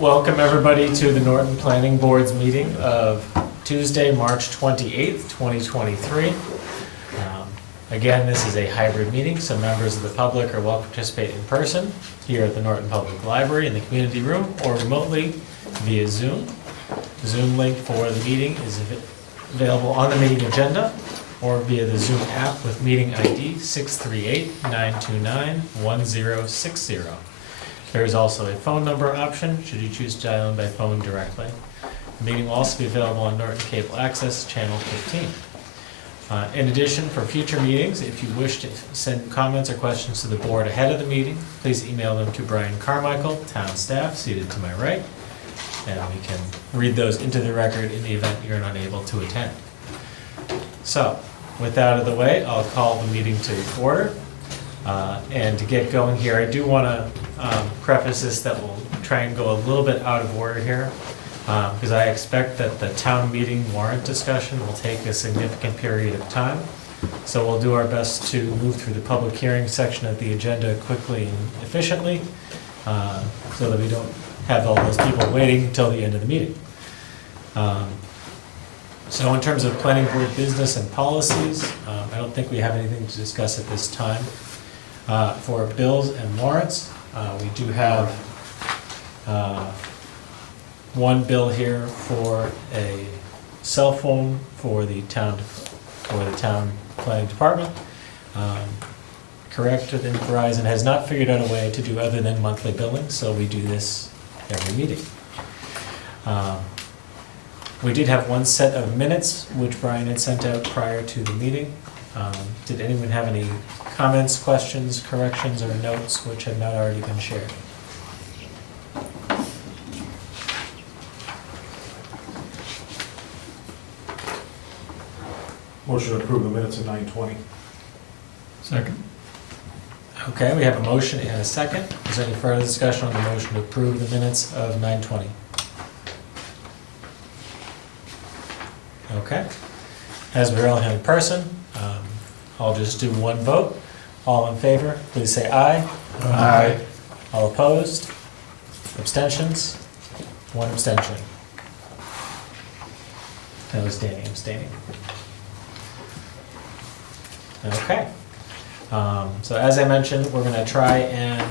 Welcome everybody to the Norton Planning Board's meeting of Tuesday, March 28th, 2023. Again, this is a hybrid meeting, so members of the public are welcome to participate in person here at the Norton Public Library in the community room or remotely via Zoom. The Zoom link for the meeting is available on the meeting agenda or via the Zoom app with meeting ID 638-929-1060. There is also a phone number option should you choose to dial in by phone directly. The meeting will also be available on Norton Cable Access Channel 15. In addition, for future meetings, if you wish to send comments or questions to the board ahead of the meeting, please email them to Brian Carmichael, town staff, seated to my right, and we can read those into the record in the event you're unable to attend. So, with that out of the way, I'll call the meeting to order. And to get going here, I do want to preface this that we'll try and go a little bit out of order here, because I expect that the town meeting warrant discussion will take a significant period of time. So we'll do our best to move through the public hearing section of the agenda quickly and efficiently, so that we don't have all those people waiting until the end of the meeting. So in terms of planning board business and policies, I don't think we have anything to discuss at this time. For bills and warrants, we do have one bill here for a cell phone for the town planning department. Correct, within Verizon has not figured out a way to do other than monthly billing, so we do this every meeting. We did have one set of minutes which Brian had sent out prior to the meeting. Did anyone have any comments, questions, corrections, or notes which had not already been shared? Motion to approve the minutes at 9:20. Second. Okay, we have a motion and a second. Is there any further discussion on the motion to approve the minutes of 9:20? Okay. As we're only in person, I'll just do one vote. All in favor, please say aye. Aye. All opposed? Abstentions? One abstention. That was Danny abstaining. Okay. So as I mentioned, we're going to try and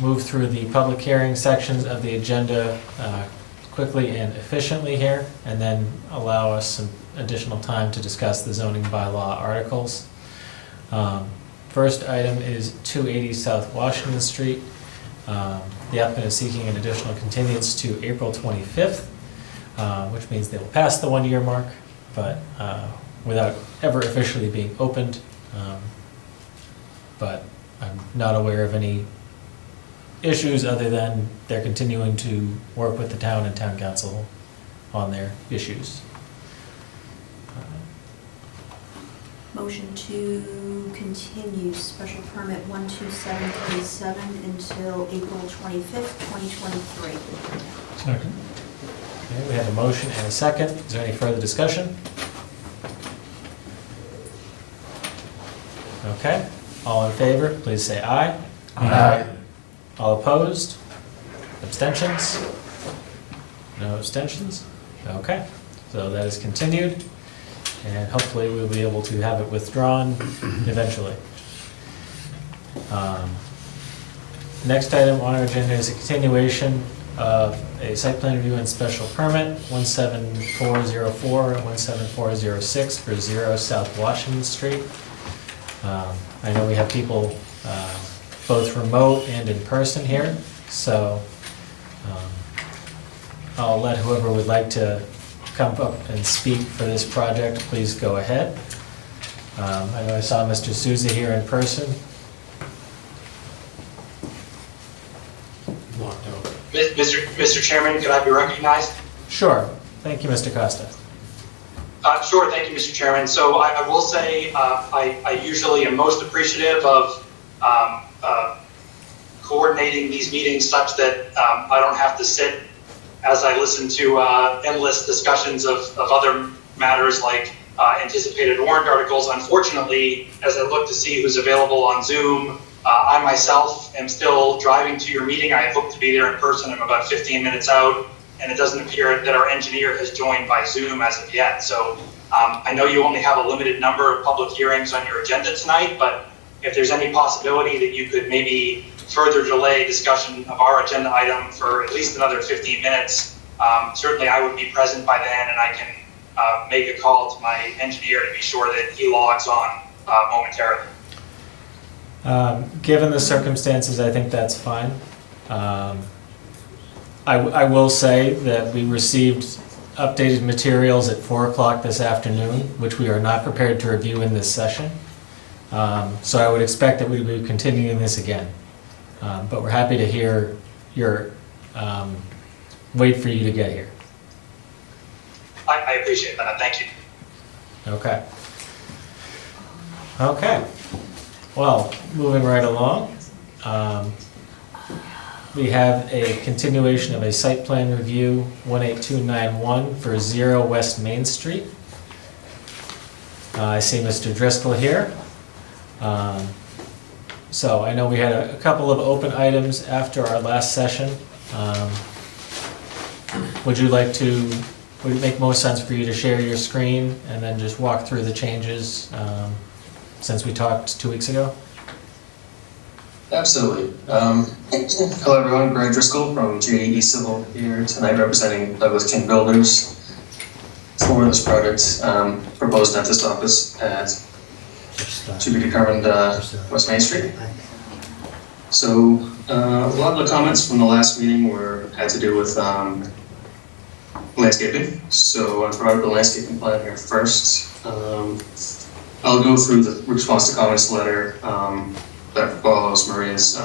move through the public hearing sections of the agenda quickly and efficiently here, and then allow us some additional time to discuss the zoning bylaw articles. First item is 280 South Washington Street. The applicant is seeking an additional continuance to April 25th, which means they will pass the 1-year mark, but without ever officially being opened. But I'm not aware of any issues other than they're continuing to work with the town and town council on their issues. Motion to continue special permit 12737 until April 25th, 2023. Second. Okay, we have a motion and a second. Is there any further discussion? Okay, all in favor, please say aye. Aye. All opposed? Abstentions? No abstentions? Okay, so that is continued, and hopefully we'll be able to have it withdrawn eventually. Next item on our agenda is a continuation of a site plan review and special permit 17404 and 17406 for 0 South Washington Street. I know we have people both remote and in person here, so I'll let whoever would like to come up and speak for this project, please go ahead. I know I saw Mr. Souza here in person. Locked out. Mr. Chairman, could I be recognized? Sure, thank you, Mr. Costa. Sure, thank you, Mr. Chairman. So I will say I usually am most appreciative of coordinating these meetings such that I don't have to sit as I listen to endless discussions of other matters like anticipated warrant articles. Unfortunately, as I look to see who's available on Zoom, I myself am still driving to your meeting. I hope to be there in person. I'm about 15 minutes out, and it doesn't appear that our engineer has joined by Zoom as of yet. So I know you only have a limited number of public hearings on your agenda tonight, but if there's any possibility that you could maybe further delay discussion of our agenda item for at least another 15 minutes, certainly I would be present by then, and I can make a call to my engineer to be sure that he logs on momentarily. Given the circumstances, I think that's fine. I will say that we received updated materials at 4 o'clock this afternoon, which we are not prepared to review in this session. So I would expect that we would be continuing this again. But we're happy to hear your, wait for you to get here. I appreciate that. Thank you. Okay. Okay. Well, moving right along. We have a continuation of a site plan review, 18291 for 0 West Main Street. I see Mr. Driscoll here. So I know we had a couple of open items after our last session. Would it make most sense for you to share your screen and then just walk through the changes since we talked 2 weeks ago? Absolutely. Hello everyone, Brian Driscoll from JDE Civil here tonight representing Douglas King Builders for this project, proposed dentist office at to be determined West Main Street. So a lot of the comments from the last meeting had to do with landscaping. So I brought up the landscaping plan here first. I'll go through the response to comments letter that follows Maria's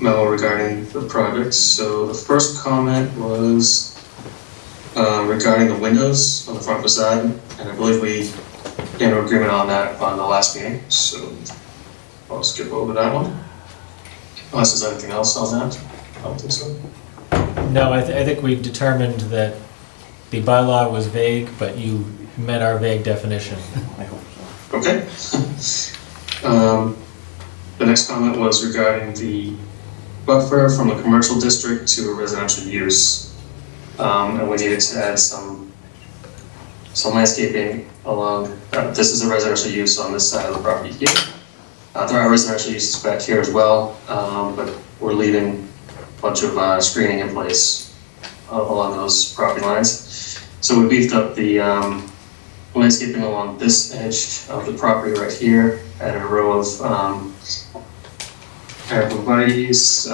memo regarding the project. So the first comment was regarding the windows on the front facade, and I believe we came to agreement on that on the last meeting. So I'll skip over that one. Unless there's anything else on that. I don't think so. No, I think we determined that the bylaw was vague, but you met our vague definition. Okay. The next comment was regarding the buffer from a commercial district to a residential use. And we needed to add some landscaping along, this is a residential use on this side of the property here. There are residential uses back here as well, but we're leaving a bunch of screening in place along those property lines. So we beefed up the landscaping along this edge of the property right here, added a row of arborvitaes.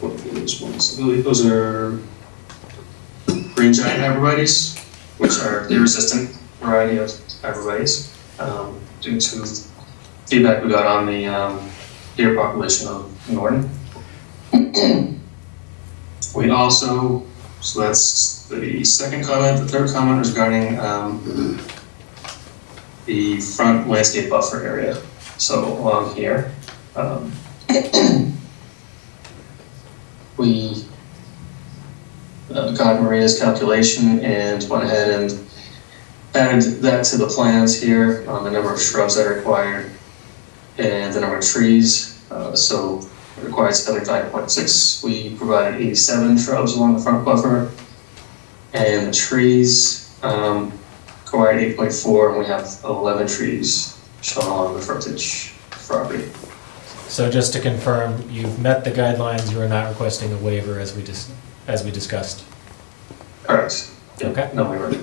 What are those ones? I believe those are green giant arborvitaes, which are the resistant variety of arborvitaes, due to feedback we got on the deer population of Norton. We also, so that's the second comment. The third comment is regarding the front landscape buffer area. So along here, we got Maria's calculation and went ahead and added that to the plans here on the number of shrubs that are required and the number of trees. So it required 75.6. We provided 87 shrubs along the front buffer, and the trees required 8.4, and we have 11 trees shown along the frontage property. So just to confirm, you've met the guidelines, you are not requesting a waiver as we discussed. Correct. Okay. No waiver.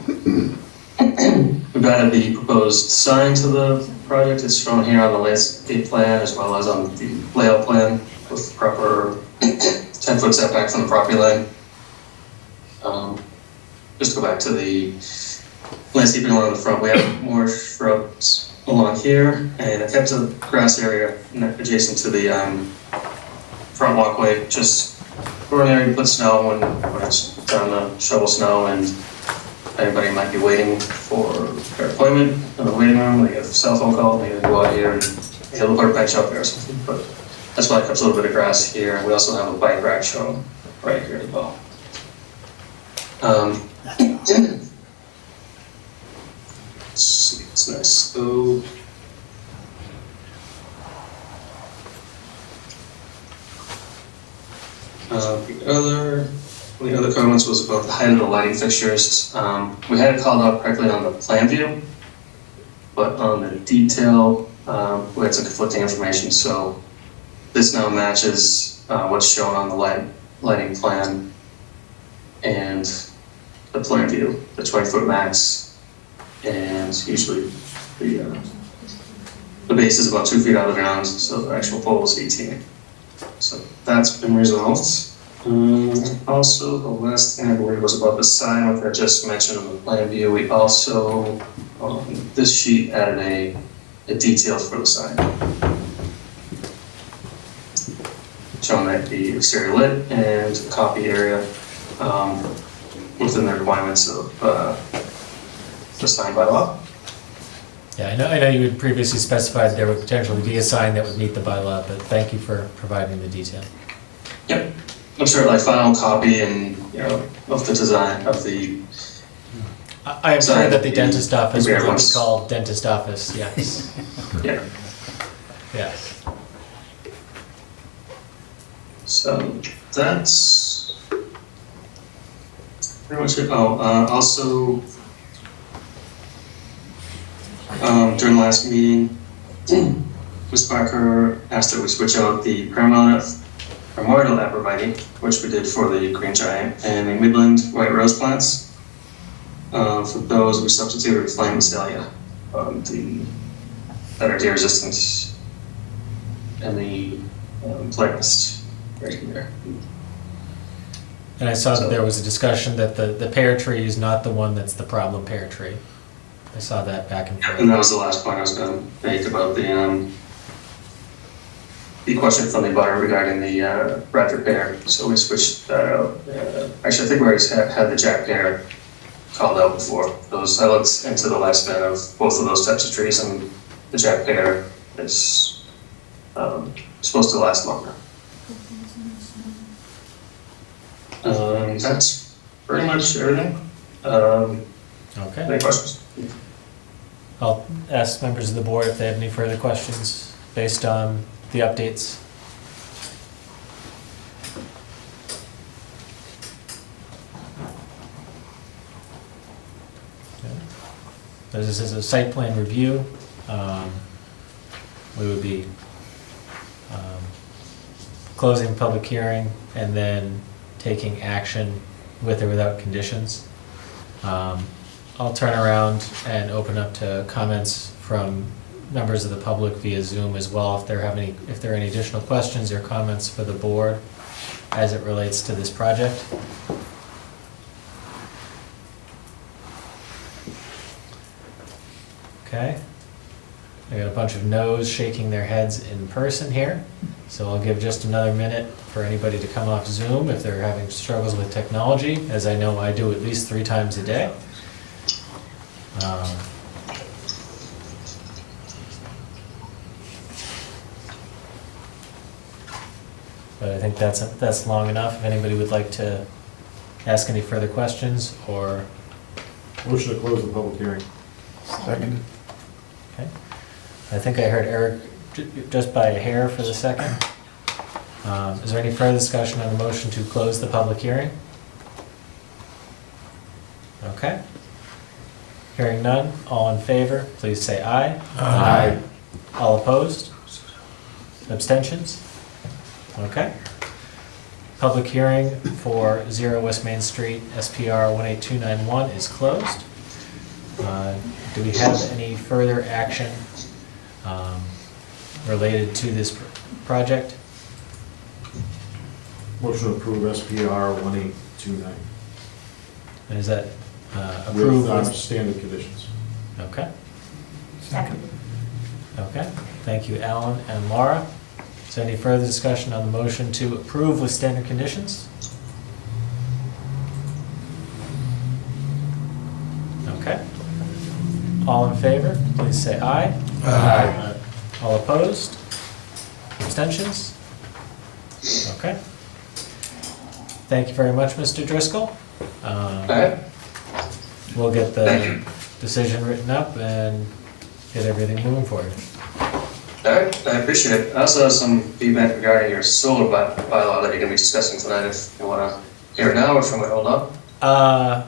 We've added the proposed sign to the project. It's shown here on the landscape plan as well as on the layout plan with proper 10-foot setback from the property line. Just go back to the landscaping along the front. We have more shrubs along here, and I kept a grass area adjacent to the front walkway, just for an area to put snow when it's time to shovel snow, and anybody might be waiting for their appointment in the waiting room, they get a cell phone call, they go out here and they have a put a bench out there or something. But that's why I kept a little bit of grass here. We also have a bike rack shown right here as well. Let's see, what's next? So The other comments was about the height of the lighting fixtures. We had it called out correctly on the plan view, but on the detail, we had some conflicting information, so this now matches what's shown on the lighting plan and the plan view, the 20-foot max, and usually the base is about 2 feet out of the ground, so the actual pole is 18. So that's been resolved. Also, the last thing I believe was about the sign, which I just mentioned on the plan view. We also, on this sheet, added a detail for the sign, showing that the exterior lit and the copy area within the requirements of the sign bylaw. Yeah, I know you had previously specified there would potentially be a sign that would meet the bylaw, but thank you for providing the detail. Yep. I'm sure like final copy and, of the design of the, I am sure that the dentist office Yeah, will be once- called dentist office, yes. yeah. Yes. So that's pretty much it. Also, during the last meeting, Ms. Parker asked that we switch out the primordial arborvitae, which we did for the green giant, and the Midland white rose plants. For those, we substituted flame azalea, that are deer resistant, and the playlist right here. And I saw that there was a discussion that the pear tree is not the one that's the problem pear tree. I saw that back and And forth. that was the last point I was going to make about the question from the butter regarding the Bradford pear. So we switched that out. Actually, I think we already had the Jack pear called out before. I looked into the lifespan of both of those types of trees, and the Jack pear is supposed to last longer. That's pretty much everything. Okay. Any questions? I'll ask members of the board if they have any further questions based on the updates. This is a site plan review. We would be closing the public hearing and then taking action with or without conditions. I'll turn around and open up to comments from members of the public via Zoom as well, if there are any additional questions or comments for the board as it relates to this project. Okay. I got a bunch of no's shaking their heads in person here, so I'll give just another minute for anybody to come off Zoom if they're having struggles with technology, as I know I do at least 3 times a day. But I think that's long enough. If anybody would like to ask any further questions or, Motion to close the public hearing. Second. okay. I think I heard Eric just by a hair for the second. Is there any further discussion on the motion to close the public hearing? Okay. Hearing none, all in favor, please say aye. Aye. All opposed? Abstentions? Okay. Public hearing for 0 West Main Street, SPR 18291 is closed. Do we have any further action related to this project? Motion to approve SPR 1829 And is that approved? with standard conditions. Okay, Second. okay. Thank you, Alan and Laura. Is there any further discussion on the motion to approve with standard conditions? Okay. All in favor, please say aye. Aye. All opposed? Abstentions? Okay. Thank you very much, Mr. Driscoll. Alright, We'll get Thank the you. decision written up and get everything moving forward. All right, I appreciate it. I also have some feedback regarding your solar bylaw that you're gonna be discussing tonight, if you wanna hear it now, or if you want to hold up. I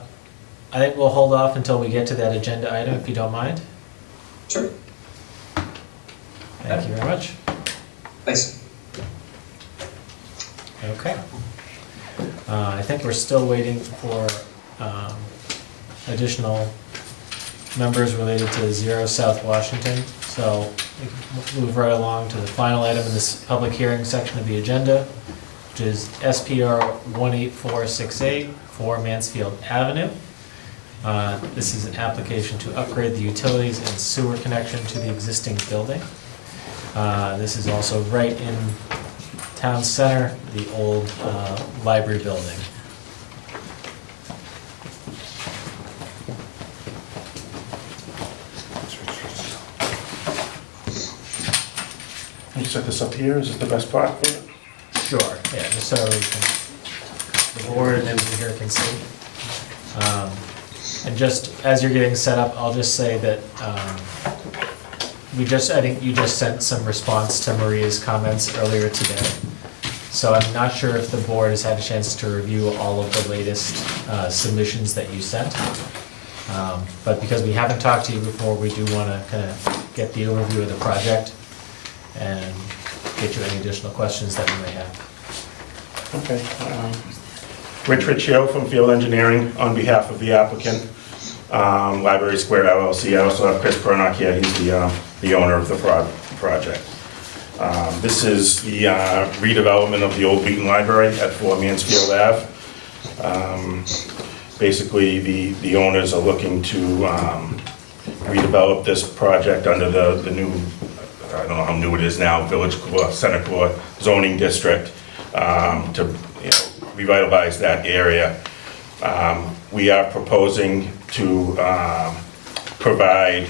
think we'll hold off until we get to that agenda item, if you don't mind. Sure. Thank you very much. Thanks. Okay. I think we're still waiting for additional members related to Zero South Washington. So we can move right along to the final item in this public hearing section of the agenda, which is SPR 18468 for Mansfield Avenue. This is an application to upgrade the utilities and sewer connection to the existing building. This is also right in town center, the old library building. Can you set this up here? Is this the best spot for it? Sure, yeah, just so we can, the board and everyone here can see. And just as you're getting set up, I'll just say that I think you just sent some response to Maria's comments earlier today. So I'm not sure if the board has had a chance to review all of the latest submissions that you sent. But because we haven't talked to you before, we do want to kind of get the overview of the project and get you any additional questions that you may have. Okay. Rich Riccio from Field Engineering on behalf of the applicant, Library Square LLC. I also have Chris Pernock here. He's the owner of the project. This is the redevelopment of the old Wheaton Library at 4 Mansfield Ave. Basically, the owners are looking to redevelop this project under the new, I don't know how new it is now, Village Core, Center Core zoning district, to revitalize that area. We are proposing to provide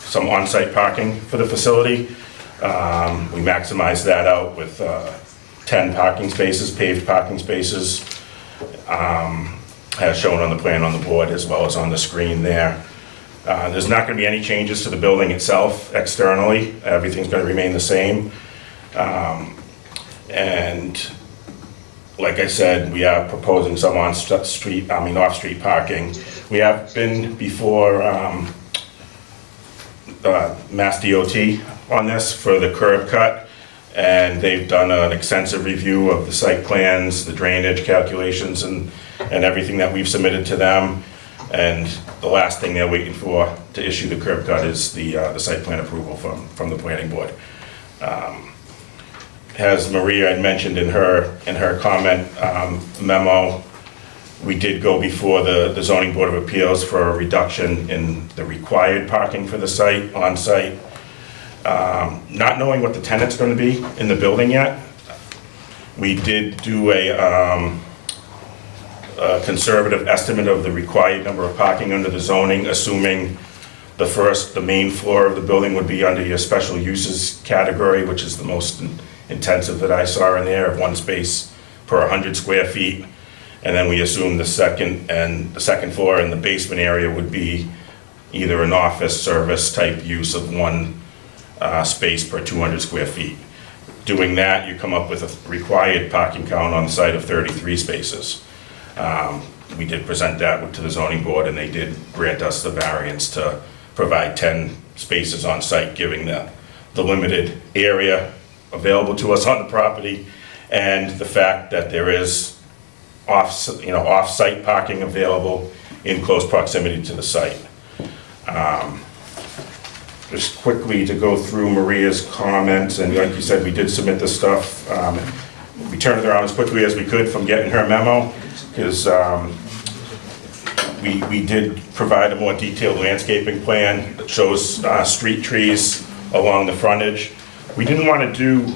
some on-site parking for the facility. We maximize that out with 10 parking spaces, paved parking spaces, as shown on the plan on the board as well as on the screen there. There's not going to be any changes to the building itself externally. Everything's going to remain the same. And like I said, we are proposing some off-street parking. We have been before Mass DOT on this for the curb cut, and they've done an extensive review of the site plans, the drainage calculations, and everything that we've submitted to them. And the last thing they're waiting for to issue the curb cut is the site plan approval from the planning board. As Maria had mentioned in her comment memo, we did go before the Zoning Board of Appeals for a reduction in the required parking for the site, on site. Not knowing what the tenant's going to be in the building yet, we did do a conservative estimate of the required number of parking under the zoning, assuming the main floor of the building would be under your special uses category, which is the most intensive that I saw in there, of 1 space per 100 square feet. And then we assume the second floor and the basement area would be either an office service type use of 1 space per 200 square feet. Doing that, you come up with a required parking count on the site of 33 spaces. We did present that to the zoning board, and they did grant us the variance to provide 10 spaces on site, giving the limited area available to us on the property, and the fact that there is off-site parking available in close proximity to the site. Just quickly to go through Maria's comments, and like you said, we did submit this stuff. We turned it around as quickly as we could from getting her memo, because we did provide a more detailed landscaping plan that shows street trees along the frontage. We didn't want to do,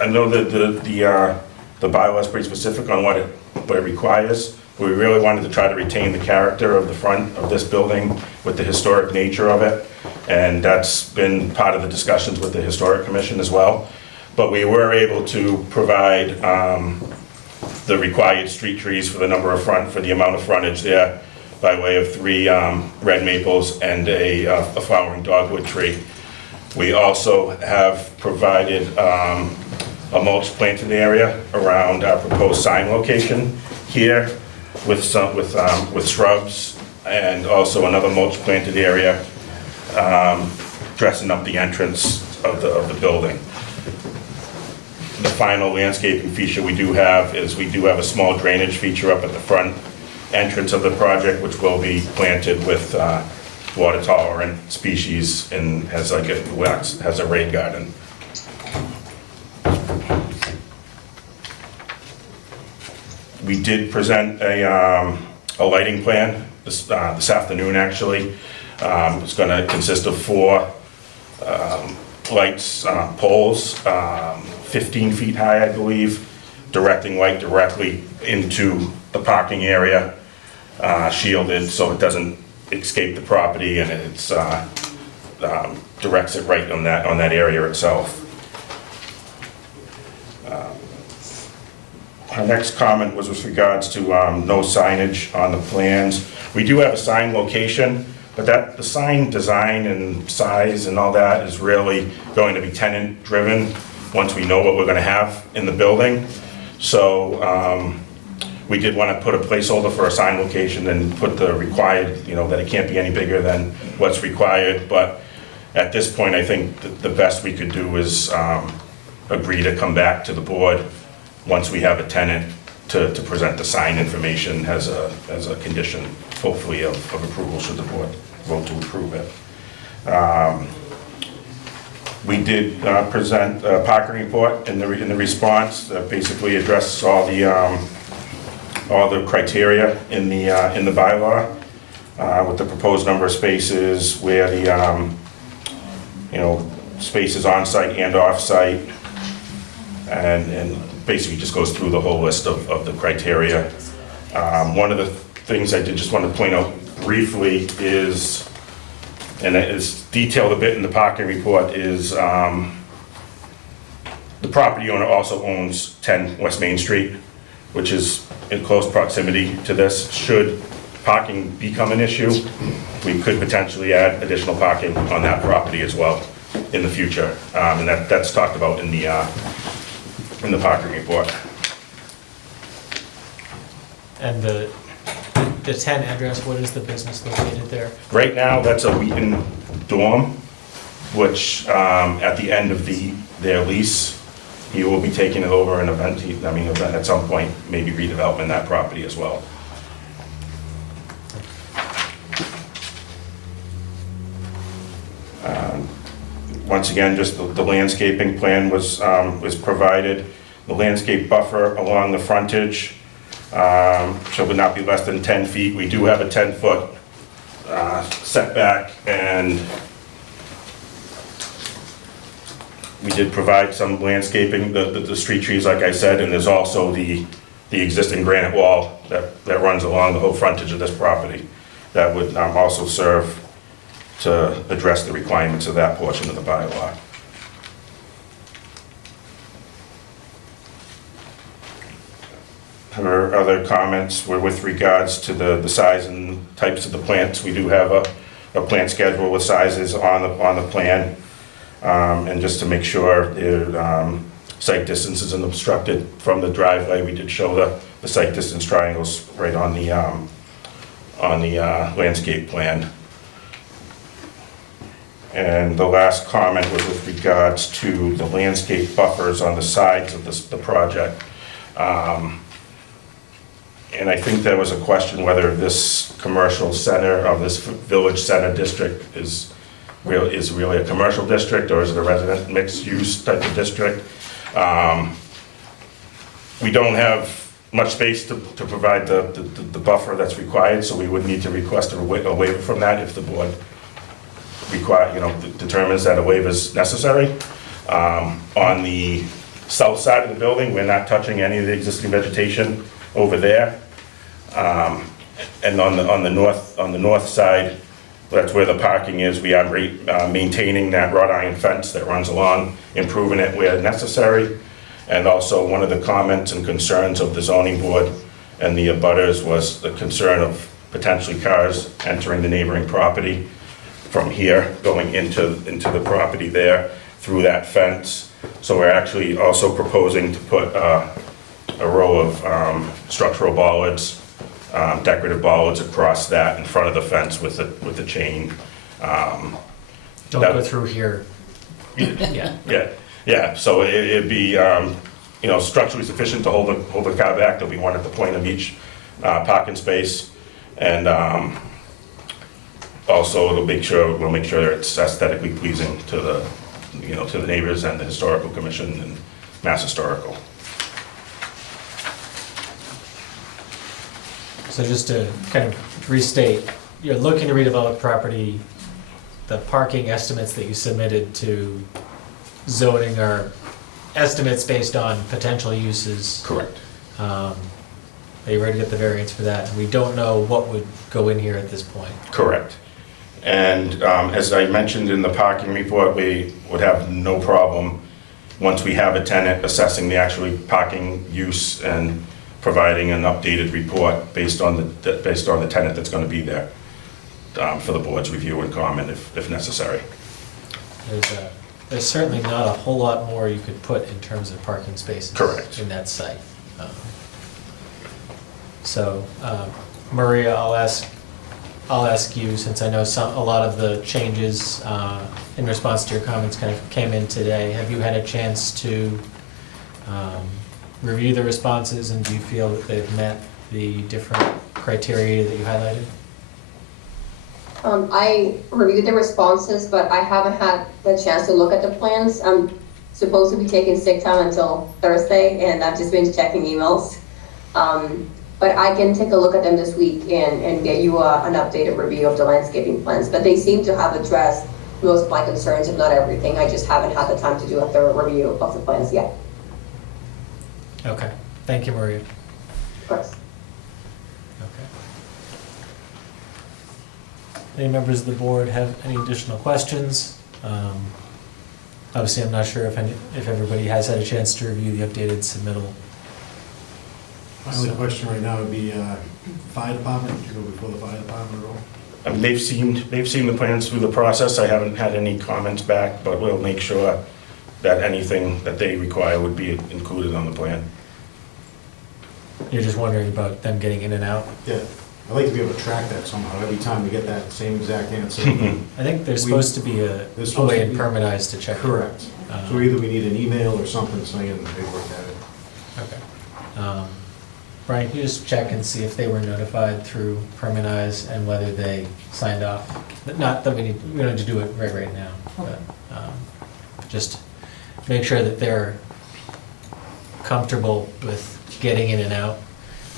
I know that the bylaw is pretty specific on what it requires. We really wanted to try to retain the character of the front of this building with the historic nature of it, and that's been part of the discussions with the Historic Commission as well. But we were able to provide the required street trees for the amount of frontage there, by way of 3 red maples and a flowering dogwood tree. We also have provided a mulch planted area around our proposed sign location here with shrubs, and also another mulch planted area dressing up the entrance of the building. The final landscaping feature we do have is we do have a small drainage feature up at the front entrance of the project, which will be planted with water tolerant species and has a rain garden. We did present a lighting plan this afternoon, actually. It's going to consist of 4 lights, poles, 15 feet high, I believe, directing light directly into the parking area, shielded so it doesn't escape the property, and it's directs it right on that area itself. Our next comment was with regards to no signage on the plans. We do have a sign location, but the sign design and size and all that is really going to be tenant driven once we know what we're going to have in the building. So we did want to put a placeholder for a sign location and put the required, that it can't be any bigger than what's required. But at this point, I think the best we could do is agree to come back to the board once we have a tenant to present the sign information as a condition, hopefully, of approval should the board vote to approve it. We did present a parking report in the response that basically addresses all the criteria in the bylaw with the proposed number of spaces, where the spaces on site and off site, and basically just goes through the whole list of the criteria. One of the things I did just want to point out briefly is, and it is detailed a bit in the parking report, is the property owner also owns 10 West Main Street, which is in close proximity to this. Should parking become an issue, we could potentially add additional parking on that property as well in the future. And that's talked about in the parking report. And the 10 address, what is the business located there? Right now, that's a Wheaton Dorm, which at the end of their lease, he will be taking it over an event, at some point, maybe redeveloping that property as well. Once again, just the landscaping plan was provided. The landscape buffer along the frontage shall not be less than 10 feet. We do have a 10-foot setback, and we did provide some landscaping, the street trees, like I said, and there's also the existing granite wall that runs along the whole frontage of this property that would also serve to address the requirements of that portion of the bylaw. Her other comments were with regards to the size and types of the plants. We do have a plant schedule with sizes on the plan, and just to make sure their site distance isn't obstructed from the driveway, we did show the site distance triangles right on the landscape plan. And the last comment was with regards to the landscape buffers on the sides of the project. And I think there was a question whether this commercial center, or this village center district is really a commercial district, or is it a resident mixed use type of district? We don't have much space to provide the buffer that's required, so we would need to request a waiver from that if the board determines that a waiver is necessary. On the south side of the building, we're not touching any of the existing vegetation over there. And on the north side, that's where the parking is. We are maintaining that wrought iron fence that runs along, improving it where necessary. And also, one of the comments and concerns of the zoning board and the abutters was the concern of potentially cars entering the neighboring property. from here going into the property there through that fence. So we're actually also proposing to put a row of structural bollards, decorative bollards across that in front of the fence with the chain. Don't That- go through here. Yeah. Yeah, so it'd be, structurally sufficient to hold the car back. There'll be one at the point of each parking space. And also we'll make sure it's aesthetically pleasing to the neighbors and the Historical Commission and Mass Historical. So just to kind of restate, you're looking to redevelop property, the parking estimates that you submitted to zoning are estimates based on potential uses. Correct. They ready to get the variance for that, and we don't know what would go in here at this point. Correct. And as I mentioned in the parking report, we would have no problem, once we have a tenant, assessing the actual parking use and providing an updated report based on the tenant that's going to be there for the board's review and comment if necessary. There's certainly not a whole lot more you could put in terms of parking spaces. Correct. In that site. So, Maria, I'll ask you, since I know a lot of the changes in response to your comments kind of came in today. Have you had a chance to review the responses, and do you feel that they've met the different criteria that you highlighted? I reviewed the responses, but I haven't had the chance to look at the plans. I'm supposed to be taking sick time until Thursday, and I've just been checking emails. But I can take a look at them this week and get you an updated review of the landscaping plans. But they seem to have addressed most of my concerns, if not everything. I just haven't had the time to do a thorough review of the plans yet. Okay, thank you, Maria. Of course. Okay. Any members of the board have any additional questions? Obviously, I'm not sure if everybody has had a chance to review the updated submittal. My only question right now would be, fire department, did you go before the fire department at all? I mean, they've seen the plans through the process. I haven't had any comments back, but we'll make sure that anything that they require would be included on the plan. You're just wondering about them getting in and out? Yeah, I'd like to be able to track that somehow, every time we get that same exact answer. I think there's supposed to be a There's supposed way to in be- Permanized to check. Correct. So either we need an email or something saying they worked at it. Okay. Brian, can you just check and see if they were notified through Permanize and whether they signed off? Not that we don't need to do it right now, but just make sure that they're comfortable with getting in and out.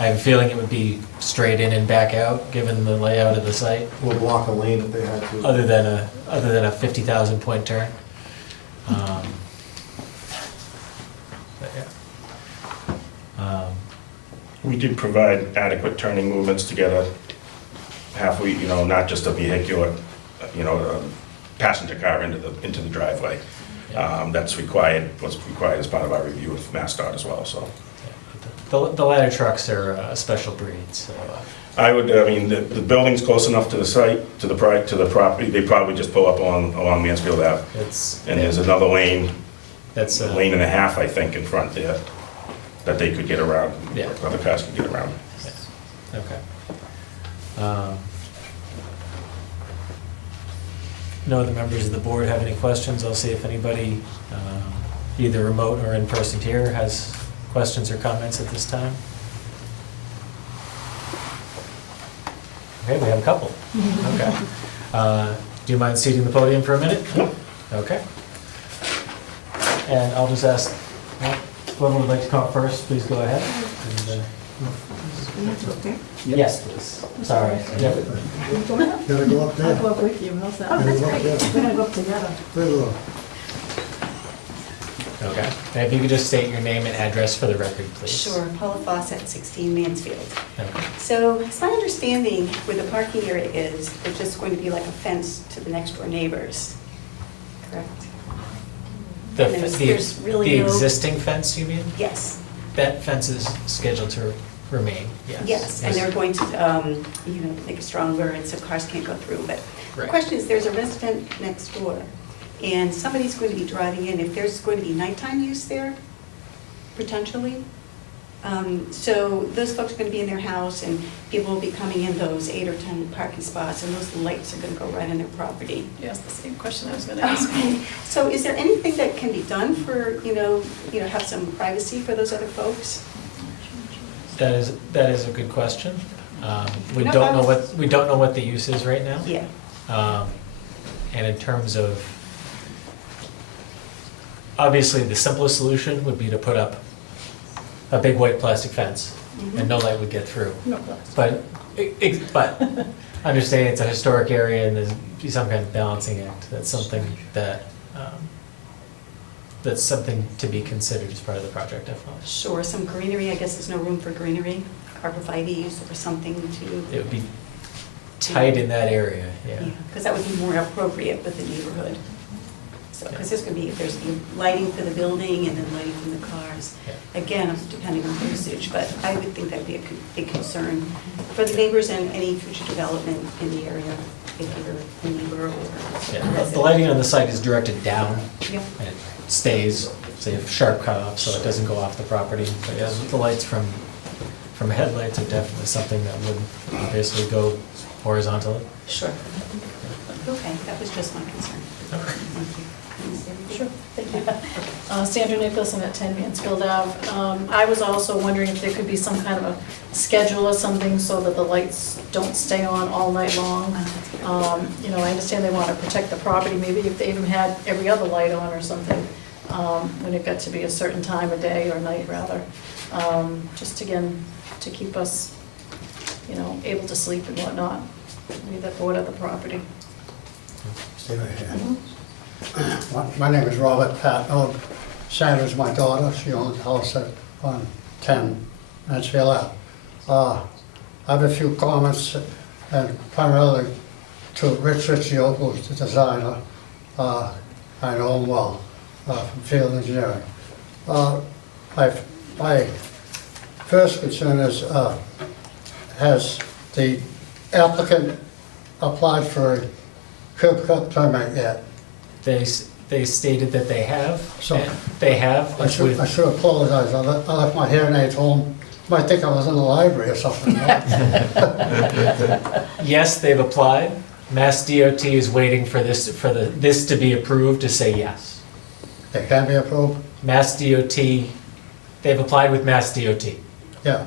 I have a feeling it would be straight in and back out, given the layout of the site, We'll block a lane if they had to. other than a 50,000 point turn. But yeah. We did provide adequate turning movements to get a halfway, not just a vehicular, a passenger car into the driveway. That's was required as part of our review with MassDOT as well, so. The ladder trucks are a special breed, so. The building's close enough to the site, to the property, they probably just pull up along Mansfield Ave. And there's another lane, That's a lane and a half, I think, in front there, that they could get around. Yeah. Other cars could get around. Okay. No other members of the board have any questions? I'll see if anybody, either remote or in person here, has questions or comments at this time. Okay, we have a couple. Okay. Do you mind seating the podium for a minute? Okay. And I'll just ask, whoever would like to come up first, please go ahead. And, yes, please. Sorry. Yep. Gotta go up there. I'll go up with you, how's that? Oh, that's great. We're gonna go up together. Very well. Okay. And if you could just state your name and address for the record, please. Sure, Paula Fawcett, 16 Mansfield. Okay. So it's my understanding where the parking area is, there's just going to be like a fence to the next door neighbors, correct? The And there's really the no- existing fence, you mean? Yes, That fence is scheduled to remain, yes. Yes, and they're going to, make it stronger and so cars can't go through, but the Right. question is, there's a resident next door, and somebody's going to be driving in, if there's going to be nighttime use there, potentially. So those folks are gonna be in their house, and people will be coming in those 8 or 10 parking spots, and those lights are gonna go right on their property. Yes, the same question I was gonna ask. Okay, so is there anything that can be done for, have some privacy for those other folks? That is a good question. We No, don't know that was- we don't know what the use is right now. Yeah. And in terms of, obviously, the simplest solution would be to put up a big white plastic fence, and no light would get through. No plastic. But understanding it's a historic area and there's be some kind of balancing act, that's something that's something to be considered as part of the project, definitely. Sure, some greenery, I guess there's no room for greenery, arborvitae's or something to, It would be tight in that area, yeah. because that would be more appropriate with the neighborhood. So, because there's lighting for the building and then lighting from the cars. Yeah. Again, depending on usage, but I would think that'd be a big concern for the neighbors and any future development in the area, if you're a neighbor or Yeah. resident. The lighting on the site is directed down, Yep. and it stays, so you have sharp cutoff, so it doesn't go off the property. But yeah, the lights from headlights are definitely something that would obviously go horizontally. Sure. Okay, that was just my concern. Thank you. Sure, thank you. Sandra Nicholson at 10 Mansfield Ave. I was also wondering if there could be some kind of a schedule or something so that the lights don't stay on all night long. I understand they want to protect the property, maybe if they even had every other light on or something, when it got to be a certain time of day or night rather. Just again, to keep us, able to sleep and whatnot. Maybe that board at the property. Stay right here. My name is Robert Patton. Sandra's my daughter. She owns a house on 10 Mansfield Ave. I have a few comments, and primarily to Rich Riccio, who's the designer. I know him well, from field engineering. My first concern is, has the applicant applied for a curb cut permit yet? They stated that they have, So- and they have. I It's should with- apologize, I left my hearing aids home. Might think I was in the library or something. Yes, they've applied. Mass DOT is waiting for this to be approved to say yes. It can be approved? Mass DOT, they've applied with Mass DOT. Yeah,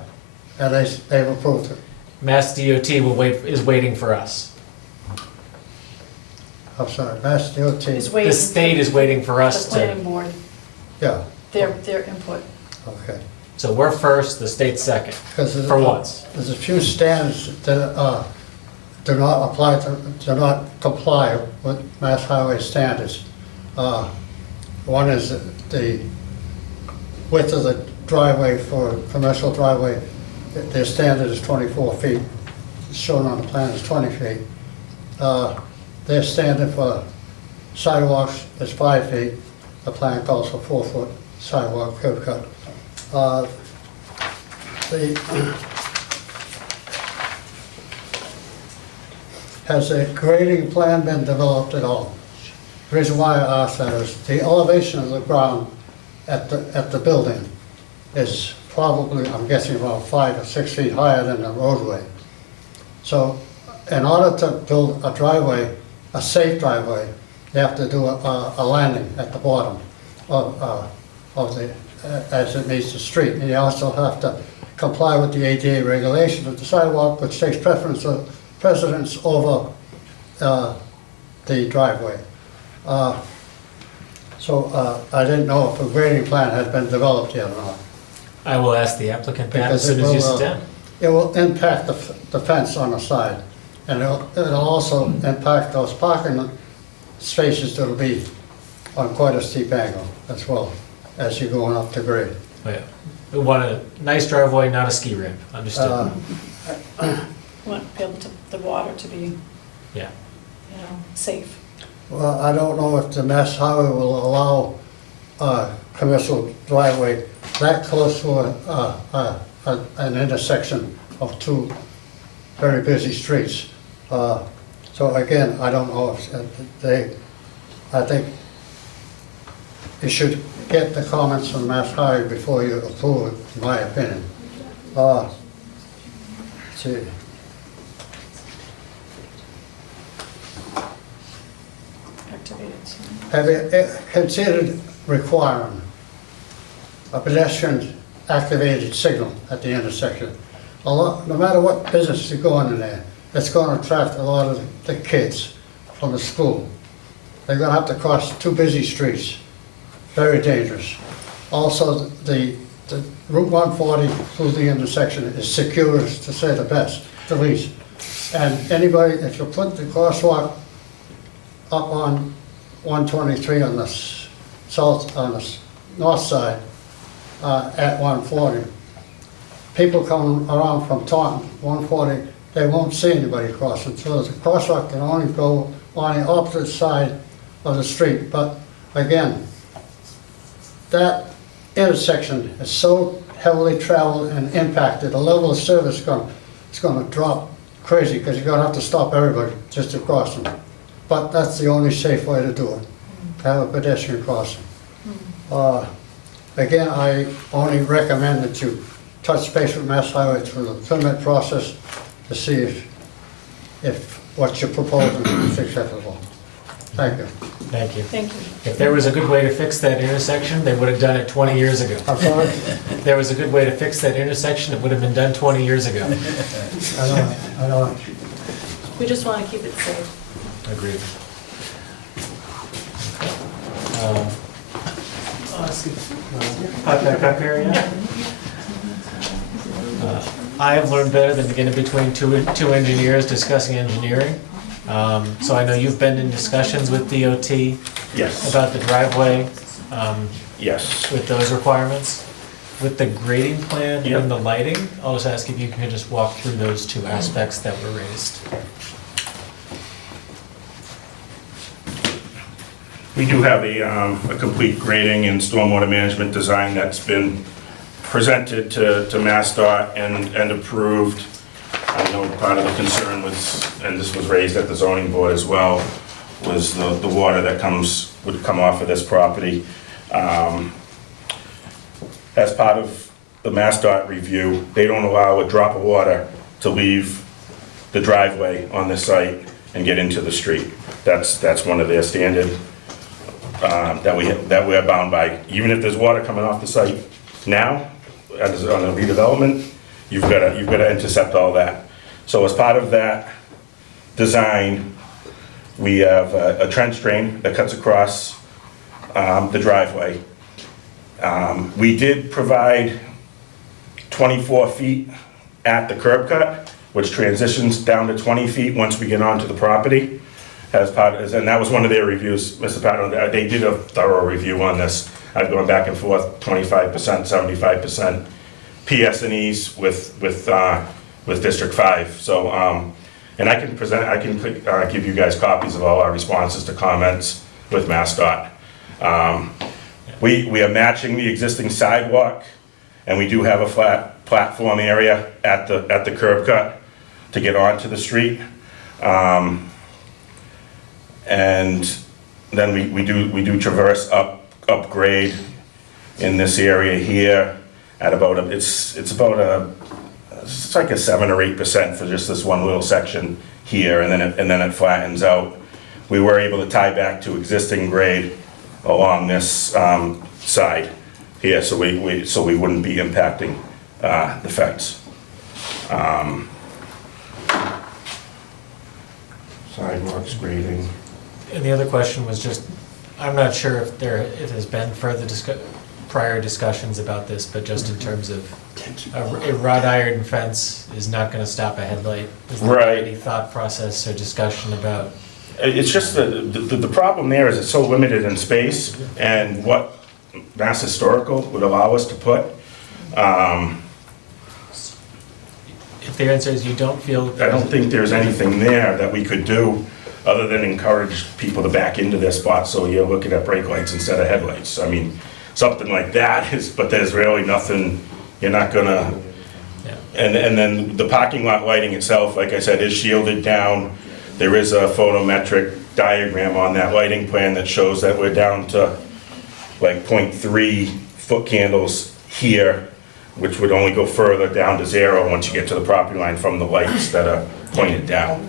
and they've approved it. Mass DOT is waiting for us. I'm sorry, Mass DOT, Is waiting The state is waiting for for us the planning to, board, yeah, their input. okay. so we're first, the state's second, Because for once. There's a few standards that do not comply with Mass Highway standards. One is the width of the driveway for a commercial driveway. Their standard is 24 feet, shown on the plan is 20 feet. Their standard for sidewalks is 5 feet. The plan calls for 4-foot sidewalk curb cut. Has a grading plan been developed at all? The reason why I ask that is the elevation of the ground at the building is probably, I'm guessing, about 5 or 6 feet higher than the roadway. So in order to build a driveway, a safe driveway, you have to do a landing at the bottom of the, as it meets the street. And you also have to comply with the ADA regulation of the sidewalk, which takes precedence over the driveway. So I didn't know if a grading plan had been developed yet or not. I will ask the applicant that as Because soon as you sit down. it will impact the fence on the side. And it'll also impact those parking spaces that'll be on quite a steep angle as well, as you're going up to grade. Oh, yeah. We want a nice driveway, not a ski ramp, understood? Want the water to be, Yeah. safe. Well, I don't know if the Mass Highway will allow a commercial driveway that close to a an intersection of two very busy streets. So again, I don't know if I think you should get the comments from Mass Highway before you approve it, in my opinion. Let's see. Activated. Have you considered requiring a pedestrian activated signal at the intersection? No matter what business you go in there, it's going to attract a lot of the kids from the school. They're going to have to cross two busy streets, very dangerous. Also, the Route 140 through the intersection is secure, to say the least. And anybody, if you put the crosswalk up on 123 on the north side at 140, people coming around from Taunton, 140, they won't see anybody crossing. So the crosswalk can only go on the opposite side of the street. But again, that intersection is so heavily traveled and impacted, the level of service is going to drop crazy, because you're going to have to stop everybody just to cross them. But that's the only safe way to do it, to have a pedestrian crossing. Again, I only recommend that you touch base with Mass Highway through the permit process to see if what you're proposing is acceptable. Thank you. Thank you. Thank you. If there was a good way to fix that intersection, they would have done it 20 years ago. I'm sorry? If there was a good way to fix that intersection, it would have been done 20 years ago. I know. We just want to keep it safe. Agreed. Hot back up here, yeah? I have learned better than to get in between two engineers discussing engineering. So I know you've been in discussions with DOT Yes. about the driveway, Yes. with those requirements. With the grading plan Yep. and the lighting, I'll just ask if you can just walk through those two aspects that were raised. We do have a complete grading and stormwater management design that's been presented to MassDOT and approved. I know part of the concern was, and this was raised at the zoning board as well, was the water that would come off of this property. As part of the MassDOT review, they don't allow a drop of water to leave the driveway on the site and get into the street. That's one of their standards that we're bound by. Even if there's water coming off the site now, as on a redevelopment, you've got to intercept all that. So as part of that design, we have a trench drain that cuts across the driveway. We did provide 24 feet at the curb cut, which transitions down to 20 feet once we get onto the property. And that was one of their reviews, Mr. Patton. They did a thorough review on this. I've gone back and forth, 25%, 75%, PS&Es with District 5. So, and I can give you guys copies of all our responses to comments with MassDOT. We are matching the existing sidewalk, and we do have a flat platform area at the curb cut to get onto the street. And then we do traverse upgrade in this area here at about it's like a 7 or 8% for just this one little section here, and then it flattens out. We were able to tie back to existing grade along this side here, so we wouldn't be impacting the fence. Sidewalks, grading. And the other question was just, I'm not sure if there has been further prior discussions about this, but just in terms of a wrought iron fence is not going to stop a headlight. Is there Right. any thought process or discussion about? It's just the problem there is it's so limited in space, and what Mass Historical would allow us to put. If the answer is you don't feel. I don't think there's anything there that we could do other than encourage people to back into their spots so you're looking at brake lights instead of headlights. I mean, something like that is, but there's really nothing, you're not gonna, And then the parking lot lighting itself, like I said, is shielded down. There is a photometric diagram on that lighting plan that shows that we're down to like 0.3 foot candles here, which would only go further down to 0 once you get to the property line from the lights that are pointed down.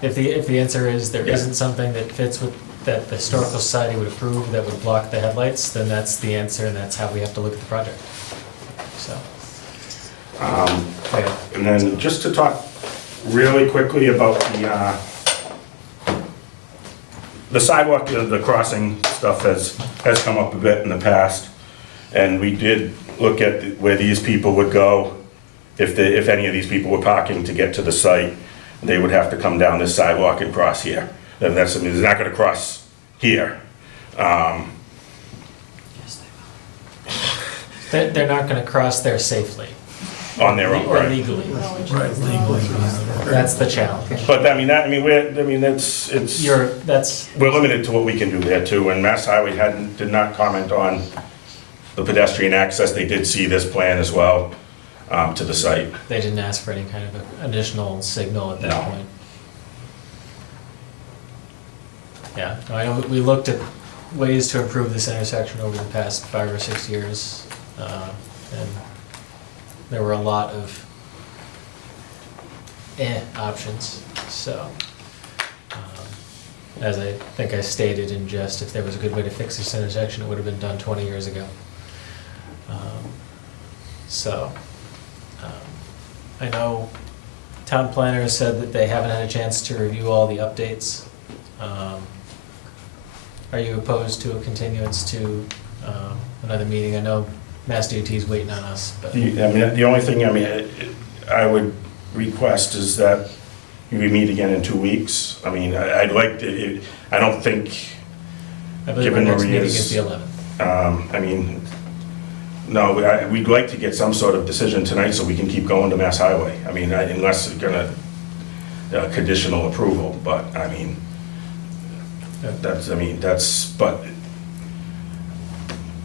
If the answer is there Yeah. isn't something that fits with, that the Historical Society would approve that would block the headlights, then that's the answer and that's how we have to look at the project. So, yeah. And then just to talk really quickly about the sidewalk, the crossing stuff has come up a bit in the past. And we did look at where these people would go, if any of these people were parking to get to the site, they would have to come down this sidewalk and cross here. And that's, I mean, they're not gonna cross here. They're not gonna cross there safely. On their own, Or right? legally. Right, legally. That's the challenge. But I mean, it's, we're limited to what we can do there too, and Mass Highway did not comment on the pedestrian access. They did see this plan as well, to the site. They didn't ask for any kind of additional signal at that No. point. Yeah, no, I know we looked at ways to improve this intersection over the past 5 or 6 years, and there were a lot of options, so. As I think I stated in jest, if there was a good way to fix this intersection, it would have been done 20 years ago. So, I know town planner has said that they haven't had a chance to review all the updates. Are you opposed to a continuance to another meeting? I know Mass DOT is waiting on us, but. The only thing, I would request is that we meet again in 2 weeks. I mean, I'd like to, I don't think, I believe our given next meeting Maria's- is the 11th. no, we'd like to get some sort of decision tonight so we can keep going to Mass Highway. I mean, unless it's gonna, conditional approval, but, but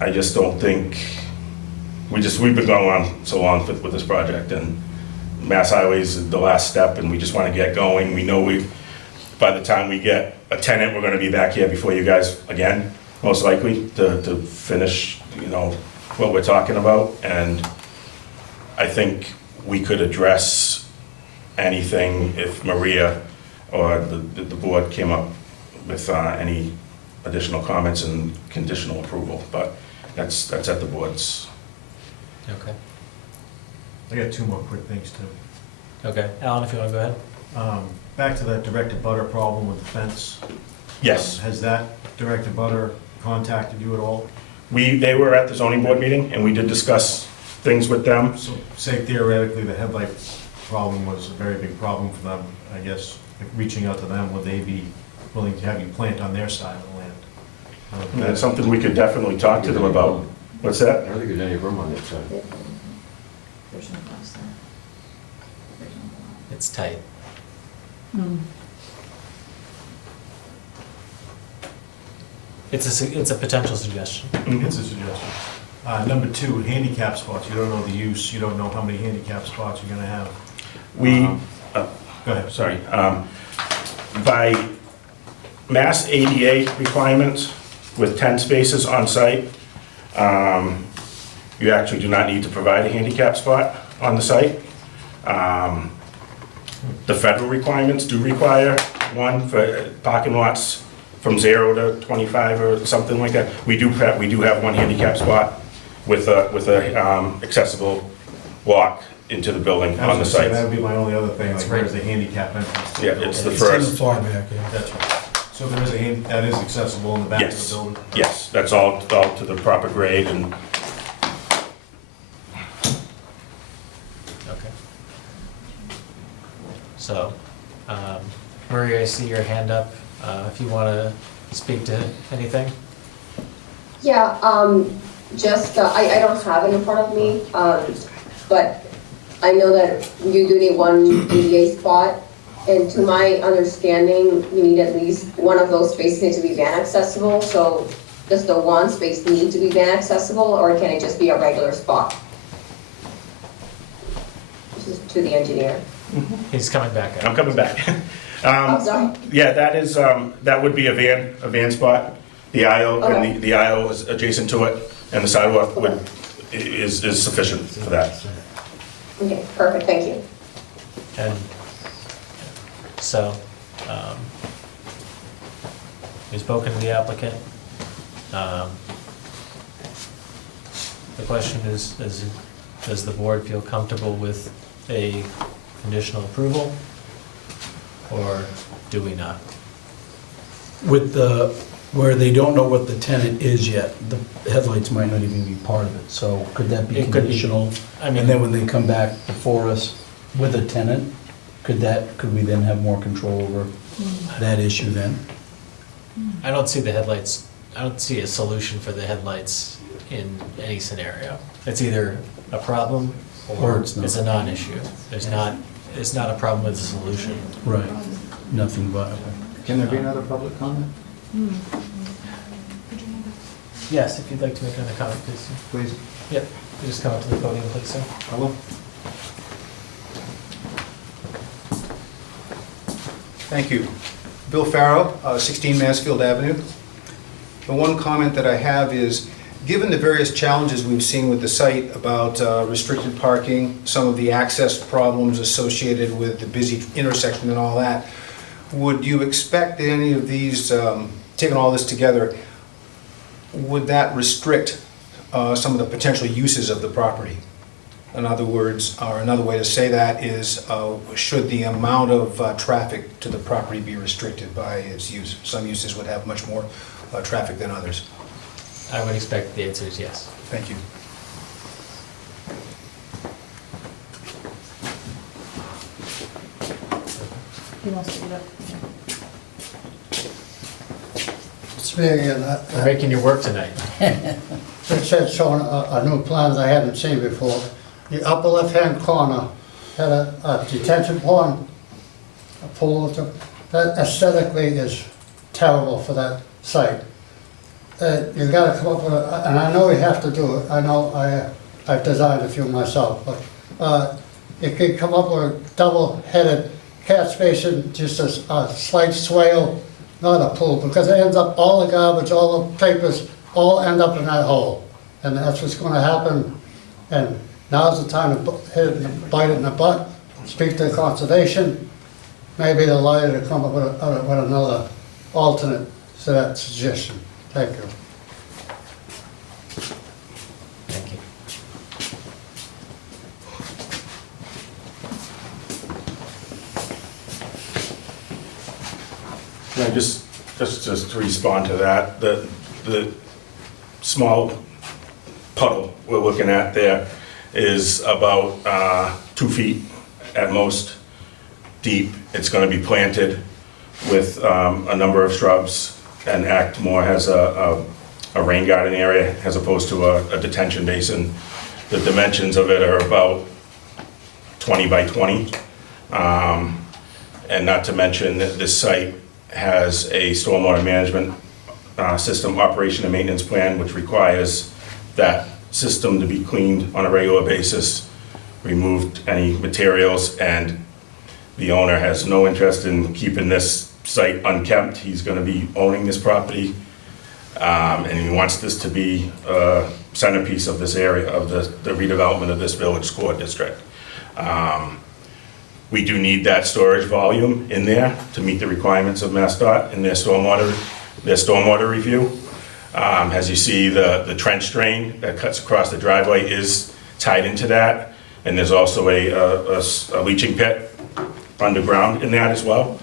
I just don't think, we've been going on so long with this project, and Mass Highway is the last step, and we just wanna get going. We know by the time we get a tenant, we're gonna be back here before you guys again, most likely, to finish, what we're talking about. And I think we could address anything if Maria or the board came up with any additional comments and conditional approval, but that's at the board's. Okay, I got 2 more quick things too. okay. Alan, if you wanna go ahead. Back to that direct abutter problem with the fence. Yes, Has that direct abutter contacted you at all? they were at the zoning board meeting, and we did discuss things with them. So say theoretically, the headlight problem was a very big problem for them, I guess, reaching out to them, would they be willing to have you plant on their side of the land? That's something we could definitely talk to them about. What's that? I don't think there's any room on that side. There's no house there. It's tight. It's a potential suggestion. It's a suggestion. Number 2, handicap spots. You don't know the use, you don't know how many handicap spots you're gonna have. Go ahead. Sorry. By Mass ADA requirements, with 10 spaces on site, you actually do not need to provide a handicap spot on the site. The federal requirements do require one for parking lots from 0 to 25 or something like that. We do have one handicap spot with a accessible walk into the building on the site. That would be my only other thing, It's like where's the handicap entrance to the Yeah, building? it's the first. far back, yeah. That's right. So there is that is accessible in the back of the Yes, building? yes, that's all to the proper grade, and Okay. So, Maria, I see your hand up. If you wanna speak to anything? Yeah, just, I don't have it in front of me, but I know that you do need one ADA spot, and to my understanding, you need at least one of those spaces need to be van accessible, so does the one space need to be van accessible, or can it just be a regular spot? to the engineer. He's coming back I'm out. coming back. I'm sorry. Yeah, that is, that would be a van spot. The aisle, Okay. and the aisle is adjacent to it, and the sidewalk is sufficient for that. Okay, perfect, thank you. And so, we've spoken to the applicant. The question is, does the board feel comfortable with a conditional approval? Or do we not? With the, where they don't know what the tenant is yet, the headlights might not even be part of it, so could that be It could be. conditional? I mean- And then when they come back before us with a tenant, could we then have more control over that issue then? I don't see the headlights, I don't see a solution for the headlights in any scenario. It's either a problem Or or it's not. it's a non-issue. It's not a problem with the solution. Right, nothing viable. Can there be another public comment? Yes, if you'd like to make another comment, please. Please. Yep, you just come up to the podium, please, sir. I will. Thank you. Bill Farrow, 16 Mansfield Avenue. The one comment that I have is, given the various challenges we've seen with the site about restricted parking, some of the access problems associated with the busy intersection and all that, would you expect that any of these, taking all this together, would that restrict some of the potential uses of the property? In other words, or another way to say that is, should the amount of traffic to the property be restricted by its use? Some uses would have much more traffic than others. I would expect the answer is yes. Thank you. He wants to get up. It's me again. We're making you work tonight. It said showing a new plan that I hadn't seen before. The upper left-hand corner had a detention pond, a pool. That aesthetically is terrible for that site. You gotta come up with and I know you have to do it, I know I've designed a few myself, but you could come up with a double-headed catch basin, just a slight swale, not a pool, because it ends up, all the garbage, all the papers, all end up in that hole. And that's what's gonna happen, and now's the time to hit it, and bite it in the butt, speak to conservation, maybe they'll allow you to come up with another alternate to that suggestion. Thank you. Thank you. Can I just to respond to that, the small puddle we're looking at there is about 2 feet at most deep. It's gonna be planted with a number of shrubs and act more as a rain garden area as opposed to a detention basin. The dimensions of it are about 20 by 20. And not to mention that this site has a stormwater management system operation and maintenance plan, which requires that system to be cleaned on a regular basis, removed any materials, and the owner has no interest in keeping this site unkempt. He's gonna be owning this property, and he wants this to be a centerpiece of this area, of the redevelopment of this village core district. We do need that storage volume in there to meet the requirements of MassDOT in their stormwater review. As you see, the trench drain that cuts across the driveway is tied into that, and there's also a leaching pit underground in that as well.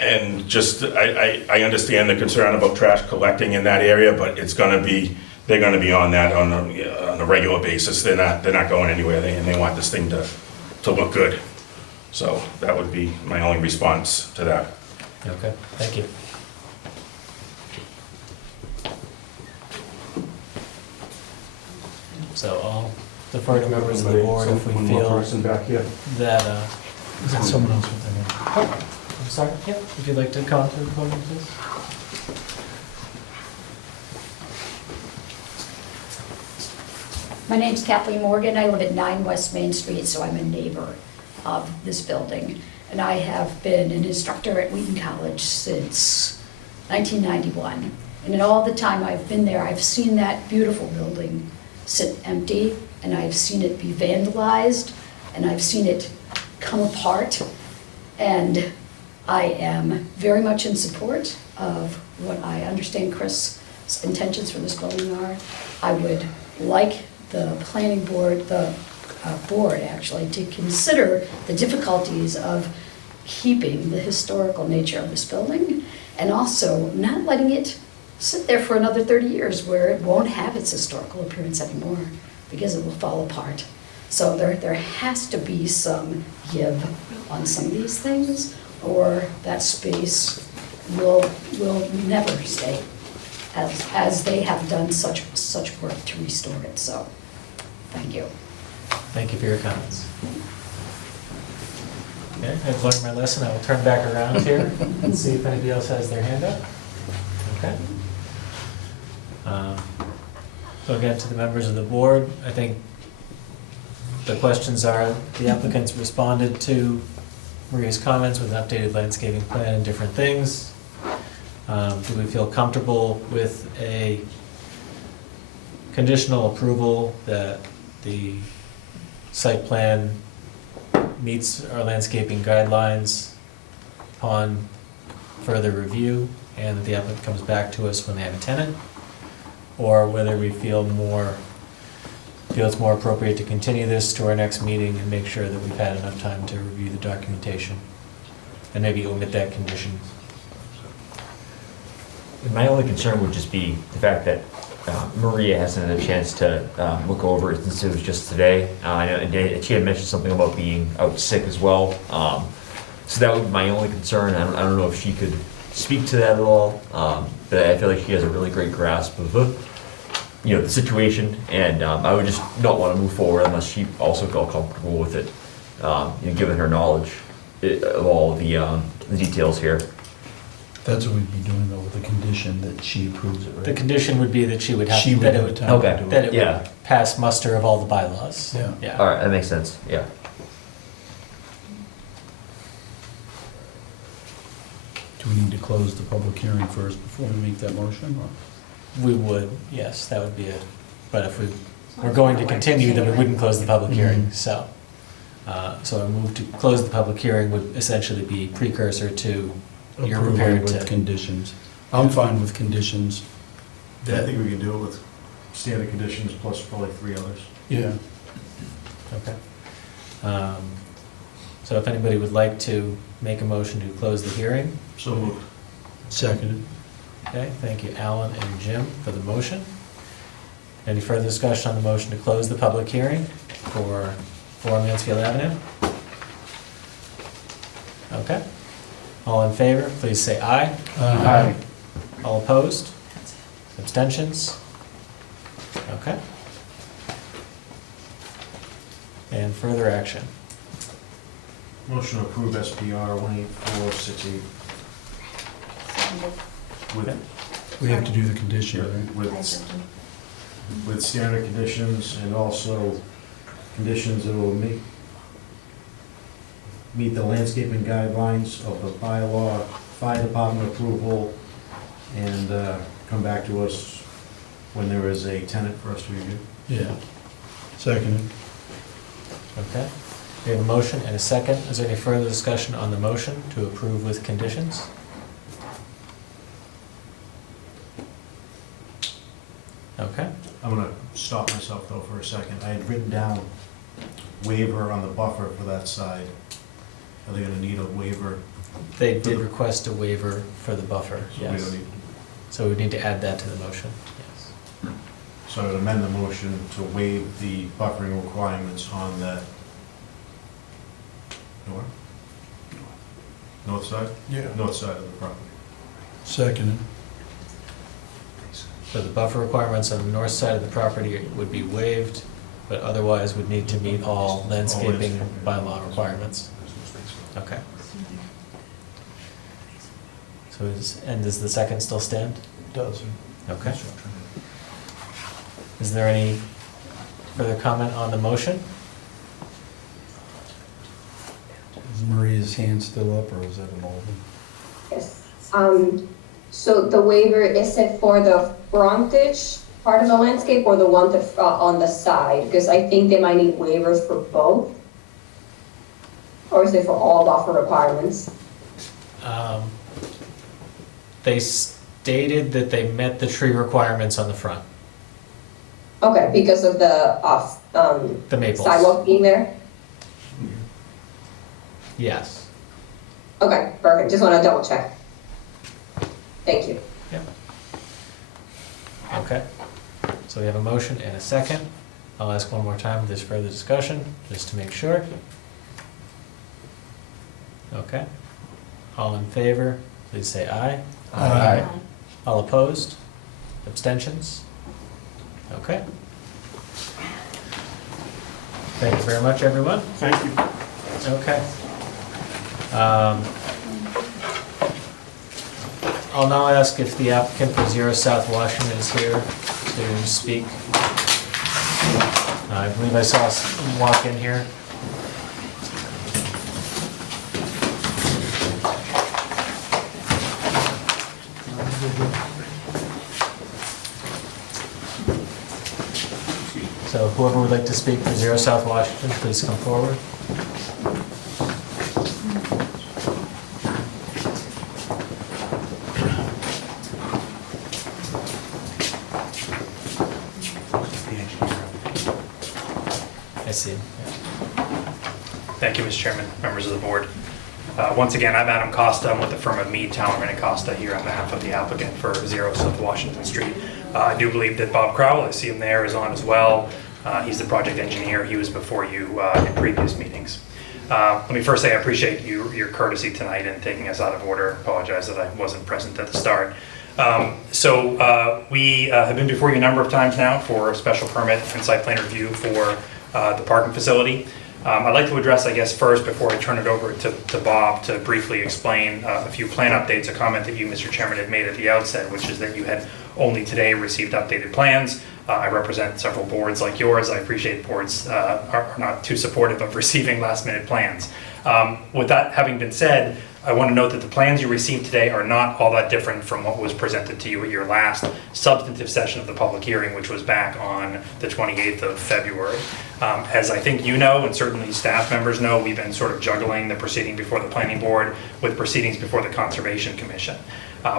And just, I understand the concern about trash collecting in that area, but it's gonna be, they're gonna be on that on a regular basis. They're not going anywhere, and they want this thing to look good. So that would be my only response to that. Okay, thank you. So I'll defer to members of the board if we One more feel person back here. that, Is that someone else with their hand? oh, I'm sorry, yeah, if you'd like to come to the podium, please. My name's Kathleen Morgan. I live at 9 West Main Street, so I'm a neighbor of this building. And I have been an instructor at Wheaton College since 1991. And in all the time I've been there, I've seen that beautiful building sit empty, and I've seen it be vandalized, and I've seen it come apart. And I am very much in support of what I understand Chris' intentions for this building are. I would like the planning board, the board actually, to consider the difficulties of keeping the historical nature of this building and also not letting it sit there for another 30 years where it won't have its historical appearance anymore because it will fall apart. So there has to be some give on some of these things, or that space will never stay as they have done such work to restore it. So, thank you. Thank you for your comments. Okay, I've learned my lesson. I will turn back around here and see if anybody else has their hand up. Okay. So again, to the members of the board, I think the questions are, the applicants responded to Maria's comments with an updated landscaping plan and different things. Do we feel comfortable with a conditional approval that the site plan meets our landscaping guidelines upon further review, and that the applicant comes back to us when they have a tenant? Or whether we feel it's more appropriate to continue this to our next meeting and make sure that we've had enough time to review the documentation and maybe omit that condition. My only concern would just be the fact that Maria hasn't had a chance to look over it since it was just today. I know she had mentioned something about being out sick as well. So that would be my only concern. I don't know if she could speak to that at all, but I feel like she has a really great grasp of the situation, and I would just not want to move forward unless she also felt comfortable with it, given her knowledge of all the details here. That's what we'd be doing though, with the condition that she approves it, right? The condition would be that she would have, She would that it have would, time to Okay. do it. that it Yeah. would pass muster of all the bylaws. Yeah. Yeah. All right, that makes sense. Yeah. Do we need to close the public hearing first before we make that motion, or? We would, yes, that would be it. But if we're going to continue, then we wouldn't close the public hearing, so. So a move to close the public hearing would essentially be precursor to you're Approval prepared with to. conditions. I'm fine with conditions. I think we can do it with standard conditions plus probably 3 others. Yeah. Okay. So if anybody would like to make a motion to close the hearing. So moved. Seconded. Okay, thank you, Alan and Jim, for the motion. Any further discussion on the motion to close the public hearing for 4 Mansfield Avenue? Okay. All in favor, please say aye. Aye. All opposed? Abstentions? Okay. And further action. Motion to approve SPR 18468 We have to do the condition, right? with standard conditions and also conditions that will meet the landscaping guidelines of the bylaw, fire department approval, and come back to us when there is a tenant for us to review. Yeah. Seconded. Okay. We have a motion and a second. Is there any further discussion on the motion to approve with conditions? Okay. I'm gonna stop myself though for a second. I had written down waiver on the buffer for that side. Are they gonna need a waiver? They did request a waiver for the buffer, So we yes. don't need- So we need to add that to the motion, yes. So I would amend the motion to waive the buffering requirements on that north side? Yeah. North side of the property. Seconded. So the buffer requirements on the north side of the property would be waived, but otherwise would need to meet all landscaping bylaw requirements. Okay. So does the second still stand? Does. Okay. Is there any further comment on the motion? Is Maria's hand still up, or is that an old one? Yes. So the waiver, is it for the frontage part of the landscape or the one that, on the side? Because I think they might need waivers for both. Or is it for all buffer requirements? They stated that they met the tree requirements on the front, Okay, because of the the maples. sidewalk being there? Yes. Okay, perfect, just want to double check. Thank you. Yep. Okay, so we have a motion and a second. I'll ask one more time if there's further discussion, just to make sure. Okay. All in favor, please say aye. Aye. All opposed? Abstentions? Okay. Thank you very much, everyone. Thank you. Okay. I'll now ask if the applicant for 0 South Washington is here to speak. I believe I saw us walk in here. So whoever would like to speak for 0 South Washington, please come forward. I see. Yeah. Thank you, Mr. Chairman, members of the board. Once again, I'm Adam Costa. I'm with the firm of Mead, Tallerman and Costa here on behalf of the applicant for 0 South Washington Street. I do believe that Bob Crowell, I see him there, is on as well. He's the project engineer. He was before you in previous meetings. Let me first say I appreciate your courtesy tonight in taking us out of order. Apologize that I wasn't present at the start. We have been before you a number of times now for a special permit and site plan review for the parking facility. I'd like to address, I guess, first, before I turn it over to Bob, to briefly explain a few plan updates, a comment that you, Mr. Chairman, had made at the outset, which is that you had only today received updated plans. I represent several boards like yours. I appreciate boards are not too supportive of receiving last-minute plans. With that having been said, I want to note that the plans you received today are not all that different from what was presented to you at your last substantive session of the public hearing, which was back on the 28th of February. As I think you know, and certainly staff members know, we've been sort of juggling the proceeding before the planning board with proceedings before the Conservation Commission.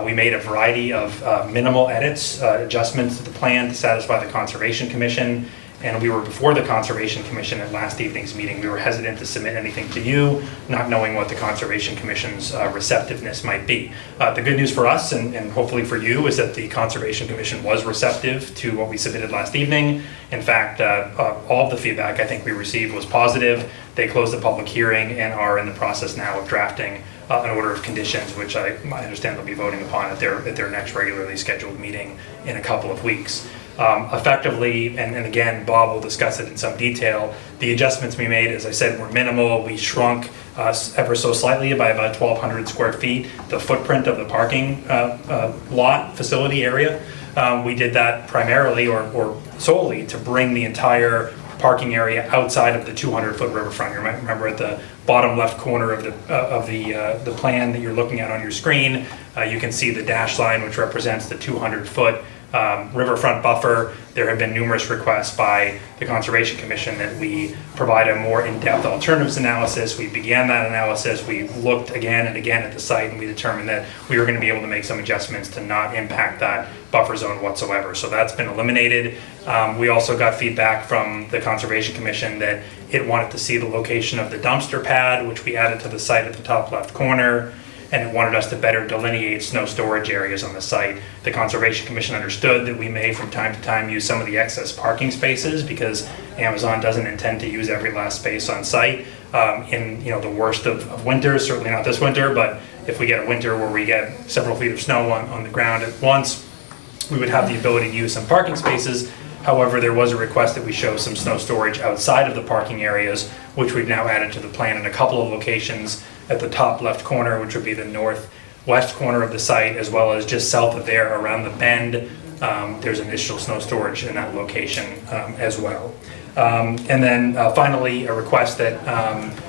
We made a variety of minimal edits, adjustments to the plan to satisfy the Conservation Commission, and we were before the Conservation Commission at last evening's meeting. We were hesitant to submit anything to you, not knowing what the Conservation Commission's receptiveness might be. The good news for us, and hopefully for you, is that the Conservation Commission was receptive to what we submitted last evening. In fact, all of the feedback I think we received was positive. They closed the public hearing and are in the process now of drafting an order of conditions, which I understand they'll be voting upon at their next regularly scheduled meeting in a couple of weeks. Effectively, and again, Bob will discuss it in some detail, the adjustments we made, as I said, were minimal. We shrunk ever so slightly by about 1,200 square feet the footprint of the parking lot facility area. We did that primarily or solely to bring the entire parking area outside of the 200-foot riverfront. You might remember at the bottom left corner of the plan that you're looking at on your screen, you can see the dash line, which represents the 200-foot riverfront buffer. There have been numerous requests by the Conservation Commission that we provide a more in-depth alternatives analysis. We began that analysis. We looked again and again at the site, and we determined that we were going to be able to make some adjustments to not impact that buffer zone whatsoever. So that's been eliminated. We also got feedback from the Conservation Commission that it wanted to see the location of the dumpster pad, which we added to the site at the top left corner, and it wanted us to better delineate snow storage areas on the site. The Conservation Commission understood that we may from time to time use some of the excess parking spaces because Amazon doesn't intend to use every last space on site in the worst of winters, certainly not this winter, but if we get a winter where we get several feet of snow on the ground at once, we would have the ability to use some parking spaces. However, there was a request that we show some snow storage outside of the parking areas, which we've now added to the plan in a couple of locations at the top left corner, which would be the northwest corner of the site, as well as just south of there around the bend there's additional snow storage in that location as well. And then finally, a request that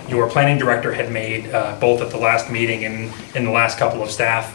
your planning director had made both at the last meeting and in the last couple of staff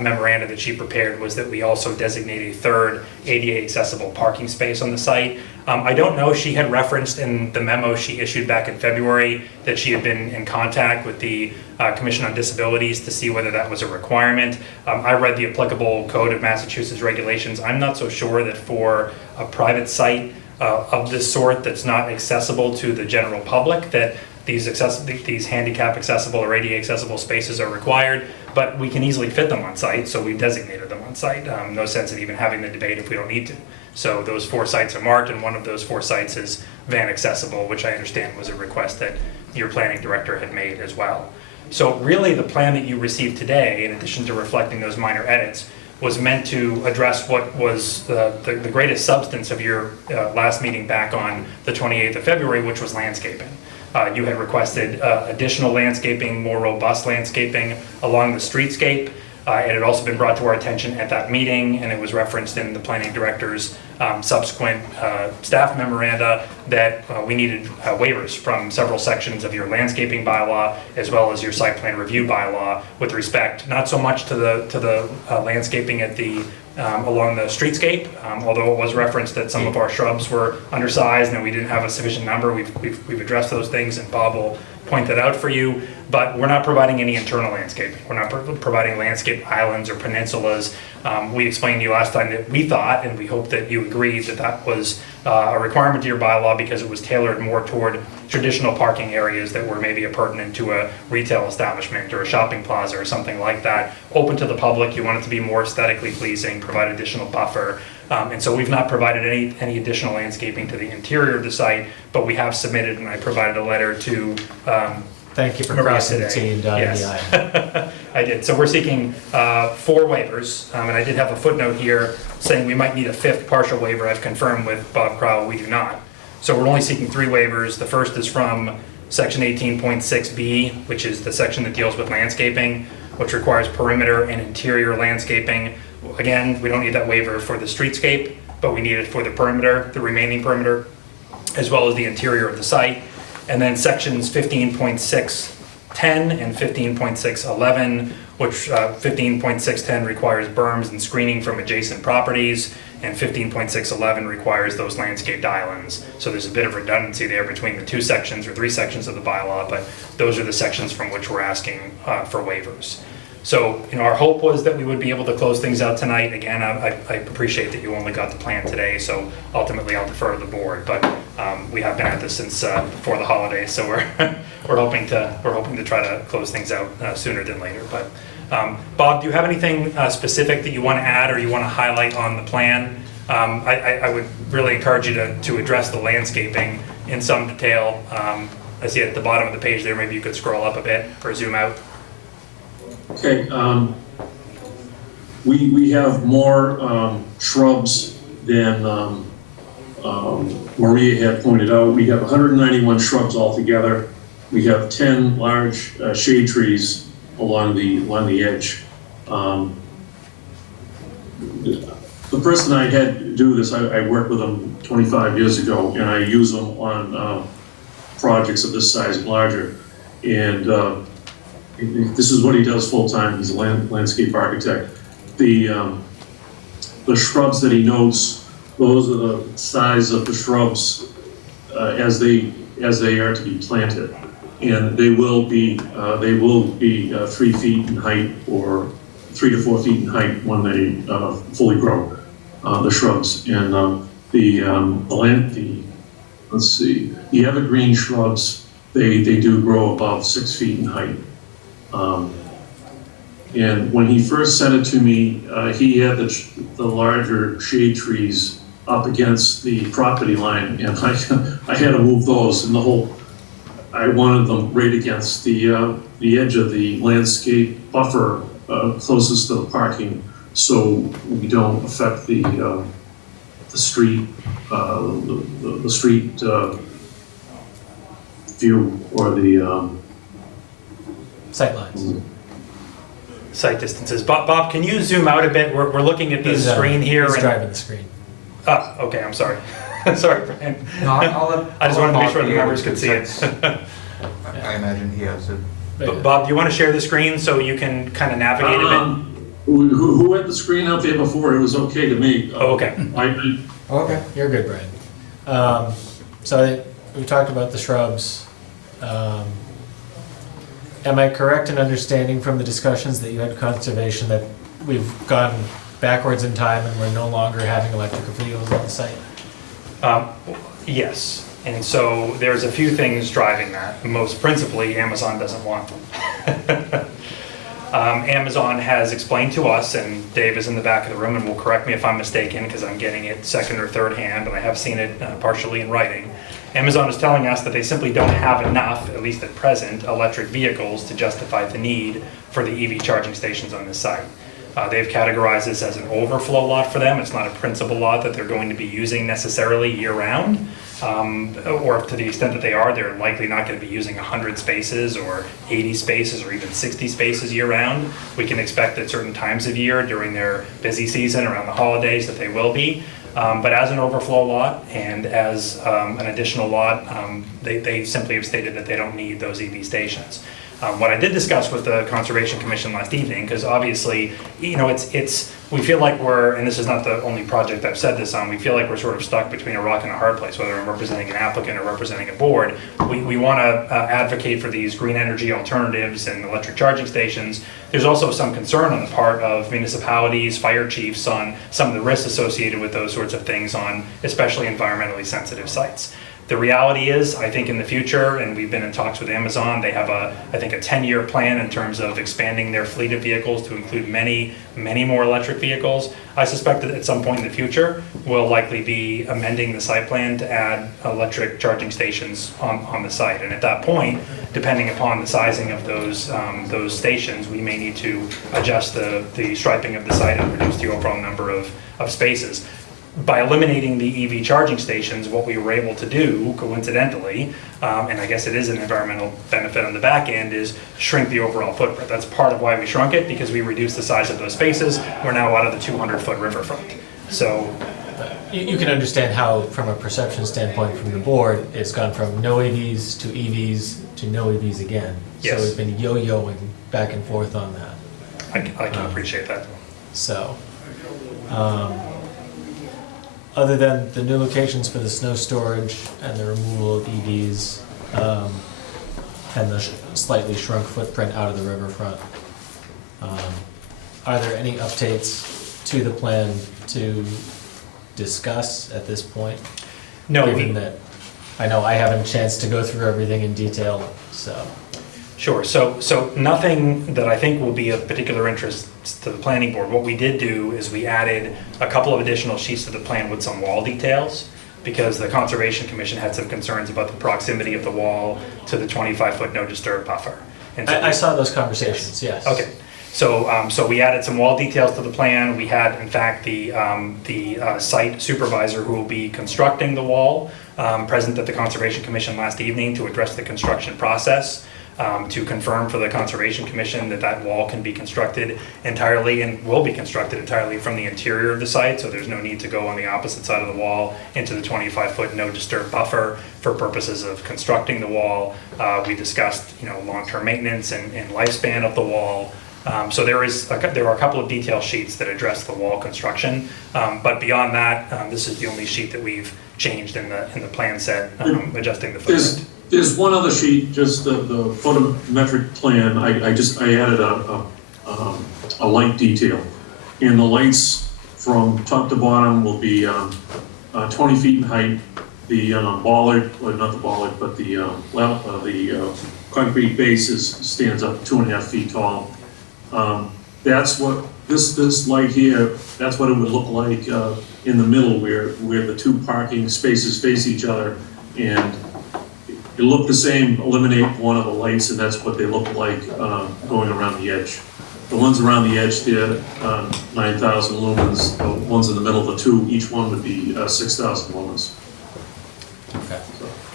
memoranda that she prepared was that we also designate a third ADA accessible parking space on the site. I don't know, she had referenced in the memo she issued back in February that she had been in contact with the Commission on Disabilities to see whether that was a requirement. I read the applicable Code of Massachusetts regulations. I'm not so sure that for a private site of this sort that's not accessible to the general public that these handicap accessible or ADA accessible spaces are required, but we can easily fit them on site, so we designated them on site. No sense in even having the debate if we don't need to. So those 4 sites are marked, and one of those 4 sites is van accessible, which I understand was a request that your planning director had made as well. So really the plan that you received today, in addition to reflecting those minor edits, was meant to address what was the greatest substance of your last meeting back on the 28th of February, which was landscaping. You had requested additional landscaping, more robust landscaping along the streetscape. It had also been brought to our attention at that meeting, and it was referenced in the planning director's subsequent staff memoranda that we needed waivers from several sections of your landscaping bylaw as well as your site plan review bylaw with respect not so much to the landscaping at the along the streetscape, although it was referenced that some of our shrubs were undersized and we didn't have a sufficient number. We've addressed those things, and Bob will point that out for you, but we're not providing any internal landscaping. We're not providing landscape islands or peninsulas. We explained to you last time that we thought, and we hope that you agreed, that that was a requirement to your bylaw because it was tailored more toward traditional parking areas that were maybe pertinent to a retail establishment or a shopping plaza or something like that, open to the public. You want it to be more aesthetically pleasing, provide additional buffer. And so we've not provided any additional landscaping to the interior of the site, but we have submitted, and I provided a letter to Thank you for Maria crossing the today. T and dotting the Yes. I. I did. So we're seeking 4 waivers, and I did have a footnote here saying we might need a 5th partial waiver. I've confirmed with Bob Crowell we do not. So we're only seeking 3 waivers. The first is from section 18.6B, which is the section that deals with landscaping, which requires perimeter and interior landscaping. Again, we don't need that waiver for the streetscape, but we need it for the perimeter, the remaining perimeter, as well as the interior of the site. And then sections 15.610 and 15.611, which 15.610 requires berms and screening from adjacent properties, and 15.611 requires those landscaped islands. So there's a bit of redundancy there between the 2 sections or 3 sections of the bylaw, but those are the sections from which we're asking for waivers. So, our hope was that we would be able to close things out tonight. Again, I appreciate that you only got the plan today, so ultimately I'll defer to the board. But we have been at this since before the holidays, so we're hoping to try to close things out sooner than later. But Bob, do you have anything specific that you want to add or you want to highlight on the plan? I would really encourage you to address the landscaping in some detail. I see it at the bottom of the page there. Maybe you could scroll up a bit or zoom out. Okay, we have more shrubs than Maria had pointed out. We have 191 shrubs altogether. We have 10 large shade trees along the edge. The person I had do this, I worked with them 25 years ago, and I use them on projects of this size and larger. And this is what he does full time. He's a landscape architect. The shrubs that he notes, those are the size of the shrubs as they are to be planted, and they will be 3 feet in height or 3 to 4 feet in height when they fully grow. The shrubs and the evergreen shrubs, they do grow above 6 feet in height. And when he first sent it to me, he had the larger shade trees up against the property line, and I had to move those, and I wanted them right against the edge of the landscape buffer closest to the parking, so we don't affect the street, the street view or the sightlines. site distances. Bob, can you zoom out a bit? We're looking at the screen here. He's and- driving the screen. Oh, okay, I'm sorry. Sorry, Brian. No, I just wanted to make sure the members could see it. I imagine he has it. Bob, do you want to share the screen so you can kind of navigate a bit? Who had the screen up there before? It was okay to me. Oh, okay. Okay. You're good, Brian. So we talked about the shrubs. Am I correct in understanding from the discussions that you had conservation that we've gone backwards in time and we're no longer having electrical vehicles on the site? Yes, and so there's a few things driving that. Most principally, Amazon doesn't want them. Amazon has explained to us, and Dave is in the back of the room and will correct me if I'm mistaken because I'm getting it second or third hand, and I have seen it partially in writing. Amazon is telling us that they simply don't have enough, at least at present, electric vehicles to justify the need for the EV charging stations on this site. They've categorized this as an overflow lot for them. It's not a principal lot that they're going to be using necessarily year-round, or to the extent that they are, they're likely not going to be using 100 spaces or 80 spaces or even 60 spaces year-round. We can expect at certain times of year during their busy season, around the holidays, that they will be. But as an overflow lot and as an additional lot, they simply have stated that they don't need those EV stations. What I did discuss with the Conservation Commission last evening, because obviously, you know, we feel like we're, and this is not the only project I've said this on, we feel like we're sort of stuck between a rock and a hard place, whether I'm representing an applicant or representing a board. We want to advocate for these green energy alternatives and electric charging stations. There's also some concern on the part of municipalities, fire chiefs on some of the risks associated with those sorts of things on especially environmentally sensitive sites. The reality is, I think in the future, and we've been in talks with Amazon, they have I think a 10-year plan in terms of expanding their fleet of vehicles to include many, many more electric vehicles. I suspect that at some point in the future, we'll likely be amending the site plan to add electric charging stations on the site. And at that point, depending upon the sizing of those stations, we may need to adjust the striping of the site and reduce the overall number of spaces. By eliminating the EV charging stations, what we were able to do, coincidentally, and I guess it is an environmental benefit on the back end, is shrink the overall footprint. That's part of why we shrunk it, because we reduced the size of those spaces. We're now out of the 200-foot riverfront. So you can understand how, from a perception standpoint from the board, it's gone from no EVs to EVs to no EVs again. Yes. So we've been yo-yoing back and forth on that. I can appreciate that. So, other than the new locations for the snow storage and the removal of EVs, and the slightly shrunk footprint out of the riverfront, are there any updates to the plan to discuss at this point? No. Given that, I know I haven't a chance to go through everything in detail, so. Sure, so nothing that I think will be of particular interest to the planning board. What we did do is we added a couple of additional sheets to the plan with some wall details, because the Conservation Commission had some concerns about the proximity of the wall to the 25-foot no disturb buffer. And so I saw those conversations, yes. Okay, so we added some wall details to the plan. We had, in fact, the site supervisor who will be constructing the wall present at the Conservation Commission last evening to address the construction process. To confirm for the Conservation Commission that wall can be constructed entirely and will be constructed entirely from the interior of the site, so there's no need to go on the opposite side of the wall into the 25-foot no disturb buffer for purposes of constructing the wall. We discussed, long-term maintenance and lifespan of the wall. So there are a couple of detail sheets that address the wall construction, but beyond that, this is the only sheet that we've changed in the plan set, adjusting the footprint. There's one other sheet, just the photometric plan. I added a light detail, and the lights from top to bottom will be 20 feet in height. The bollard, or not the bollard, but the concrete base stands up 2.5 feet tall. That's what this light here. That's what it would look like in the middle, where the two parking spaces face each other, and it look the same, eliminate one of the lights, and that's what they look like going around the edge. The ones around the edge there, 9,000 lumens. The ones in the middle, the two, each one would be 6,000 lumens. Okay.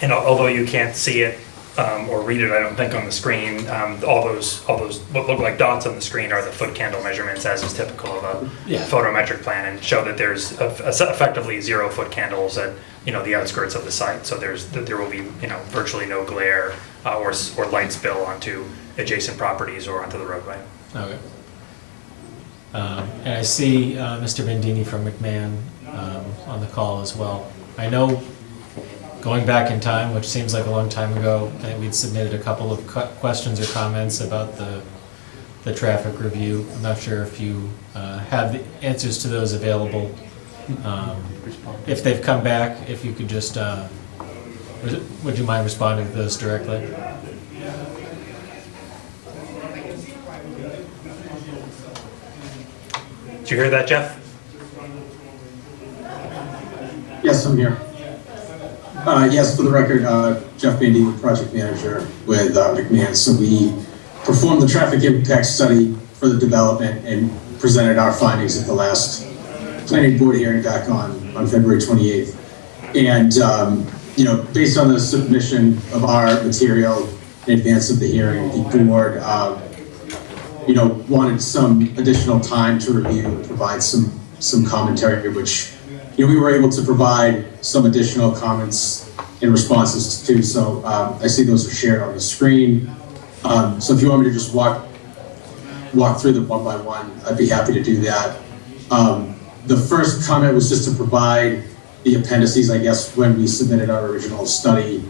And although you can't see it or read it, I don't think, on the screen. All those what look like dots on the screen are the foot candle measurements, as is typical of a photometric plan, and show that there's effectively 0 foot candles at the outskirts of the site. So there will be virtually no glare or light spill onto adjacent properties or onto the roadway. Okay. And I see Mr. Bandini from McMahon on the call as well. I know, going back in time, which seems like a long time ago, I think we'd submitted a couple of questions or comments about the traffic review. I'm not sure if you have the answers to those available. If they've come back, if you could just, would you mind responding to those directly? Did you hear that, Jeff? Yes, I'm here. Yes, for the record, Jeff Bandini, project manager with McMahon. So we performed the traffic impact study for the development and presented our findings at the last planning board hearing back on February 28th. And, based on the submission of our material in advance of the hearing, the board, wanted some additional time to review and provide some commentary, which we were able to provide some additional comments and responses to. So I see those are shared on the screen. So if you want me to just walk through them one by one, I'd be happy to do that. The first comment was just to provide the appendices, I guess, when we submitted our original study.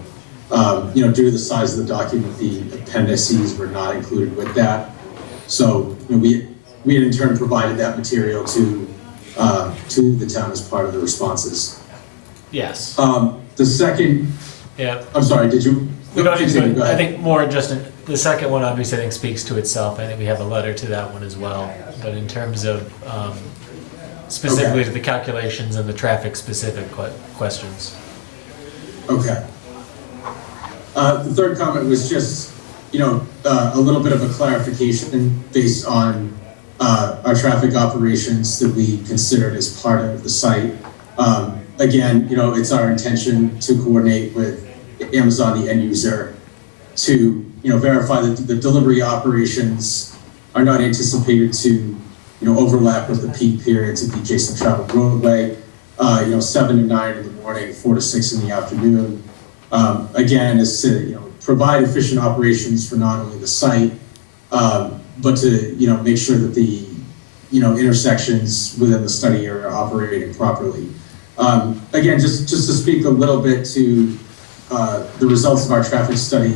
Due to the size of the document, the appendices were not included with that. So we in turn provided that material to the town as part of the responses. Yes. The second. Yeah. I'm sorry. Did you? We don't need to. I think more just the second one obviously I think speaks to itself. I think we have a letter to that one as well. But in terms of specifically to the calculations and the traffic specific questions. Okay. The third comment was just a little bit of a clarification based on our traffic operations that we considered as part of the site. Again, it's our intention to coordinate with Amazon, the end user, to verify that the delivery operations are not anticipated to overlap with the peak periods of the adjacent traveled roadway. 7 to 9 in the morning, 4 to 6 in the afternoon. Again, is to provide efficient operations for not only the site, but to make sure that the intersections within the study area are operating properly. Again, just to speak a little bit to the results of our traffic study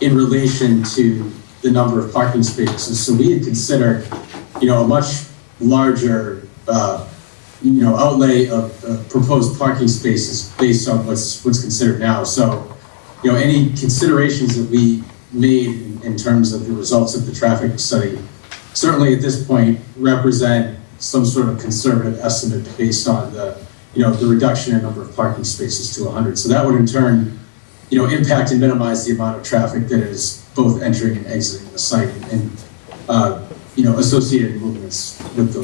in relation to the number of parking spaces. So we had considered a much larger outlay of proposed parking spaces based on what's considered now. So any considerations that we made in terms of the results of the traffic study certainly at this point represent some sort of conservative estimate based on the reduction in number of parking spaces to 100. So that would in turn impact and minimize the amount of traffic that is both entering and exiting the site and associated movements with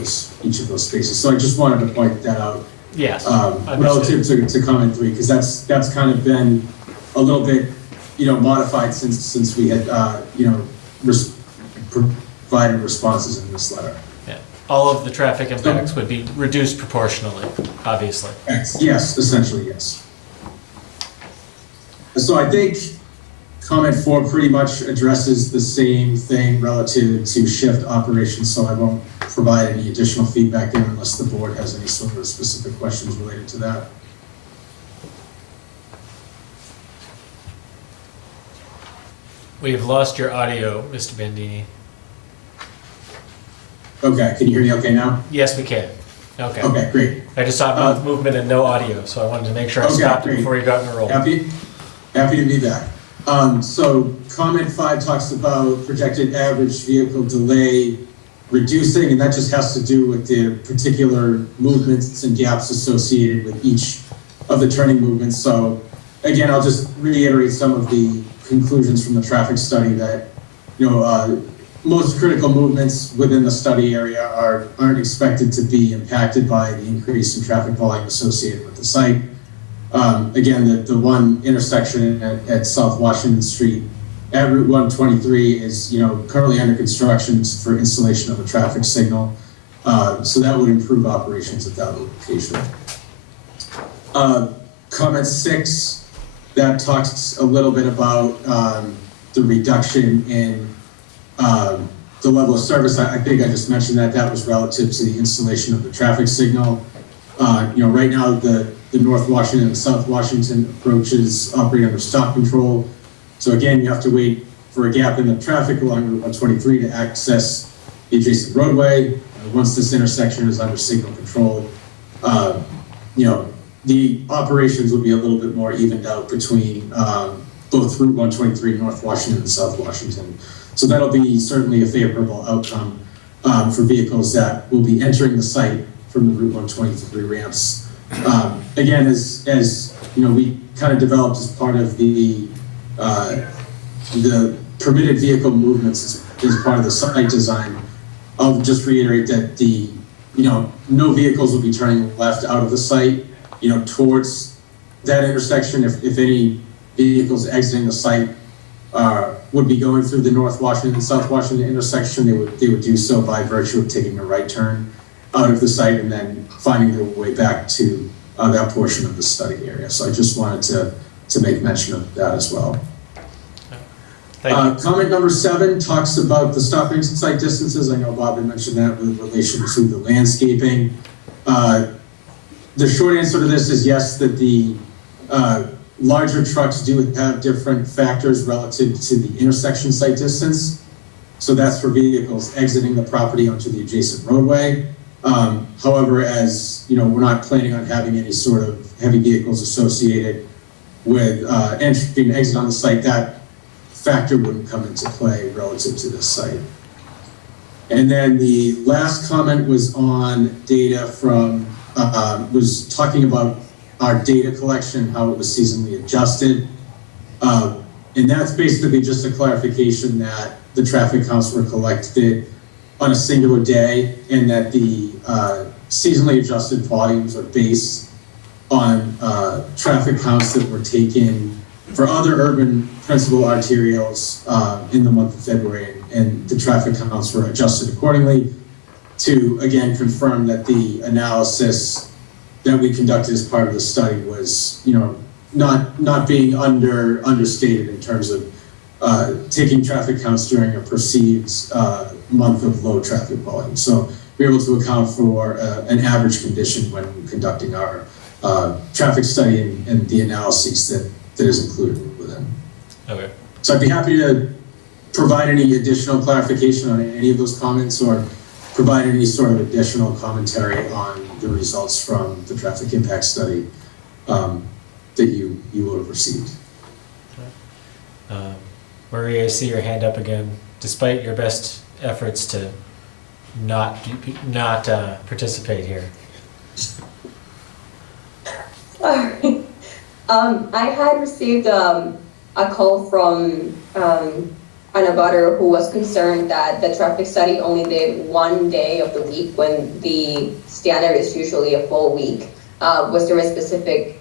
each of those spaces. So I just wanted to point that out. Yes. Relative to comment 3, because that's kind of been a little bit modified since we had provided responses in this letter. Yeah. All of the traffic impacts would be reduced proportionally, obviously. Yes, essentially yes. So I think comment 4 pretty much addresses the same thing relative to shift operations, so I won't provide any additional feedback there unless the board has any sort of specific questions related to that. We have lost your audio, Mr. Bandini. Okay, can you hear me okay now? Yes, we can. Okay. Okay, great. I just saw mouth movement and no audio, so I wanted to make sure I stopped great. before you got in a roll. Happy to be back. So comment 5 talks about projected average vehicle delay reducing, and that just has to do with the particular movements and gaps associated with each of the turning movements. So again, I'll just reiterate some of the conclusions from the traffic study that, most critical movements within the study area aren't expected to be impacted by the increase in traffic volume associated with the site. Again, the one intersection at South Washington Street at Route 123 is, currently under construction for installation of a traffic signal. So that would improve operations at that location. Comment 6, that talks a little bit about the reduction in the level of service. I think I just mentioned that was relative to the installation of the traffic signal. Right now the North Washington and South Washington approaches operate under stop control. So again, you have to wait for a gap in the traffic along Route 123 to access the adjacent roadway. Once this intersection is under signal control, the operations would be a little bit more evened out between both Route 123 North Washington and South Washington. So that'll be certainly a favorable outcome for vehicles that will be entering the site from the Route 123 ramps. Again, as we kind of developed as part of the permitted vehicle movements as part of the site design. I'll just reiterate that no vehicles will be turning left out of the site, towards that intersection. If any vehicles exiting the site would be going through the North Washington, South Washington intersection, they would do so by virtue of taking a right turn out of the site and then finding their way back to that portion of the study area. So I just wanted to make mention of that as well. Comment number 7 talks about the stopping site distances. I know Bob had mentioned that with relation to the landscaping. The short answer to this is yes, that the larger trucks do have different factors relative to the intersection site distance. So that's for vehicles exiting the property onto the adjacent roadway. However, as we're not planning on having any sort of heavy vehicles associated with entry and exit on the site, that factor wouldn't come into play relative to this site. And then the last comment was on data from, was talking about our data collection, how it was seasonally adjusted. And that's basically just a clarification that the traffic counts were collected on a singular day, and that the seasonally adjusted volumes are based on traffic counts that were taken for other urban principal arterials in the month of February, and the traffic counts were adjusted accordingly to, again, confirm that the analysis that we conducted as part of the study was, not being understated in terms of taking traffic counts during a perceived month of low traffic volume. So we're able to account for an average condition when conducting our traffic study and the analyses that is included within. Okay. So I'd be happy to provide any additional clarification on any of those comments, or provide any sort of additional commentary on the results from the traffic impact study that you will have received. Maria, I see your hand up again. Despite your best efforts to not participate here. Sorry. I had received a call from an abutter who was concerned that the traffic study only did one day of the week when the standard is usually a full week. Was there a specific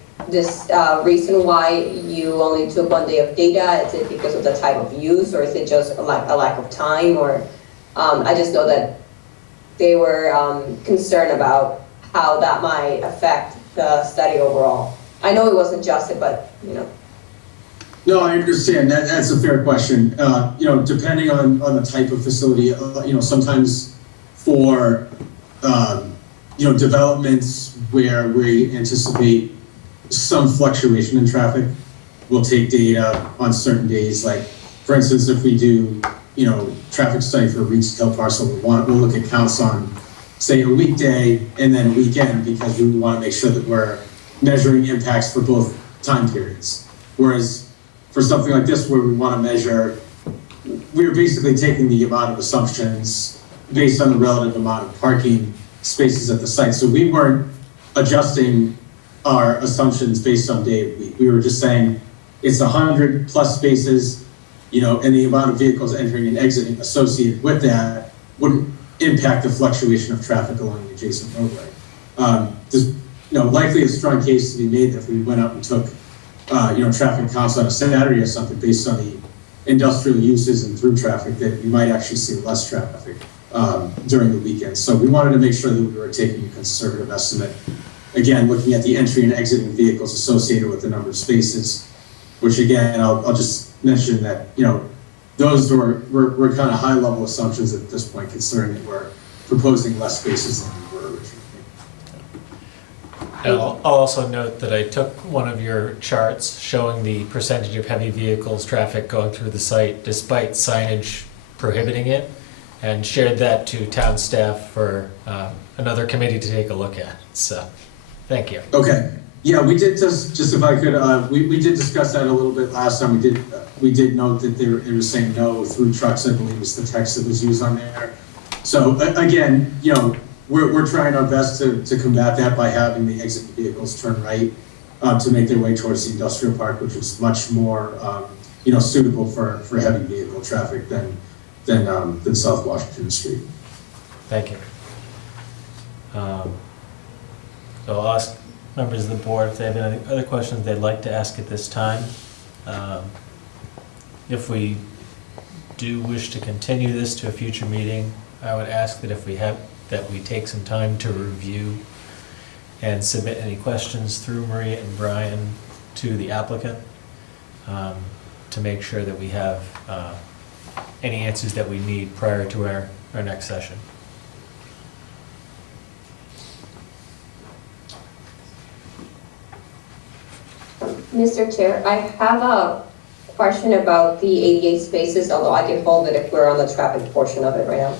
reason why you only took one day of data? Is it because of the type of use, or is it just a lack of time? Or I just know that they were concerned about how that might affect the study overall. I know it wasn't adjusted, but No, I understand. That's a fair question. Depending on the type of facility, sometimes for developments where we anticipate some fluctuation in traffic, we'll take data on certain days. Like, for instance, if we do traffic study for a retail parcel, we'll look at counts on, say, a weekday and then a weekend, because we want to make sure that we're measuring impacts for both time periods. Whereas for something like this, where we want to measure, we're basically taking the amount of assumptions based on the relative amount of parking spaces at the site. So we weren't adjusting our assumptions based on day of week. We were just saying it's 100 plus spaces, and the amount of vehicles entering and exiting associated with that wouldn't impact the fluctuation of traffic along the adjacent roadway. likely a strong case to be made that if we went out and took, traffic counts on a Saturday or something based on the industrial uses and through traffic, that you might actually see less traffic during the weekend. So we wanted to make sure that we were taking a conservative estimate. Again, looking at the entry and exiting vehicles associated with the number of spaces, which again, I'll just mention that, those were kind of high level assumptions at this point, considering that we're proposing less spaces than we were originally. And I'll also note that I took one of your charts showing the percentage of heavy vehicles traffic going through the site despite signage prohibiting it, and shared that to town staff for another committee to take a look at. So, thank you. Okay. Yeah, we did just if I could, we did discuss that a little bit last time. We did note that it was saying no through trucks, I believe is the text that was used on there. So again, we're trying our best to combat that by having the exit vehicles turn right to make their way towards the industrial park, which is much more, suitable for heavy vehicle traffic than South Washington Street. Thank you. So I'll ask members of the board if they have any other questions they'd like to ask at this time. If we do wish to continue this to a future meeting, I would ask that we take some time to review and submit any questions through Maria and Brian to the applicant to make sure that we have any answers that we need prior to our next session. Mr. Chair, I have a question about the ADA spaces, although I can hold it if we're on the traffic portion of it right now.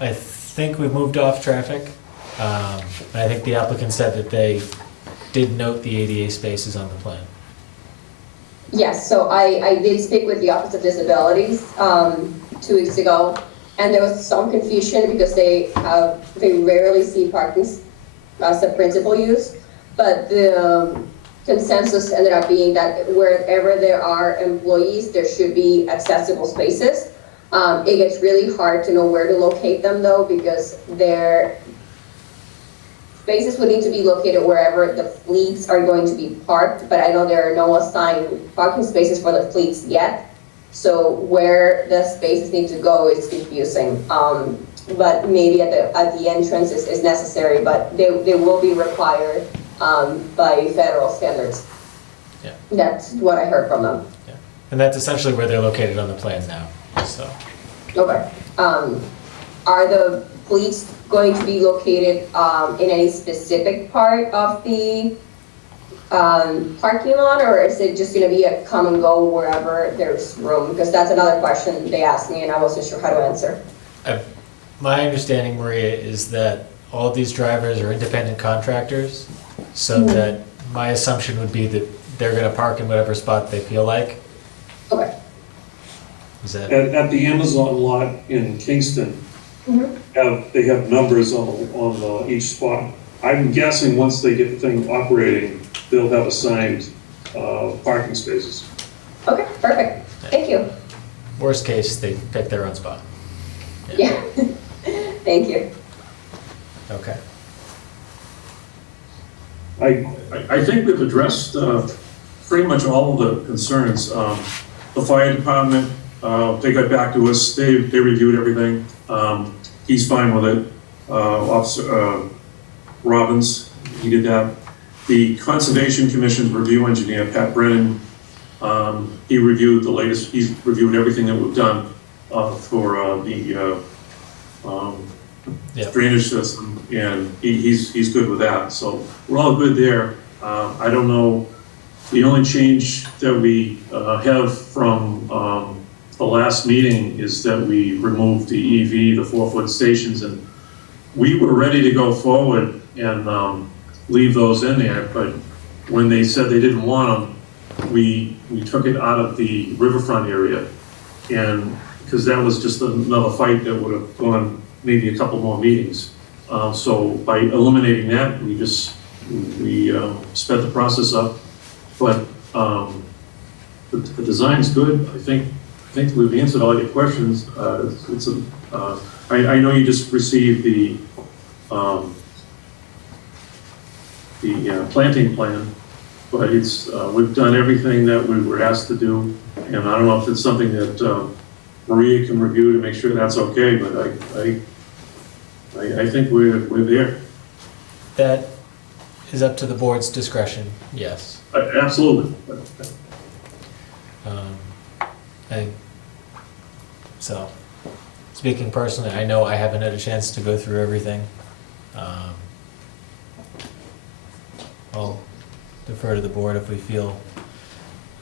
I think we've moved off traffic. I think the applicant said that they did note the ADA spaces on the plan. Yes, so I did speak with the Office of Disabilities 2 weeks ago, and there was some confusion because they rarely see parking as a principal use, but the consensus ended up being that wherever there are employees, there should be accessible spaces. It gets really hard to know where to locate them though, because their spaces would need to be located wherever the fleets are going to be parked, but I know there are no assigned parking spaces for the fleets yet. So where the spaces need to go is confusing. But maybe at the entrance is necessary, but they will be required by federal standards. Yeah. That's what I heard from them. Yeah. And that's essentially where they're located on the plan now, so. Okay. Are the fleets going to be located in any specific part of the parking lot, or is it just going to be a come and go wherever there's room? Because that's another question they asked me and I wasn't sure how to answer. My understanding, Maria, is that all of these drivers are independent contractors, so that my assumption would be that they're going to park in whatever spot they feel like. Okay. Is that? At the Amazon lot in Kingston, they have numbers on each spot. I'm guessing once they get the thing operating, they'll have assigned parking spaces. Okay, perfect. Thank you. Worst case, they pick their own spot. Yeah. Thank you. Okay. I think we've addressed pretty much all of the concerns. The fire department, they got back to us, they reviewed everything. He's fine with it. Officer Robbins, he did that. The Conservation Commission's review engineer, Pat Brennan, he reviewed the latest, he's reviewed everything that we've done for the drainage system, and he's good with that. So we're all good there. I don't know, the only change that we have from the last meeting is that we removed the EV, the 4-foot stations, and we were ready to go forward and leave those in there, but when they said they didn't want them, we took it out of the riverfront area, and because that was just another fight that would have gone maybe a couple more meetings. So by eliminating that, we sped the process up, but the design's good. I think we've answered all your questions. I know you just received the planting plan. But it's, we've done everything that we were asked to do, and I don't know if it's something that Maria can review to make sure that's okay, but I think we're there. That is up to the board's discretion, yes. Absolutely. So, speaking personally, I know I haven't had a chance to go through everything. I'll defer to the board if we feel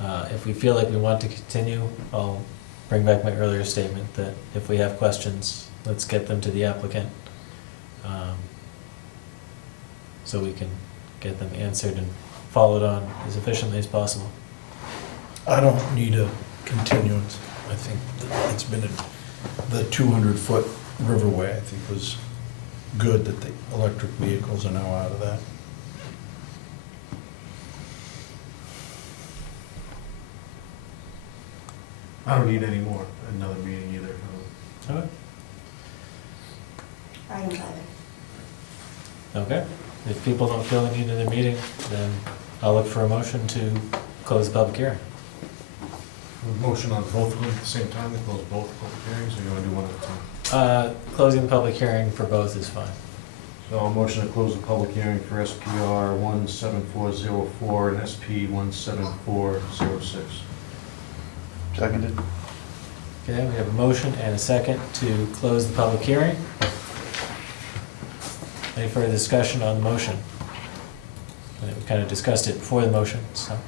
like we want to continue. I'll bring back my earlier statement that if we have questions, let's get them to the applicant, so we can get them answered and followed on as efficiently as possible. I don't need a continuance. I think that it's been, the 200-foot riverway, I think, was good that the electric vehicles are now out of that. I don't need any more, another meeting either. Okay. I don't either. Okay, if people don't feel they need another meeting, then I'll look for a motion to close the public hearing. Motion on both of them at the same time, to close both public hearings, or you want to do one at a time? Closing the public hearing for both is fine. So I'll motion to close the public hearing for SPR 17404 and SP 17406. Seconded. Okay, we have a motion and a second to close the public hearing. Any further discussion on the motion? I think we kind of discussed it before the motion, so.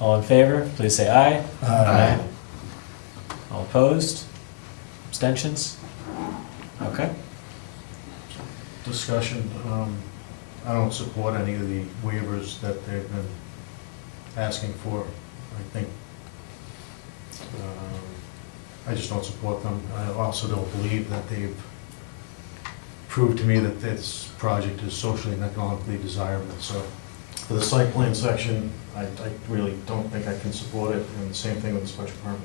All in favor, please say aye. Aye. All opposed? Abstentions? Okay. Discussion, I don't support any of the waivers that they've been asking for. I think, I just don't support them. I also don't believe that they've proved to me that this project is socially and economically desirable. So for the site plan section, I really don't think I can support it, and the same thing with the special permit.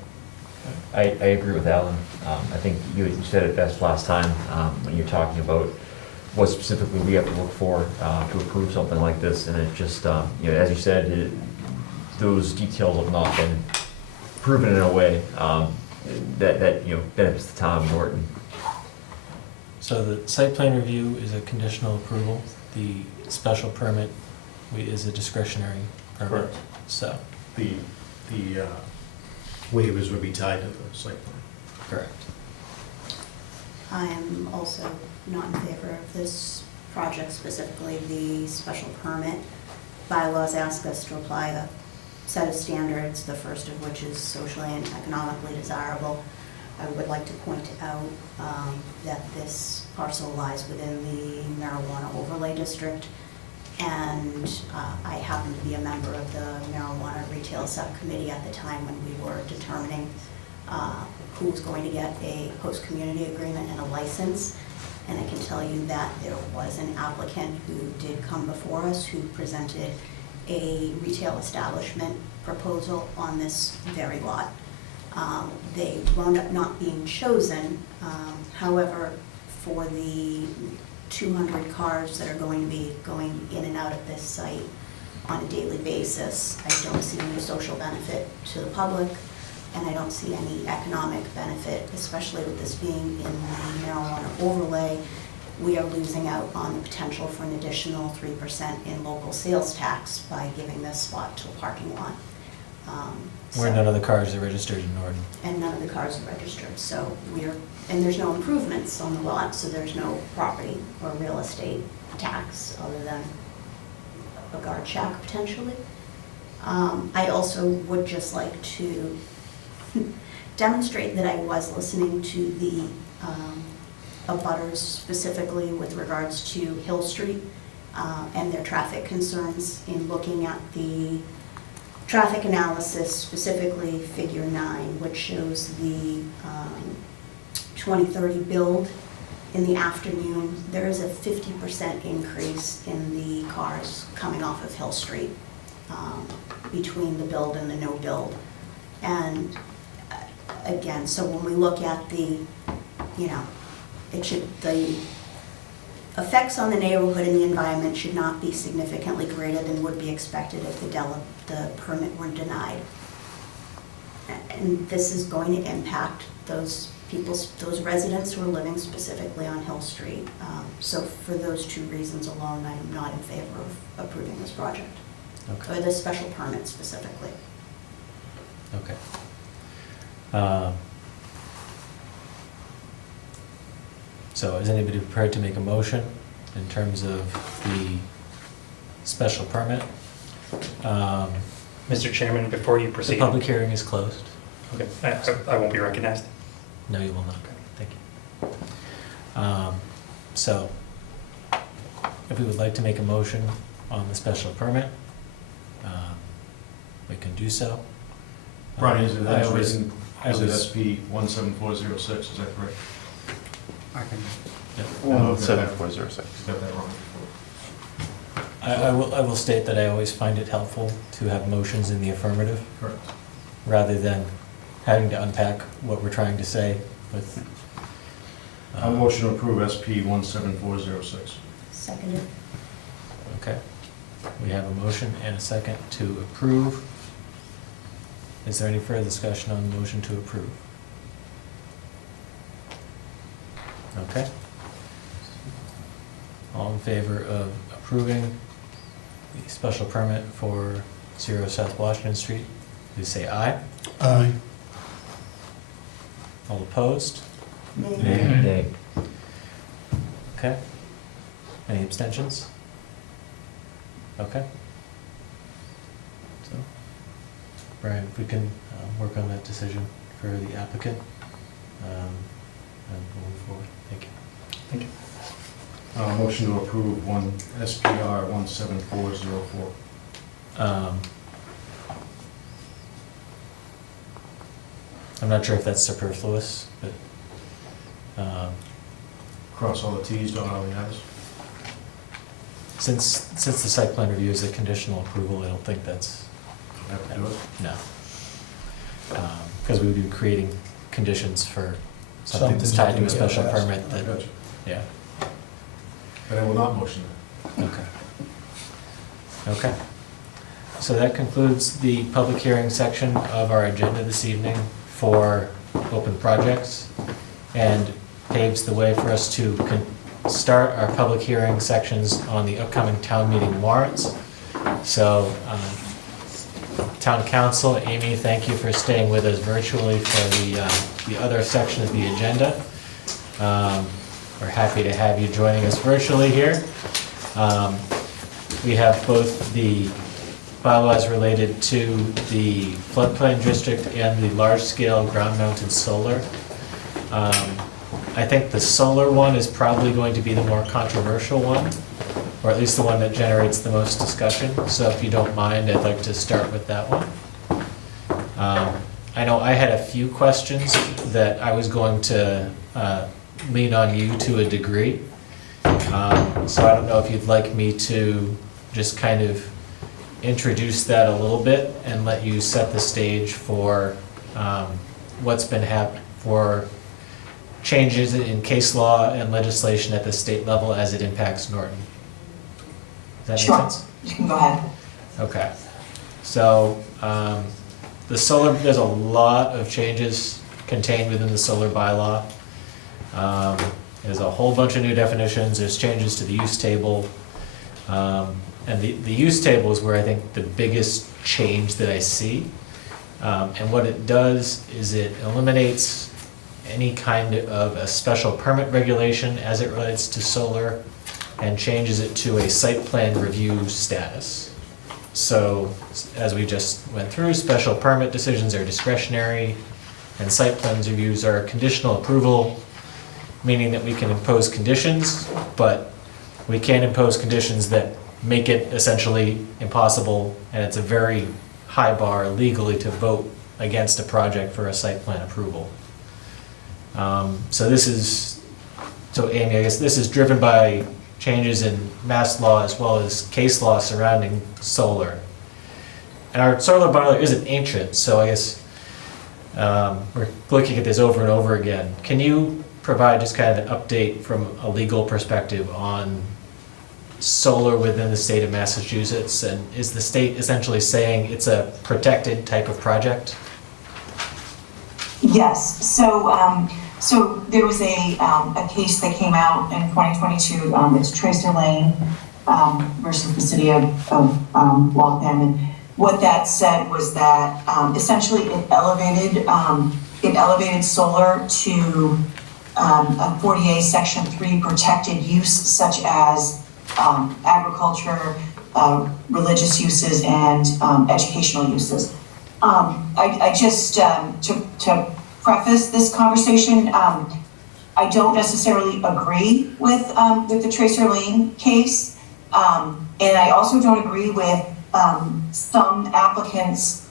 I agree with Alan. I think you said it best last time, when you're talking about what specifically we have to look for to approve something like this, and it just, you know, as you said, those details have not been proven in a way that you know, benefits the town of Norton. So the site plan review is a conditional approval. The special permit is a discretionary permit. Correct. So. The waivers would be tied to the site plan. Correct. I am also not in favor of this project, specifically the special permit. Bylaws ask us to apply a set of standards, the first of which is socially and economically desirable. I would like to point out that this parcel lies within the marijuana overlay district, and I happen to be a member of the marijuana retail subcommittee at the time when we were determining who was going to get a host community agreement and a license. And I can tell you that there was an applicant who did come before us who presented a retail establishment proposal on this very lot. They wound up not being chosen. However, for the 200 cars that are going to be going in and out of this site on a daily basis, I don't see any social benefit to the public, and I don't see any economic benefit, especially with this being in the marijuana overlay. We are losing out on the potential for an additional 3% in local sales tax by giving this spot to a parking lot. Where none of the cars are registered in Norton. And none of the cars are registered, so and there's no improvements on the lot, so there's no property or real estate tax other than a guard shack potentially. I also would just like to demonstrate that I was listening to the abutters specifically with regards to Hill Street and their traffic concerns in looking at the traffic analysis, specifically figure 9, which shows the 2030 build in the afternoon. There is a 50% increase in the cars coming off of Hill Street between the build and the no build. And again, so when we look at the, you know, the effects on the neighborhood and the environment should not be significantly greater than would be expected if the permit were denied. And this is going to impact those residents who are living specifically on Hill Street. So for those two reasons alone, I'm not in favor of approving this project, Okay. or this special permit specifically. Okay. So is anybody prepared to make a motion in terms of the special permit? Mr. Chairman, before you The proceed. public hearing is closed. Okay, I won't be recognized. No, you will not. Thank you. So, if we would like to make a motion on the special permit, we can do so. Brian, is it I as always- written, I is it always- SP 17406, is that correct? I can, No, 17406. Got that wrong. I will state that I always find it helpful to have motions in the affirmative, Correct. rather than having to unpack what we're trying to say with. I'll motion to approve SP 17406. Seconded. Okay. We have a motion and a second to approve. Is there any further discussion on the motion to approve? Okay. All in favor of approving the special permit for 0 South Washington Street, please say aye. Aye. All opposed? Nay. Nay. Okay. Any abstentions? Okay. So, Brian, if we can work on that decision for the applicant, and move forward. Thank you. Thank you. Motion to approve SPR 17404. I'm not sure if that's superfluous, but, Cross all the Ts, dot all the Is. since the site plan review is a conditional approval, I don't think that's, Have to do it. no. Because we would be creating conditions for something that's tied to a special permit I that, got you. yeah, But I will not motion that. okay. Okay. So that concludes the public hearing section of our agenda this evening for open projects, and paves the way for us to start our public hearing sections on the upcoming town meeting warrants. So, Town Council, Amy, thank you for staying with us virtually for the other section of the agenda. We're happy to have you joining us virtually here. We have both the bylaws related to the floodplain district and the large-scale ground-mounted solar. I think the solar one is probably going to be the more controversial one, or at least the one that generates the most discussion. So if you don't mind, I'd like to start with that one. I know I had a few questions that I was going to lean on you to a degree. So I don't know if you'd like me to just kind of introduce that a little bit and let you set the stage for what's been happening, for changes in case law and legislation at the state level as it impacts Norton. Does that make sense? You can go ahead. Okay. So, the solar, there's a lot of changes contained within the solar bylaw. There's a whole bunch of new definitions, there's changes to the use table. And the use table is where I think the biggest change that I see. And what it does is it eliminates any kind of a special permit regulation as it relates to solar and changes it to a site plan review status. So, as we just went through, special permit decisions are discretionary and site plans reviews are conditional approval, meaning that we can impose conditions, but we can't impose conditions that make it essentially impossible, and it's a very high bar legally to vote against a project for a site plan approval. So Amy, I guess this is driven by changes in mass law as well as case law surrounding solar. And our solar bylaw isn't ancient, so I guess we're looking at this over and over again. Can you provide just kind of an update from a legal perspective on solar within the state of Massachusetts? And is the state essentially saying it's a protected type of project? Yes, so there was a case that came out in 2022, it's Tracer Lane versus the city of Waltham. And what that said was that essentially it elevated solar to a 40A Section 3 protected use such as agriculture, religious uses, and educational uses. I just, to preface this conversation, I don't necessarily agree with the Tracer Lane case, and I also don't agree with some applicants'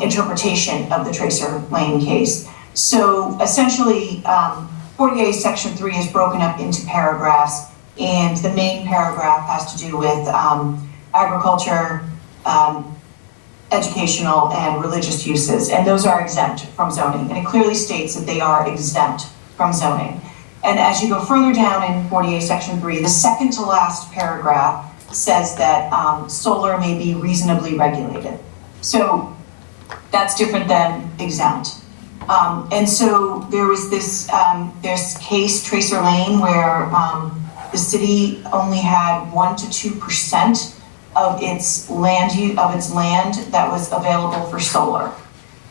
interpretation of the Tracer Lane case. So essentially, 40A Section 3 is broken up into paragraphs, and the main paragraph has to do with agriculture, educational, and religious uses, and those are exempt from zoning, and it clearly states that they are exempt from zoning. And as you go further down in 48 Section 3, the second to last paragraph says that solar may be reasonably regulated. So that's different than exempt. And so there was this case, Tracer Lane, where the city only had 1 to 2% of its land that was available for solar.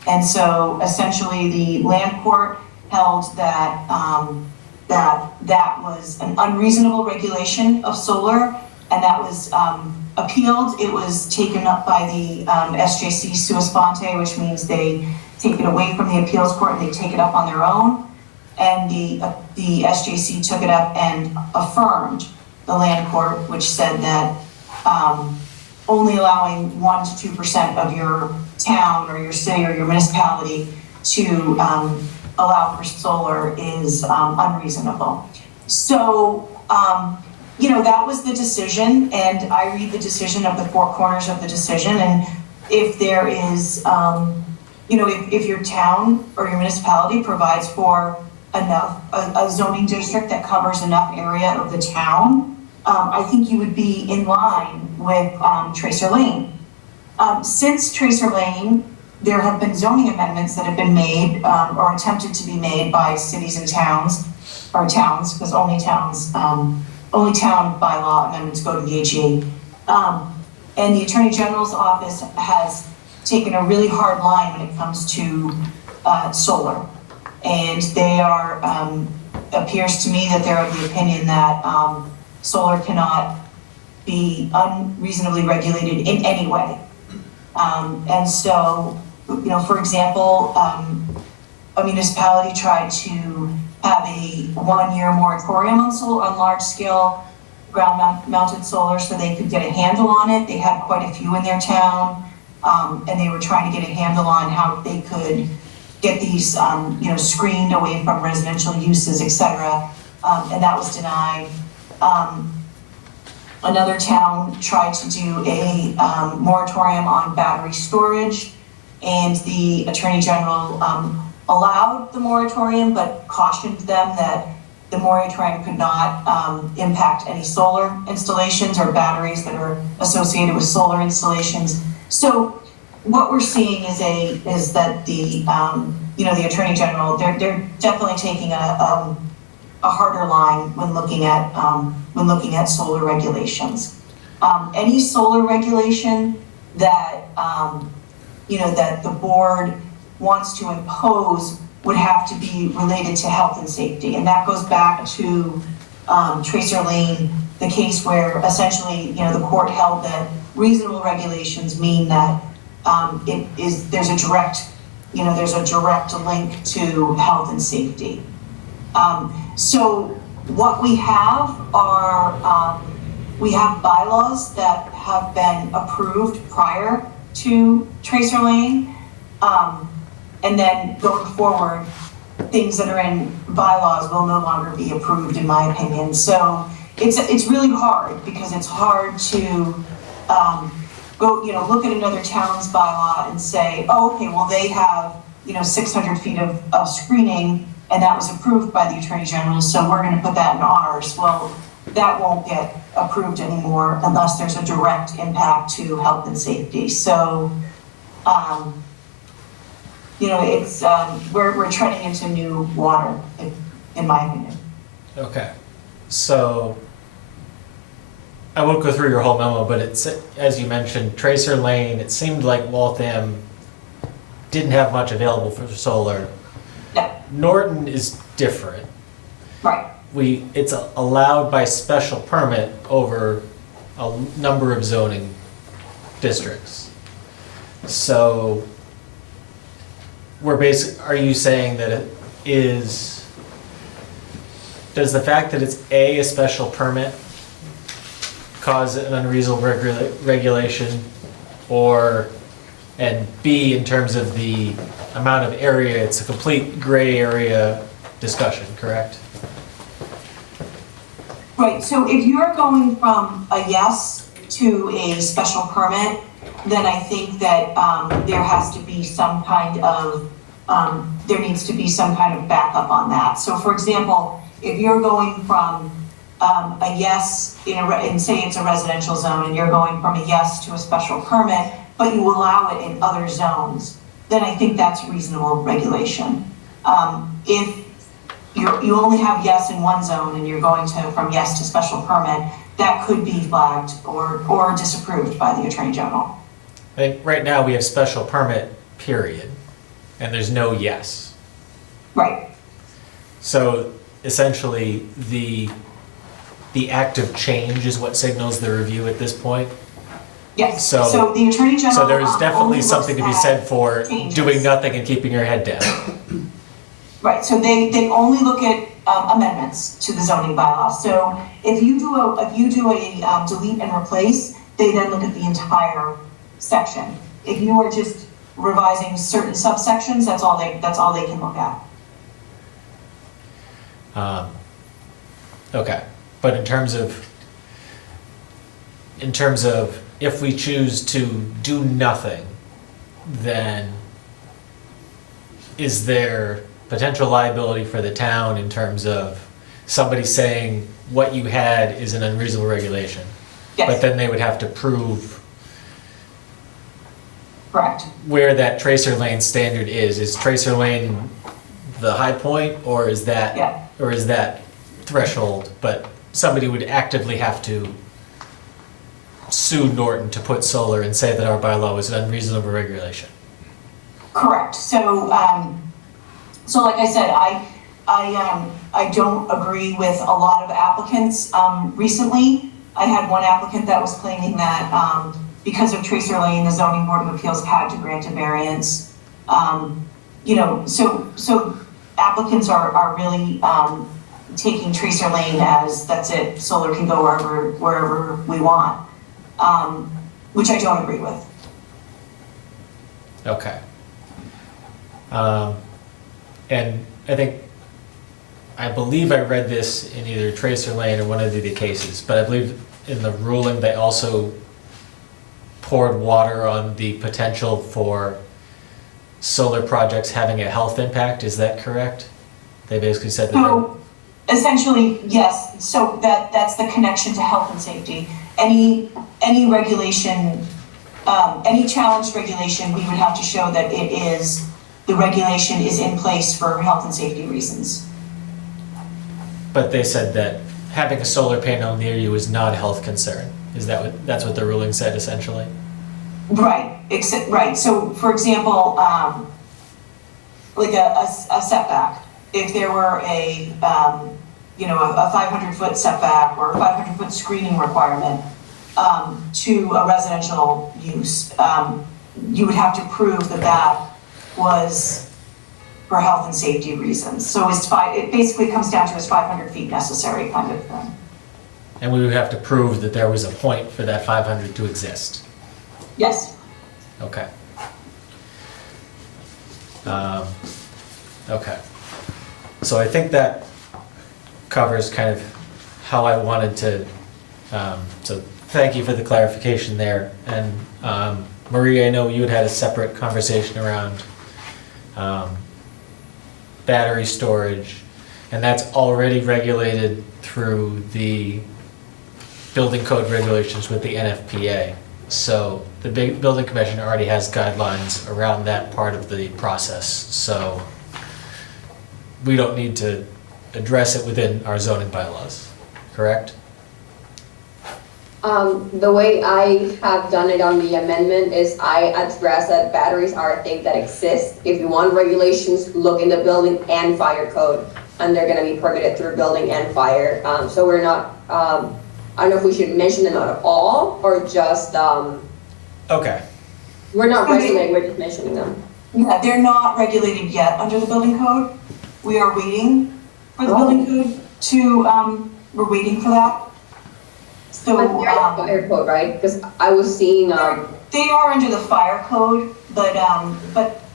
And so essentially the land court held that that was an unreasonable regulation of solar, and that was appealed. It was taken up by the SJC sua sponte, which means they take it away from the appeals court and they take it up on their own. And the SJC took it up and affirmed the land court, which said that only allowing 1 to 2% of your town or your city or your municipality to allow for solar is unreasonable. So, that was the decision, and I read the decision of the four corners of the decision, and if there is, if your town or your municipality provides for enough, a zoning district that covers enough area of the town, I think you would be in line with Tracer Lane. Since Tracer Lane, there have been zoning amendments that have been made or attempted to be made by cities and towns, because only town bylaw amendments go to the AG. And the Attorney General's office has taken a really hard line when it comes to solar. And they are, appears to me that they're of the opinion that solar cannot be unreasonably regulated in any way. And so, for example, a municipality tried to have a 1-year moratorium on large-scale ground-mounted solar so they could get a handle on it. They had quite a few in their town, and they were trying to get a handle on how they could get these, screened away from residential uses, et cetera, and that was denied. Another town tried to do a moratorium on battery storage, and the Attorney General allowed the moratorium, but cautioned them that the moratorium could not impact any solar installations or batteries that are associated with solar installations. So what we're seeing is that the Attorney General, they're definitely taking a harder line when looking at solar regulations. Any solar regulation that that the board wants to impose would have to be related to health and safety, and that goes back to Tracer Lane, the case where essentially the court held that reasonable regulations mean that there's a direct link to health and safety. So what we have are we have bylaws that have been approved prior to Tracer Lane, and then going forward, things that are in bylaws will no longer be approved, in my opinion. So it's really hard, because it's hard to go look at another town's bylaw and say, oh, okay, well they have 600 feet of screening, and that was approved by the Attorney General, so we're gonna put that in ours. Well, that won't get approved anymore unless there's a direct impact to health and safety. So, you know, it's, we're treading into new water, in my opinion. Okay, so I won't go through your whole memo, but it's, as you mentioned, Tracer Lane, it seemed like Waltham didn't have much available for solar. Yeah. Norton is different. Right. It's allowed by special permit over a number of zoning districts. So are you saying that it is, does the fact that it's a special permit cause an unreasonable regulation, and B, in terms of the amount of area, it's a complete gray area discussion, correct? Right, so if you're going from a yes to a special permit, then I think that there has to be some kind of, there needs to be some kind of backup on that. So for example, if you're going from a yes in say it's a residential zone, and you're going from a yes to a special permit, but you allow it in other zones, then I think that's reasonable regulation. If you only have yes in one zone and you're going from yes to special permit, that could be flagged or disapproved by the Attorney General. I think right now we have special permit, period, and there's no yes. Right. So essentially, the act of change is what signals the review at this point? Yes, so the Attorney General. So there's definitely only something to be looks said at for changes. doing nothing and keeping your head down. Right, so they only look at amendments to the zoning bylaw. So if you do a delete and replace, they then look at the entire section. If you are just revising certain subsections, that's all they can look at. Okay, but in terms of if we choose to do nothing, then is there potential liability for the town in terms of somebody saying what you had is an unreasonable regulation? Yes. But then they would have to prove Correct. where that Tracer Lane standard is. Is Tracer Lane the high point, or is that threshold? But somebody would actively have to sue Norton to put solar and say that our bylaw was an unreasonable regulation. Correct. So, so like I said, I don't agree with a lot of applicants. Recently, I had one applicant that was claiming that because of Tracer Lane, the Zoning Board of Appeals had to grant a variance. You know, so applicants are really taking Tracer Lane as that's it. Solar can go wherever we want, which I don't agree with. Okay. And I believe I read this in either Tracer Lane or one of the cases, but I believe in the ruling they also poured water on the potential for solar projects having a health impact. Is that correct? They basically said that. So essentially, yes. So that's the connection to health and safety. Any regulation, any challenged regulation, we would have to show that the regulation is in place for health and safety reasons. But they said that having a solar panel near you is not a health concern. Is that's what the ruling said essentially? Right. Right. So, for example, like a setback. If there were a 500-foot setback or a 500-foot screening requirement to a residential use, you would have to prove that was for health and safety reasons. So it basically comes down to is 500 feet necessary kind of thing. And we would have to prove that there was a point for that 500 to exist. Yes. Okay. Okay. So I think that covers kind of how I wanted to, so thank you for the clarification there. And Marie, I know you had a separate conversation around battery storage, and that's already regulated through the building code regulations with the NFPA. So the big building commission already has guidelines around that part of the process. So we don't need to address it within our zoning bylaws, correct? The way I have done it on the amendment is I address that batteries are a thing that exists. If you want regulations, look in the building and fire code, and they're gonna be permitted through building and fire. So we're not, I don't know if we should mention them at all, or just, Okay. we're not regulating, we're just mentioning them. Yeah, they're not regulated yet under the building code. We are waiting for the building code to, we're waiting for that. So, But they're the fire code, right? Because I was seeing, they are under the fire code, but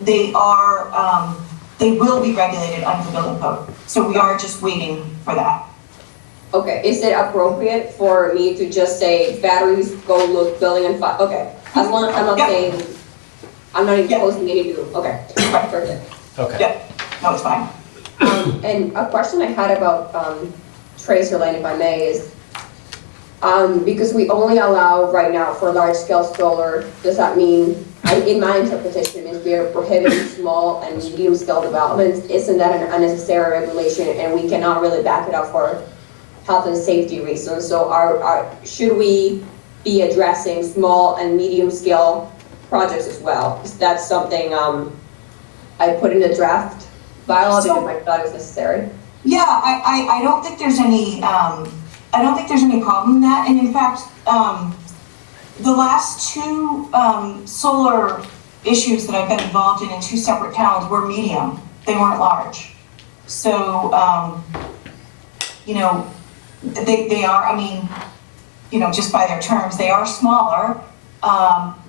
they are, they will be regulated under the building code. So we are just waiting for that. okay, is it appropriate for me to just say batteries, go look, building and fire? Okay, as long as I'm not Yeah. saying, I'm not even posting any new, okay, perfect. Okay. Yep, no, it's fine. And a question I had about tracer lane, if I may, is because we only allow right now for large scale solar, does that mean, in my interpretation, means we are prohibiting small and medium scale developments? Isn't that an unnecessary regulation, and we cannot really back it up for health and safety reasons? So should we be addressing small and medium scale projects as well? Is that something I put in the draft bylaw because I thought it was necessary? Yeah, I don't think there's any, I don't think there's any problem in that. And in fact, the last two solar issues that I've been involved in two separate towns were medium. They weren't large. So, you know, they are, I mean, you know, just by their terms, they are smaller,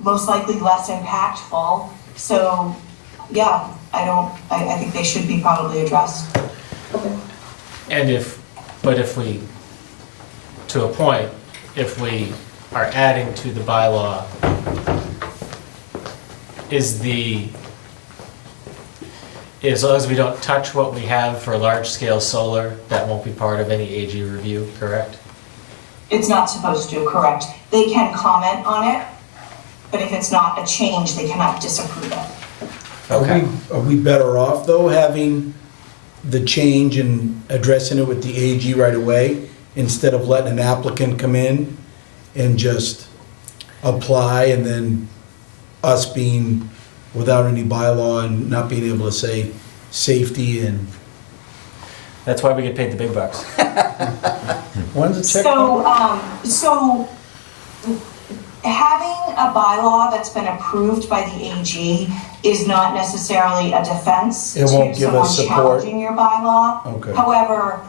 most likely less impactful. So, yeah, I think they should be probably addressed. Okay. And if we, to a point, if we are adding to the bylaw, as long as we don't touch what we have for large-scale solar, that won't be part of any AG review, correct? It's not supposed to, correct. They can comment on it, but if it's not a change, they cannot disapprove it. Okay. Are we better off, though, having the change and addressing it with the AG right away, instead of letting an applicant come in and just apply, and then us being without any bylaw and not being able to say safety and... That's why we get paid the big bucks. When's the check? So having a bylaw that's been approved by the AG is not necessarily a defense It won't to give someone us support. challenging your bylaw. Okay. However,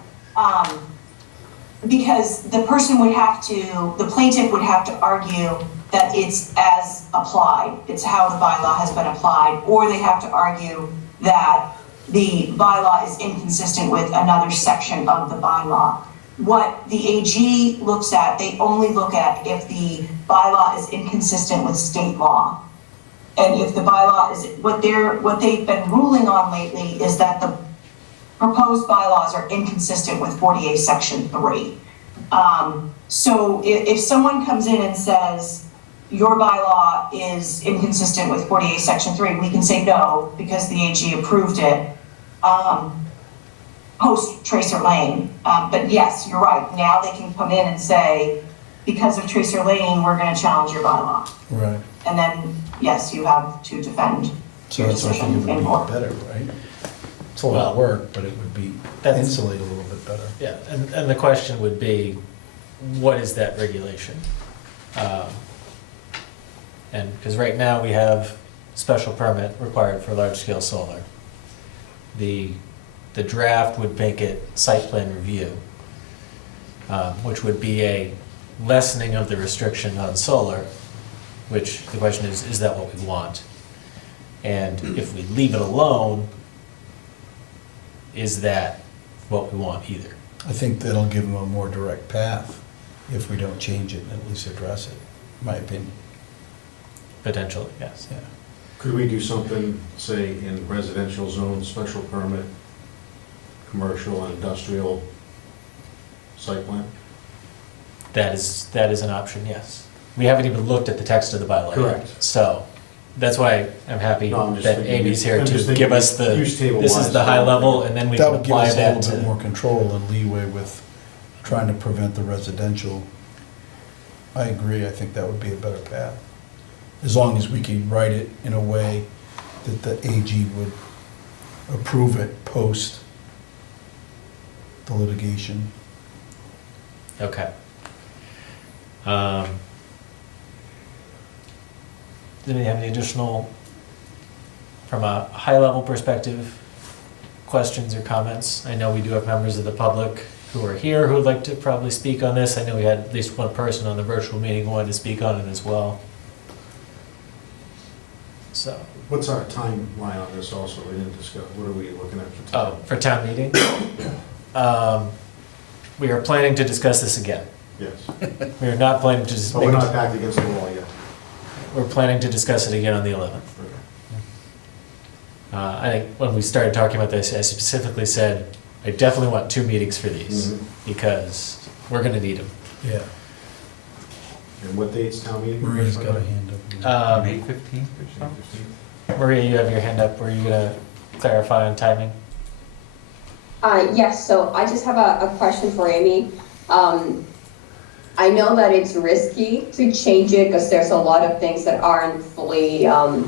because the plaintiff would have to argue that it's as applied, it's how the bylaw has been applied, or they have to argue that the bylaw is inconsistent with another section of the bylaw. What the AG looks at, they only look at if the bylaw is inconsistent with state law. And if the bylaw is, what they've been ruling on lately is that the proposed bylaws are inconsistent with 48 section 3. So if someone comes in and says, your bylaw is inconsistent with 48 section 3, we can say no, because the AG approved it, post Tracer Lane. But yes, you're right, now they can come in and say, because of Tracer Lane, we're gonna challenge your bylaw. Right. And then, yes, you have to defend So your that's why I think decision it would in be court. better, right? It's a lot of work, but it would be insulated a little bit better. Yeah, and the question would be, what is that regulation? And, because right now we have special permit required for large-scale solar. The draft would make it site plan review, which would be a lessening of the restriction on solar, which the question is that what we want? And if we leave it alone, is that what we want either? I think that'll give them a more direct path if we don't change it and at least address it, in my opinion. Potentially, yes. Yeah. Could we do something, say, in residential zone, special permit, commercial and industrial site plan? That is an option, yes. We haven't even looked at the text of the bylaw yet. Correct. So, that's why I'm happy No, I'm just that thinking Amy's here I'm to just thinking give us the, use table this is wise, the high so- level, and then we That can would give apply us a that little bit to. more control and leeway with trying to prevent the residential. I agree, I think that would be a better path. As long as we can write it in a way that the AG would approve it post the litigation. Okay. Did we have any additional, from a high-level perspective, questions or comments? I know we do have members of the public who are here who would like to probably speak on this. I know we had at least one person on the virtual meeting who wanted to speak on it as well. So, What's our timeline on this also? We didn't discuss, what are we looking at for time? for town meeting? We are planning to discuss this again. Yes. We are not planning to just But we're not back against the wall yet. We're planning to discuss it again on the 11th. I think when we started talking about this, I specifically said, I definitely want 2 meetings for these, because we're gonna need them. Yeah. And what date's town meeting? Maria's got a hand up. May 15th or so? Maria, you have your hand up. Were you gonna clarify on timing? Yes, so I just have a question for Amy. I know that it's risky to change it because there's a lot of things that aren't fully on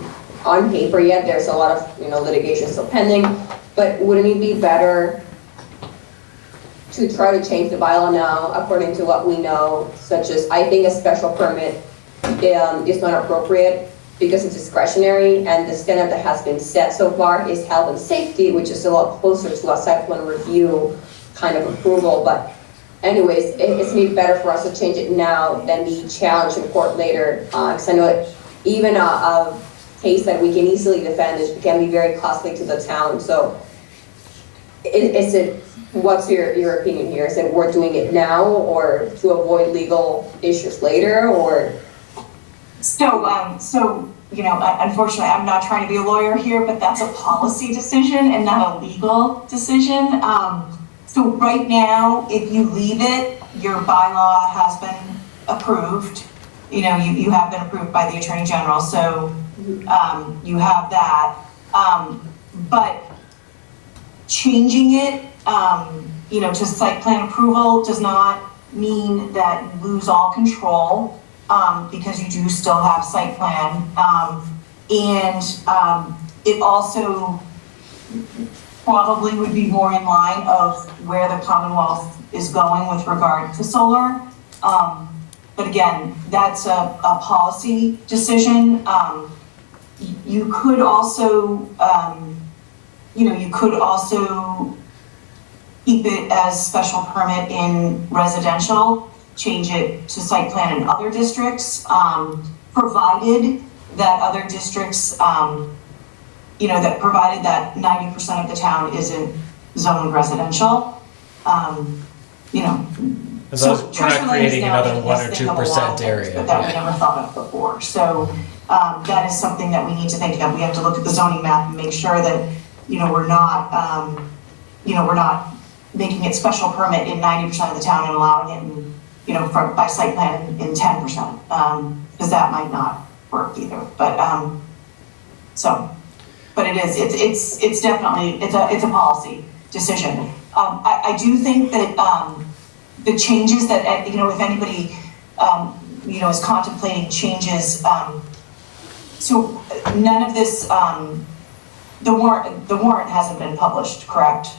paper yet. There's a lot of, litigation still pending. But wouldn't it be better to try to change the bylaw now according to what we know, such as I think a special permit is not appropriate because it's discretionary, and the standard that has been set so far is health and safety, which is a lot closer to a site plan review kind of approval. But anyways, it's maybe better for us to change it now than be challenged in court later, because I know even a case that we can easily defend can be very costly to the town. So what's your opinion here? Is it worth doing it now or to avoid legal issues later, or? Unfortunately, I'm not trying to be a lawyer here, but that's a policy decision and not a legal decision. So right now, if you leave it, your bylaw has been approved. You have been approved by the Attorney General, so you have that. But changing it, to site plan approval does not mean that you lose all control, because you do still have site plan. It also probably would be more in line of where the Commonwealth is going with regard to solar. But again, that's a policy decision. You could also, keep it as special permit in residential, change it to site plan in other districts, provided that other districts, provided that 90% of the town isn't zoned residential. As long as we're not creating another 1 or 2% area. But that we never thought of before. So that is something that we need to think of. We have to look at the zoning map and make sure that, we're not making it special permit in 90% of the town and allowing it in, by site plan in 10%, because that might not work either. But but it's definitely it's a policy decision. I do think that the changes that if anybody is contemplating changes, so none of this the warrant hasn't been published, correct?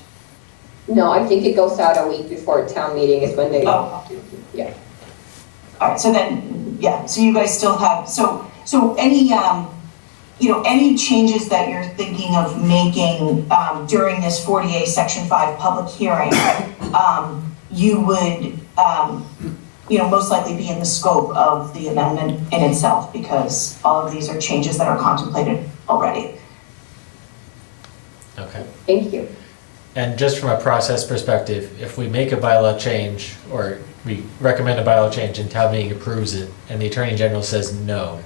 No, I think it goes out a week before town meeting is when they. Oh. Yeah. All right, so then, so you guys still have, so any, any changes that you're thinking of making during this 48 Section 5 public hearing, you would, most likely be in the scope of the amendment in itself, because all of these are changes that are contemplated already. Okay. Thank you. And just from a process perspective, if we make a bylaw change, or we recommend a bylaw change and town meeting approves it, and the Attorney General says no,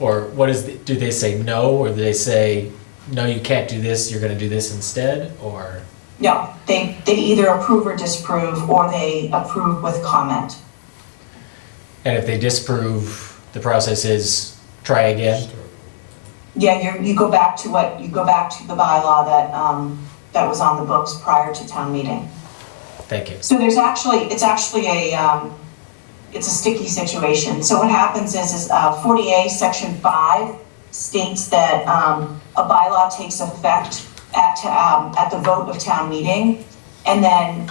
or do they say no, or do they say, no, you can't do this, you're gonna do this instead, or? No, they either approve or disapprove, or they approve with comment. And if they disapprove, the process is try again? Yeah, you go back to the bylaw that was on the books prior to town meeting. Thank you. So it's actually it's a sticky situation. So what happens is 40A Section 5 states that a bylaw takes effect at the vote of town meeting. And then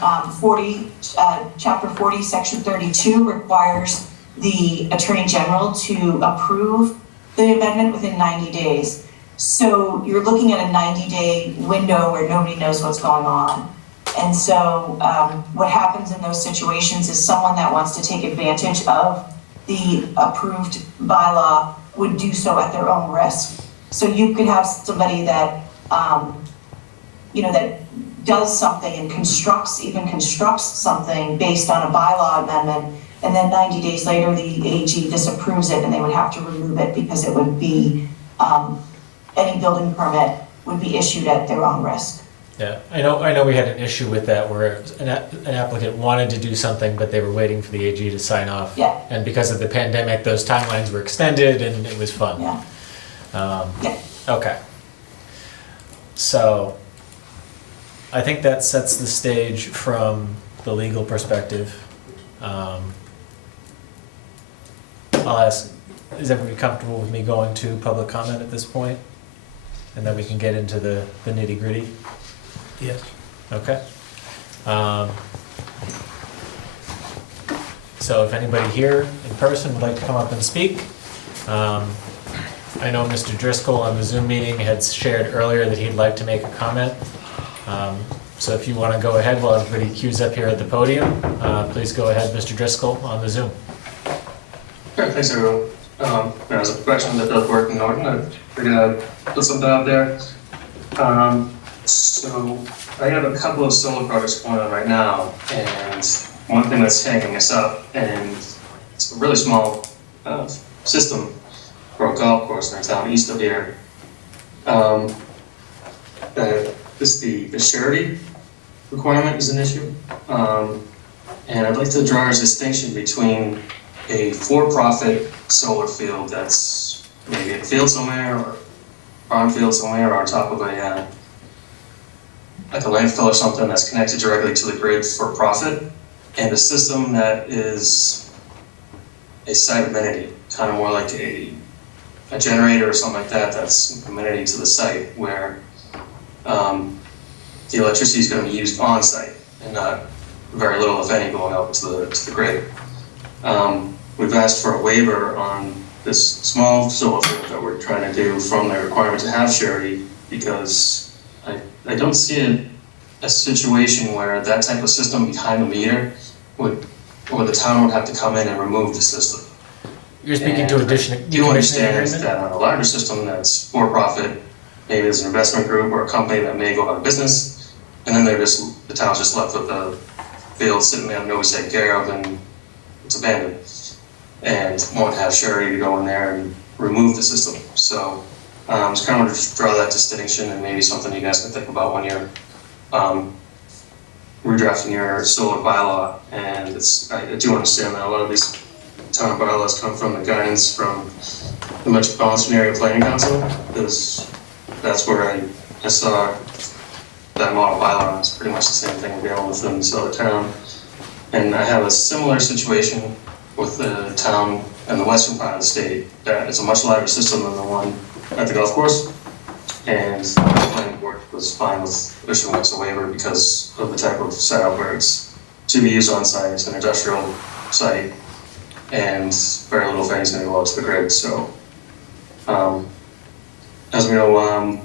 Chapter 40, Section 32 requires the Attorney General to approve the amendment within 90 days. So you're looking at a 90-day window where nobody knows what's going on. And so what happens in those situations is someone that wants to take advantage of the approved bylaw would do so at their own risk. So you could have somebody that, that does something and constructs something based on a bylaw amendment, and then 90 days later the AG disapproves it and they would have to remove it because it would be, any building permit would be issued at their own risk. Yeah, I know we had an issue with that where an applicant wanted to do something, but they were waiting for the AG to sign off. Yeah. And because of the pandemic, those timelines were extended and it was fun. Yeah. Yeah. Okay. So, I think that sets the stage from the legal perspective. I'll ask, is everybody comfortable with me going to public comment at this point? And then we can get into the nitty-gritty? Yes. Okay. So if anybody here in person would like to come up and speak, I know Mr. Driscoll on the Zoom meeting had shared earlier that he'd like to make a comment. So if you want to go ahead while everybody queues up here at the podium, please go ahead, Mr. Driscoll, on the Zoom. Sure, thanks everyone. There was a question that does work in Norton. I figured I'd put something out there. So I have a couple of solar projects going on right now, and one thing that's hanging us up, and it's a really small system for a golf course in our town east of here. The surety requirement is an issue, and I'd like to draw a distinction between a for-profit solar field that's maybe in a field somewhere or farm field somewhere or on top of a like a landfill or something that's connected directly to the grid for profit, and a system that is a site amenity, kind of more like a generator or something like that that's amenity to the site where the electricity is going to be used on site and not very little, if any, going out to the grid. We've asked for a waiver on this small solar field that we're trying to do from the requirement to have surety, because I don't see a situation where that type of system behind the meter or the town would have to come in and remove the system. You're speaking to addition. Do you understand that on a larger system that's for profit, maybe there's an investment group or a company that may go out of business, and then the town's just left with the field sitting there, nobody's taken care of, and it's abandoned, and won't have surety to go in there and remove the system. So just kind of want to draw that distinction, and maybe something you guys can think about when you're redrafting your solar bylaw. And I do understand that a lot of these town bylaws come from the guidance from the Metropolitan Area Planning Council, because that's where I saw that model bylaw. It's pretty much the same thing available within this other town. And I have a similar situation with the town in the western part of the state that is a much larger system than the one at the golf course. And the planning board was fine with issuing us a waiver because of the type of setup where it's to be used on site. It's an industrial site, and very little things going to go out to the grid. So, as we know,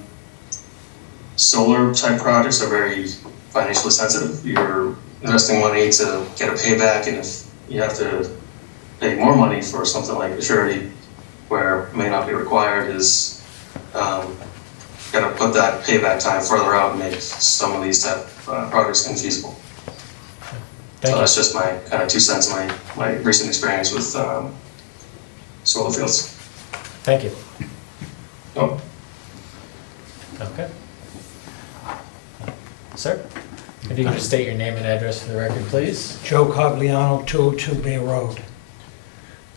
solar type projects are very financially sensitive. You're investing money to get a payback, and if you have to pay more money for something like a surety, where it may not be required, is got to put that payback time further out and make some of these type projects infeasible. So that's just my kind of 2 cents, my recent experience with solar fields. Thank you. Oh. Okay. Sir? If you could just state your name and address for the record, please. Joe Cogliano, 202 Bay Road.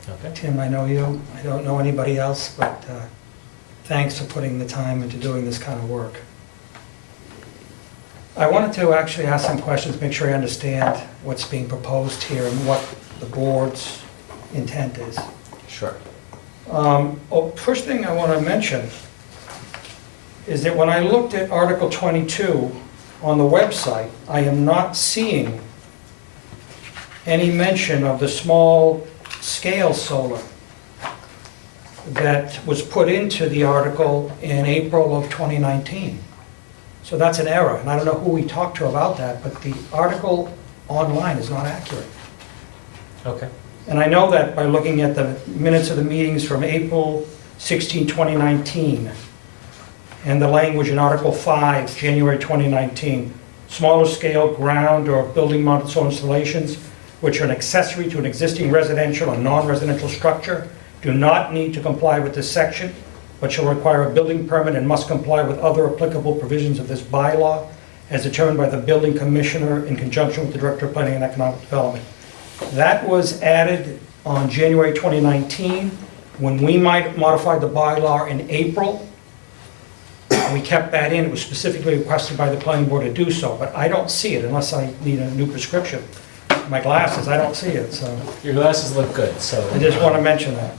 Okay. Tim, I know you. I don't know anybody else, but thanks for putting the time into doing this kind of work. I wanted to actually ask some questions, make sure I understand what's being proposed here and what the board's intent is. Sure. First thing I want to mention is that when I looked at Article 22 on the website, I am not seeing any mention of the small scale solar that was put into the article in April of 2019. So that's an error, and I don't know who we talked to about that, but the article online is not accurate. Okay. And I know that by looking at the minutes of the meetings from April 16, 2019, and the language in Article 5, January 2019, smaller scale ground or building mounted solar installations, which are an accessory to an existing residential or non-residential structure, do not need to comply with this section, but shall require a building permit and must comply with other applicable provisions of this bylaw as determined by the building commissioner in conjunction with the director of planning and economic development. That was added on January 2019. When we modified the bylaw in April, we kept that in. It was specifically requested by the planning board to do so, but I don't see it unless I need a new prescription. My glasses, I don't see it, so. Your glasses look good, so. I just want to mention that.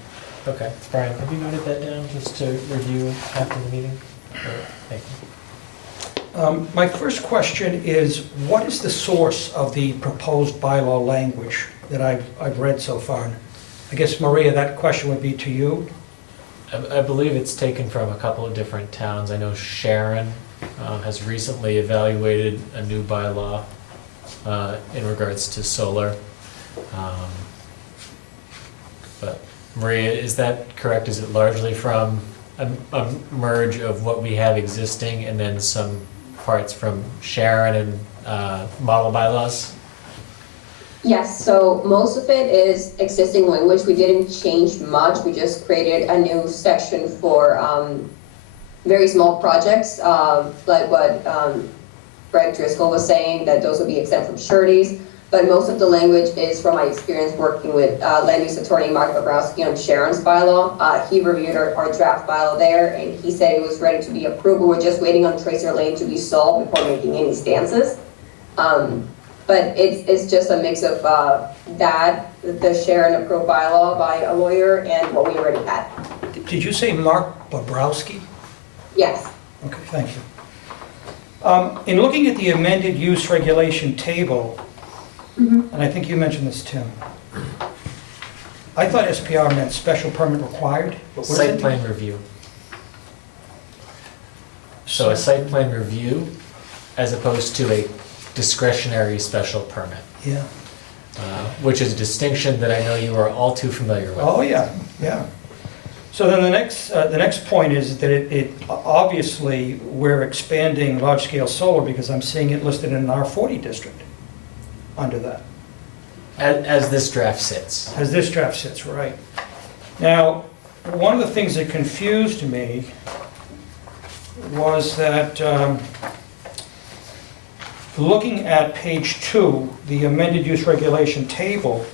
Okay. Brian, have you noted that down just to review after the meeting? Thank you. My first question is, what is the source of the proposed bylaw language that I've read so far? I guess, Maria, that question would be to you. I believe it's taken from a couple of different towns. I know Sharon has recently evaluated a new bylaw in regards to solar. But Maria, is that correct? Is it largely from a merge of what we have existing and then some parts from Sharon and model bylaws? Yes, so most of it is existing language. We didn't change much. We just created a new section for very small projects, like what Greg Driscoll was saying, that those would be exempt from sureties. But most of the language is from my experience working with land use attorney Mark Bobrowski on Sharon's bylaw. He reviewed our draft bylaw there, and he said it was ready to be approved. We're just waiting on Tracer Lane to be solved before making any stances. But it's just a mix of the Sharon approved bylaw by a lawyer and what we already had. Did you say Mark Bobrowski? Yes. Okay, thank you. In looking at the amended use regulation table, and I think you mentioned this, Tim, I thought SPR meant special permit required. But what Site plan review. So a site plan review as opposed to a discretionary special permit. Yeah. Which is a distinction that I know you are all too familiar with. Oh, yeah, yeah. So then the next point is that it obviously, we're expanding large-scale solar because I'm seeing it listed in an R40 district under that. As this draft sits. As this draft sits, right. Now, one of the things that confused me was that looking at page 2, the amended use regulation table,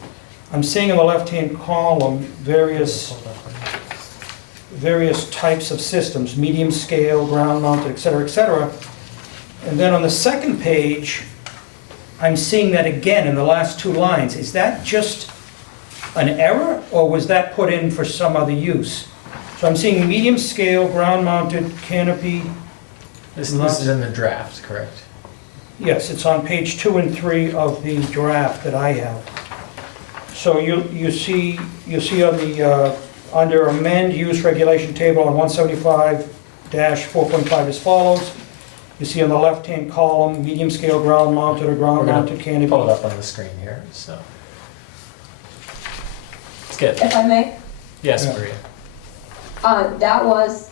I'm seeing in the left-hand column various types of systems, medium scale, ground mounted, et cetera, and then on the second page, I'm seeing that again in the last 2 lines. Is that just an error, or was that put in for some other use? So I'm seeing medium scale, ground mounted, canopy. This is in the draft, correct? Yes, it's on page 2 and 3 of the draft that I have. So you see on the under amend use regulation table on 175-4.5 as follows. You see on the left-hand column, medium scale ground mounted or ground mounted canopy. Pull it up on the screen here, so. Let's get. If I may? Yes, Maria. That was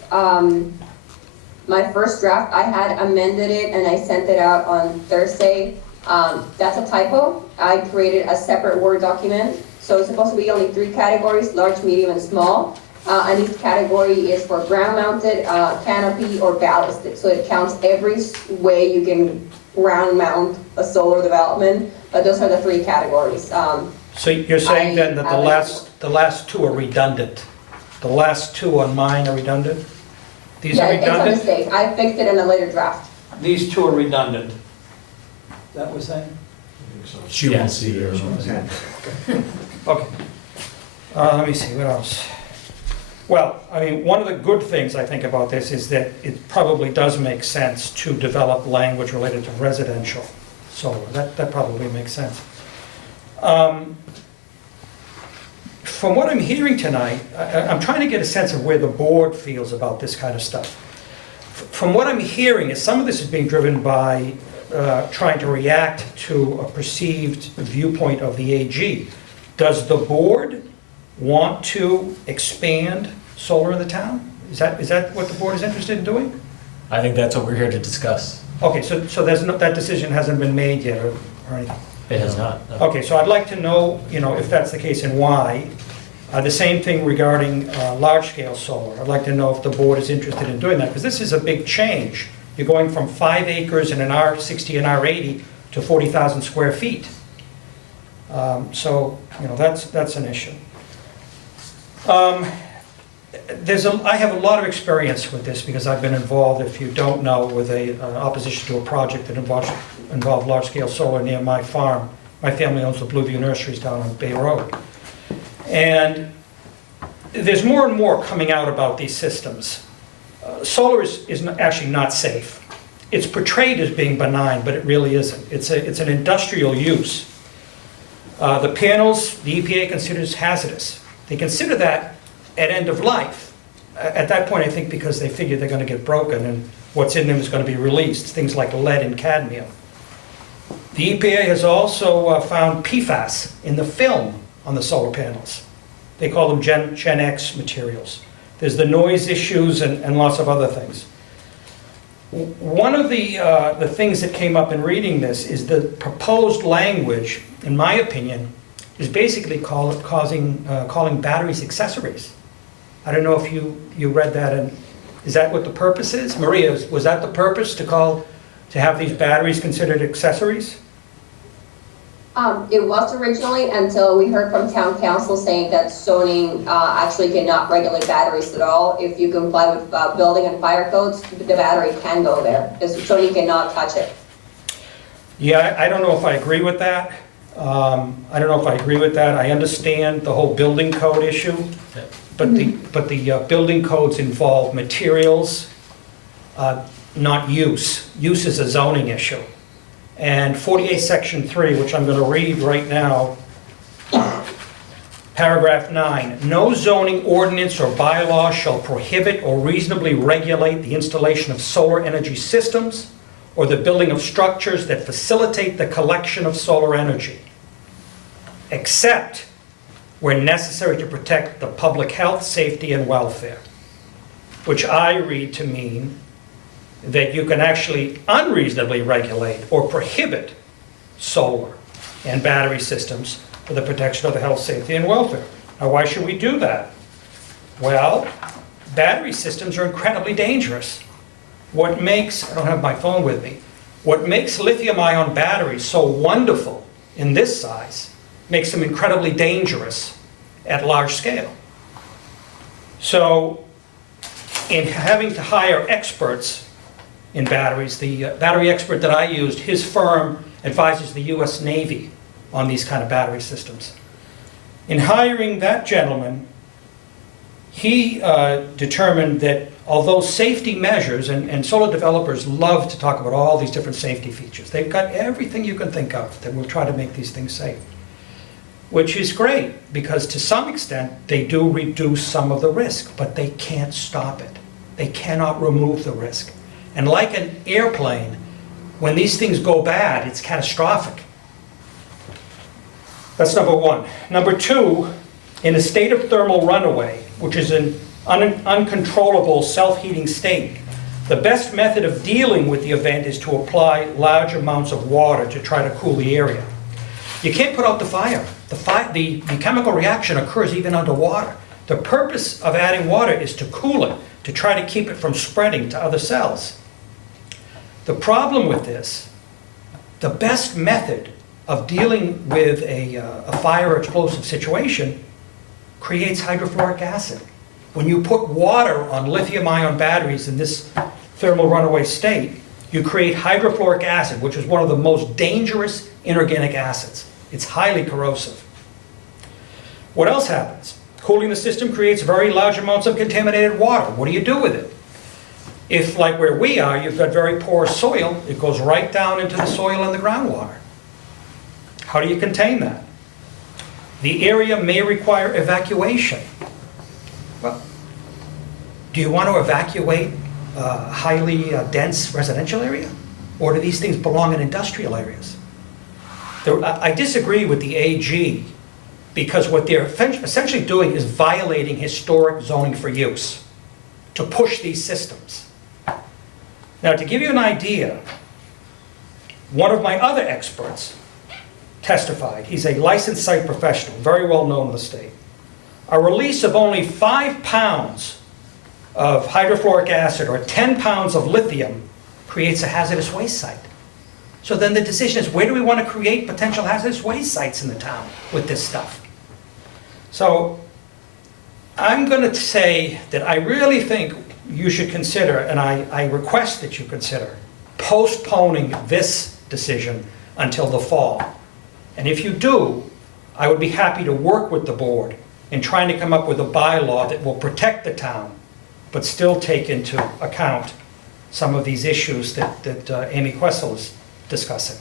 my first draft. I had amended it and I sent it out on Thursday. That's a typo. I created a separate Word document. So it's supposed to be only 3 categories, large, medium, and small. And each category is for ground-mounted, canopy, or ballasted. So it counts every way you can ground-mount a solar development, but those are the 3 categories. So you're saying then that the last 2 are redundant? The last 2 on mine are redundant? These are Yeah, it's a redundant? mistake. I fixed it in a later draft. These 2 are redundant? That was saying? She won't see there. Okay. Let me see, what else? Well, I mean, one of the good things I think about this is that it probably does make sense to develop language related to residential solar. That probably makes sense. From what I'm hearing tonight, I'm trying to get a sense of where the board feels about this kind of stuff. From what I'm hearing is some of this is being driven by trying to react to a perceived viewpoint of the AG. Does the board want to expand solar in the town? Is that what the board is interested in doing? I think that's what we're here to discuss. Okay, so there's no, that decision hasn't been made yet or anything? It has not. No. Okay, so I'd like to know, if that's the case and why. The same thing regarding large-scale solar. I'd like to know if the board is interested in doing that, because this is a big change. You're going from 5 acres in an R60 and R80 to 40,000 square feet. So, that's an issue. I have a lot of experience with this because I've been involved, if you don't know, with an opposition to a project that involved large-scale solar near my farm. My family owns the Blueview Nurseries down on Bay Road. And there's more and more coming out about these systems. Solar is actually not safe. It's portrayed as being benign, but it really isn't. It's an industrial use. The panels, the EPA considers hazardous. They consider that at end of life. At that point, I think because they figure they're going to get broken and what's in them is going to be released, things like lead and cadmium. The EPA has also found PFAS in the film on the solar panels. They call them Gen X materials. There's the noise issues and lots of other things. One of the things that came up in reading this is the proposed language, in my opinion, is basically calling batteries accessories. I don't know if you read that, and is that what the purpose is? Maria, was that the purpose, to have these batteries considered accessories? It was originally, until we heard from town council saying that zoning actually cannot regulate batteries at all. If you comply with building and fire codes, the battery can go there. Zoning cannot touch it. Yeah, I don't know if I agree with that. I understand the whole building code issue, but the building codes involve materials, not use. Use is a zoning issue. And 48 Section 3, which I'm going to read right now, paragraph 9, no zoning ordinance or bylaw shall prohibit or reasonably regulate the installation of solar energy systems or the building of structures that facilitate the collection of solar energy, except where necessary to protect the public health, safety, and welfare, which I read to mean that you can actually unreasonably regulate or prohibit solar and battery systems for the protection of the health, safety, and welfare. Now, why should we do that? Well, battery systems are incredibly dangerous. I don't have my phone with me, what makes lithium-ion batteries so wonderful in this size makes them incredibly dangerous at large scale. So, in having to hire experts in batteries, the battery expert that I used, his firm advises the US Navy on these kind of battery systems. In hiring that gentleman, he determined that although safety measures, and solar developers love to talk about all these different safety features, they've got everything you can think of that will try to make these things safe, which is great because to some extent they do reduce some of the risk, but they can't stop it. They cannot remove the risk. And like an airplane, when these things go bad, it's catastrophic. That's number one. Number two, in a state of thermal runaway, which is an uncontrollable self-heating state, the best method of dealing with the event is to apply large amounts of water to try to cool the area. You can't put out the fire. The chemical reaction occurs even underwater. The purpose of adding water is to cool it, to try to keep it from spreading to other cells. The problem with this, the best method of dealing with a fire or explosive situation creates hydrofluoric acid. When you put water on lithium-ion batteries in this thermal runaway state, you create hydrofluoric acid, which is one of the most dangerous inorganic acids. It's highly corrosive. What else happens? Cooling the system creates very large amounts of contaminated water. What do you do with it? If, like where we are, you've got very porous soil, it goes right down into the soil and the groundwater. How do you contain that? The area may require evacuation. Well, do you want to evacuate a highly dense residential area? Or do these things belong in industrial areas? I disagree with the AG, because what they're essentially doing is violating historic zoning for use to push these systems. Now, to give you an idea, one of my other experts testified. He's a licensed site professional, very well known in the state. A release of only 5 pounds of hydrofluoric acid or 10 pounds of lithium creates a hazardous waste site. So then the decision is, where do we want to create potential hazardous waste sites in the town with this stuff? So I'm going to say that I really think you should consider, and I request that you consider, postponing this decision until the fall. And if you do, I would be happy to work with the board in trying to come up with a bylaw that will protect the town, but still take into account some of these issues that Amy Questle is discussing.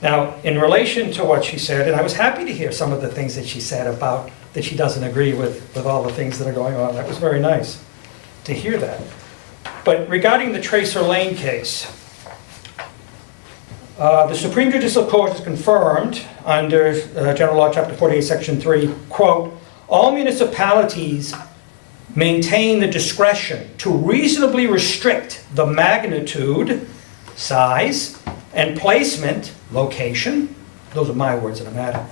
Now, in relation to what she said, and I was happy to hear some of the things that she said about that she doesn't agree with all the things that are going on. That was very nice to hear that. But regarding the Tracer Lane case, the Supreme Judicial Court has confirmed under General Law, Chapter 48, Section 3, quote, all municipalities maintain the discretion to reasonably restrict the magnitude, size, and placement, location, those are my words in a matter,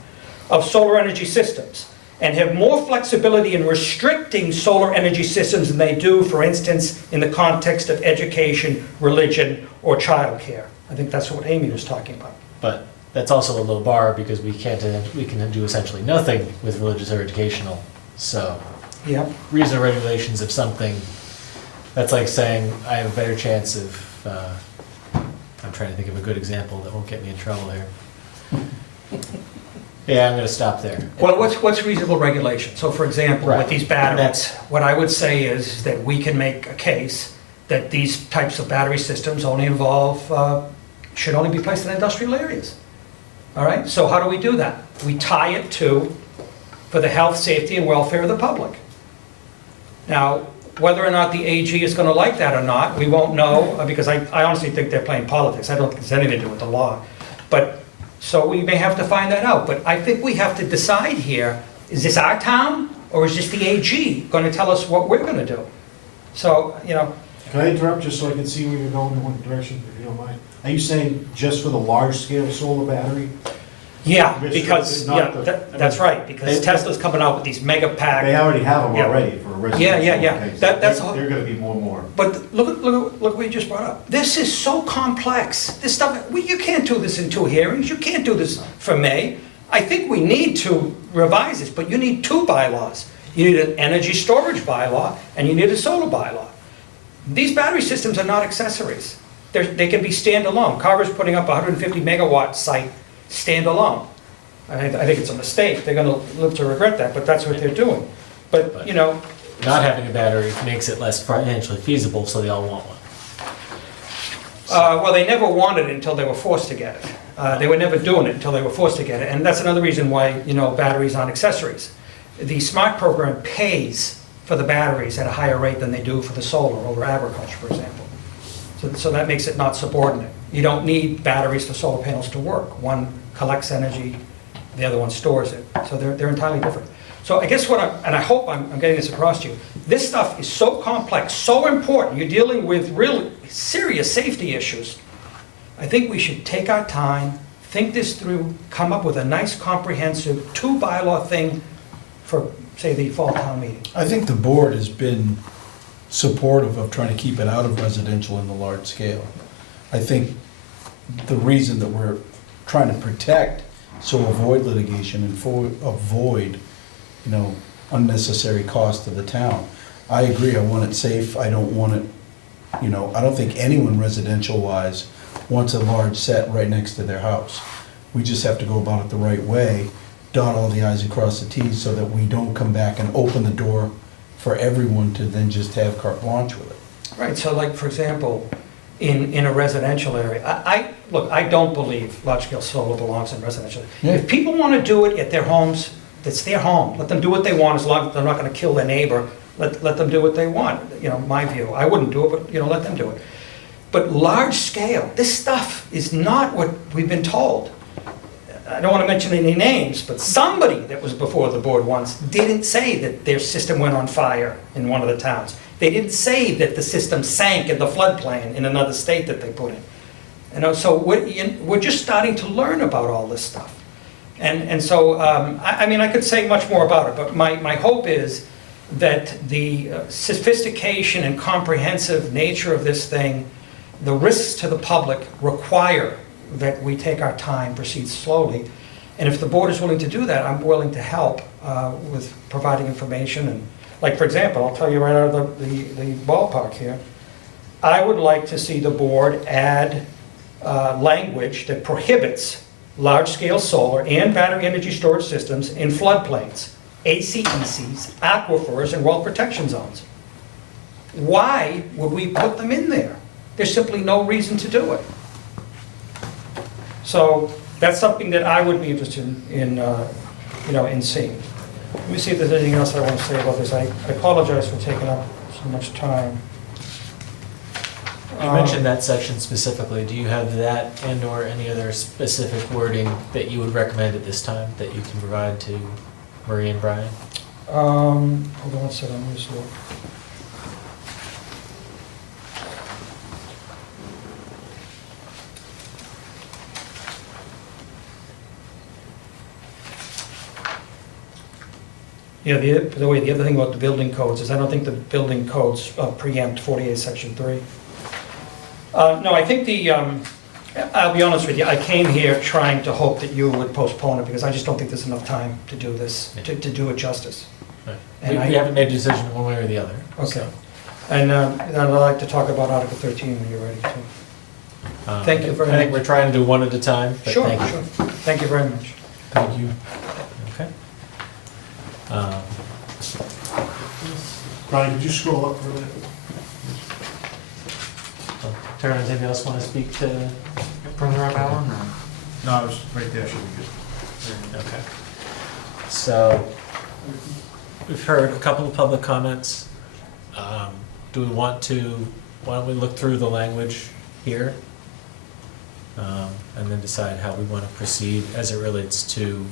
of solar energy systems, and have more flexibility in restricting solar energy systems than they do, for instance, in the context of education, religion, or childcare. I think that's what Amy was talking about. But that's also a low bar, because we can do essentially nothing with religious or educational. So yeah, reasonable regulations of something, that's like saying I have a better chance of, I'm trying to think of a good example that won't get me in trouble here. Yeah, I'm going to stop there. Well, what's reasonable regulation? So for example, with these batteries, what I would say is that we can make a case that these types of battery systems only involve, should only be placed in industrial areas. All right, so how do we do that? We tie it to, for the health, safety, and welfare of the public. Now, whether or not the AG is going to like that or not, we won't know, because I honestly think they're playing politics. I don't think there's anything to do with the law. But, so we may have to find that out. But I think we have to decide here, is this our town, or is this the AG going to tell us what we're going to do? So, you know. Can I interrupt just so I can see where you're going in one direction, if you don't mind? Are you saying just for the large-scale solar battery? Yeah, because, that's right, because Tesla's coming out with these mega pack. They already have them already for a residential. Yeah. They're gonna be more and more. But look what you just brought up. This is so complex. This stuff, you can't do this in 2 hearings. You can't do this for May. I think we need to revise this, but you need 2 bylaws. You need an energy storage bylaw, and you need a solar bylaw. These battery systems are not accessories. They can be standalone. Carver's putting up a 150 megawatt site standalone. I think it's a mistake. They're going to live to regret that, but that's what they're doing. But you know, not having a battery makes it less financially feasible, so they all want one. Well, they never wanted it until they were forced to get it. They were never doing it until they were forced to get it, and that's another reason why, you know, batteries aren't accessories. The SMART program pays for the batteries at a higher rate than they do for the solar over agriculture, for example. So that makes it not subordinate. You don't need batteries for solar panels to work. One collects energy, the other one stores it. So they're entirely different. So I guess and I hope I'm getting this across to you, this stuff is so complex, so important. You're dealing with real serious safety issues. I think we should take our time, think this through, come up with a nice comprehensive 2 bylaw thing for say, the fall town meeting. I think the board has been supportive of trying to keep it out of residential in the large scale. I think the reason that we're trying to protect, so avoid litigation and avoid, unnecessary cost to the town. I agree, I want it safe, I don't want it, I don't think anyone residential-wise wants a large set right next to their house. We just have to go about it the right way, dot all the i's and cross the t's, so that we don't come back and open the door for everyone to then just have carte blanche with it. Right, so like, for example, in a residential area, look, I don't believe large-scale solar belongs in residential. Yeah. If people want to do it at their homes, it's their home. Let them do what they want, as long as they're not going to kill their neighbor. Let them do what they want, my view. I wouldn't do it, but, let them do it. But large scale, this stuff is not what we've been told. I don't want to mention any names, but somebody that was before the board once didn't say that their system went on fire in one of the towns. They didn't say that the system sank in the floodplain in another state that they put in. So we're just starting to learn about all this stuff. And so, I could say much more about it, but my hope is that the sophistication and comprehensive nature of this thing, the risks to the public require that we take our time, proceed slowly. And if the board is willing to do that, I'm willing to help with providing information. And like, for example, I'll tell you right out of the ballpark here, I would like to see the board add language that prohibits large-scale solar and battery energy storage systems in floodplains, ACECs, aquifers, and well protection zones. Why would we put them in there? There's simply no reason to do it. So that's something that I would be interested in seeing. Let me see if there's anything else I want to say about this. I apologize for taking up so much time. You mentioned that section specifically. Do you have that and/or any other specific wording that you would recommend at this time that you can provide to Marie and Brian? Hold on one second, let me just look. Yeah, the other thing about the building codes is I don't think the building codes preempt 48 section 3. No, I think I'll be honest with you, I came here trying to hope that you would postpone it, because I just don't think there's enough time to do this, to do it justice. Right. And We haven't made a decision one way or the other. Okay. So, And I'd like to talk about Article 13 when you're ready to. Thank you very much. I think we're trying to do one at a time, but Sure, thank you. sure. Thank you very much. Thank you. Okay. Brian, could you scroll up for a minute? Turner, does anybody else want to speak to Further on that one, or? No, I was right there, should be good. Okay. So, we've heard a couple of public comments. Do we want to, why don't we look through the language here? And then decide how we want to proceed as it relates to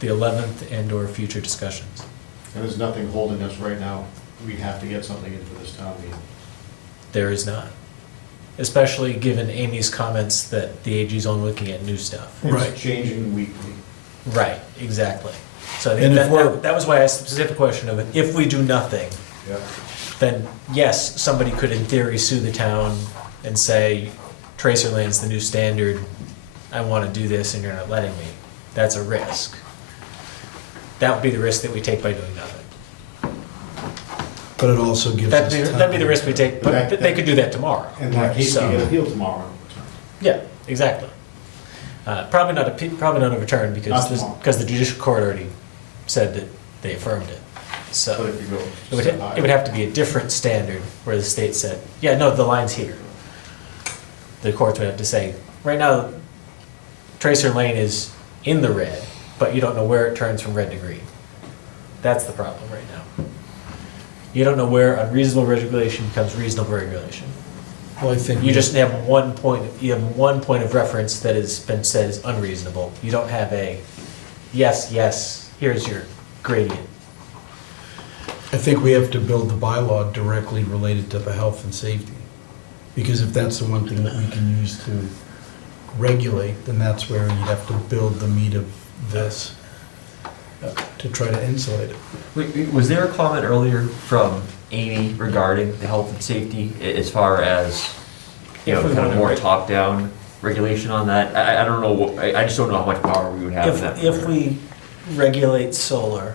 the 11th and/or future discussions. And there's nothing holding us right now. We have to get something in for this town meeting. There is not. Especially given Amy's comments that the AG's only looking at new stuff. Right. It's changing weekly. Right, exactly. So I And think if we're- that was why I asked the specific question of if we do nothing, Yeah. then yes, somebody could in theory sue the town and say, Tracer Lane's the new standard, I want to do this and you're not letting me. That's a risk. That would be the risk that we take by doing nothing. But it also gives us time. That'd be the risk we take, but they could do that tomorrow. In that case, we So- get appeal tomorrow. Yeah, exactly. Probably not a return Not because tomorrow. the judicial court already said that they affirmed it. So But if you go it would have to be a different standard where the state said, yeah, no, the line's here. The courts would have to say, right now, Tracer Lane is in the red, but you don't know where it turns from red to green. That's the problem right now. You don't know where unreasonable regulation becomes reasonable regulation. Well, I think You just have one point of reference that has been said is unreasonable. You don't have a, yes, here's your gradient. I think we have to build the bylaw directly related to the health and safety. Because if that's the one thing that we can use to regulate, then that's where you'd have to build the meat of this. to try to insulate it. Was there a comment earlier from Amy regarding the health and safety as far as, you know, kind of more top-down regulation on that? I don't know, I just don't know how much power we would have in that. If we regulate solar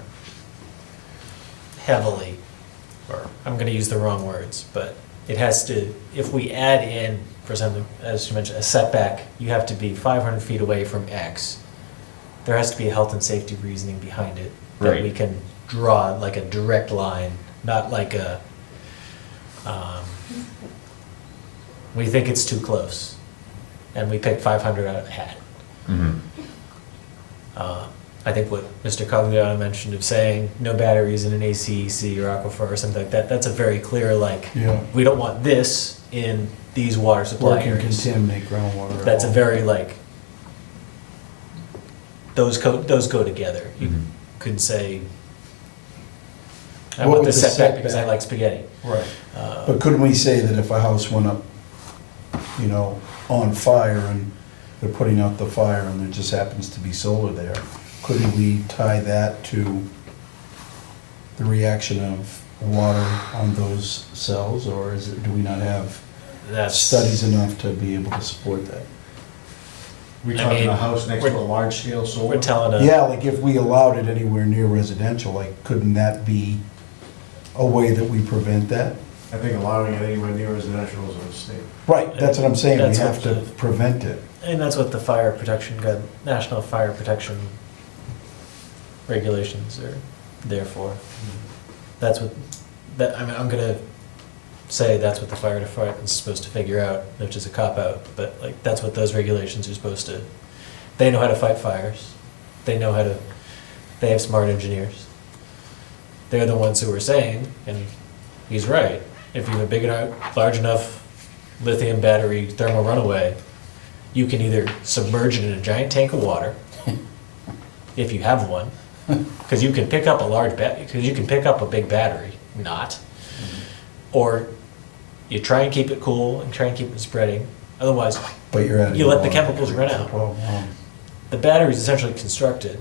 heavily, or I'm gonna use the wrong words, but it has to, if we add in, for something, as you mentioned, a setback, you have to be 500 feet away from X. There has to be a health and safety reasoning behind it, that Right. we can draw like a direct line, not like a, we think it's too close, and we pick 500 out of the hat. Mhm. I think what Mr. Cogliano mentioned of saying no batteries in an ACEC or aquifer or something like that, that's a very clear, like, Yeah. we don't want this in these water supply Or can areas. contaminate groundwater. at That's a all. very, like, those go together. You Mhm. could say, I What want would the the setback because I setback- like spaghetti. Right. Uh, But couldn't we say that if a house went up, you know, on fire and they're putting out the fire and there just happens to be solar there, couldn't we tie that to the reaction of water on those cells, or is it, do we not have That's studies enough to be able to support that? We I talking mean, a house next to a large scale solar? We're telling a. Yeah, like if we allowed it anywhere near residential, like couldn't that be a way that we prevent that? I think allowing it anywhere near residential is a mistake. Right, that's what I'm saying, we That's have what to the- prevent it. And that's what the fire protection, National Fire Protection regulations are there for. That's what, that, I mean, I'm gonna say that's what the fire department's supposed to figure out, which is a cop-out, but like, that's what those regulations are supposed to, they know how to fight fires. They know how to, they have smart engineers. They're the ones who are saying, and he's right, if you have a big enough, large enough lithium battery thermal runaway, you can either submerge it in a giant tank of water, if you have one, because you can pick up a large because you can pick up a big battery, not. Or you try and keep it cool and try and keep it spreading, otherwise, But you're adding you let the water. chemicals run out. The battery is essentially constructed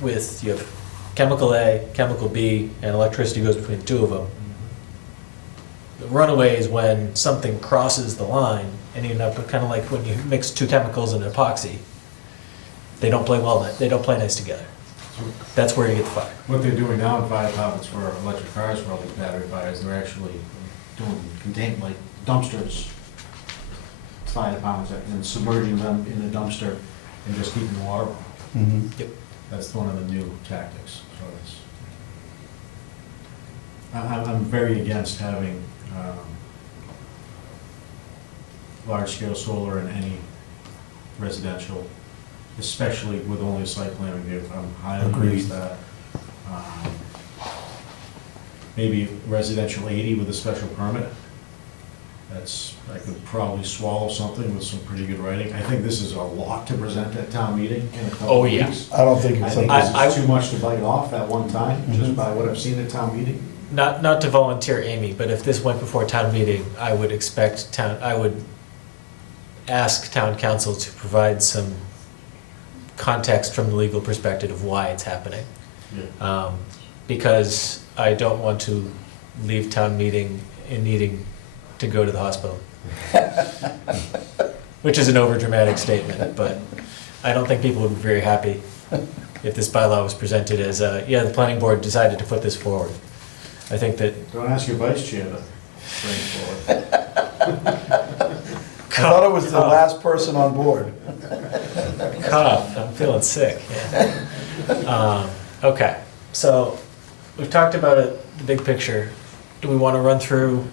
with, you have chemical A, chemical B, and electricity goes between the two of them. The runaway is when something crosses the line and you end up kind of like when you mix two chemicals in epoxy. They don't play well, they don't play nice together. That's where you get the fire. What they're doing now in fire departments for electric cars, for all these battery fires, they're actually doing like dumpsters, fire departments, and submerging them in a dumpster and just keeping the water on. Mhm. Yep. That's one of the new tactics, so it's, I'm very against having, large-scale solar in any residential, especially with only a site plan review. I'm highly Agreed. against that. Maybe residential 80 with a special permit. That's, I could probably swallow something with some pretty good writing. I think this is a lot to present at town meeting in a couple Oh, of yeah. weeks. I don't think I it's think something, this is too much to bite off at one time, just Mhm. by what I've seen at town meeting. Not to volunteer Amy, but if this went before town meeting, I would expect I would ask town council to provide some context from the legal perspective of why it's happening. Because I don't want to leave town meeting in needing to go to the hospital. Which is an overdramatic statement, but I don't think people would be very happy if this bylaw was presented as, yeah, the planning board decided to put this forward. I think that. Don't ask your vice chair to bring it forward. I thought it was the last person on board. Cough, I'm feeling sick, yeah. Okay, so we've talked about it, the big picture. Do we want to run through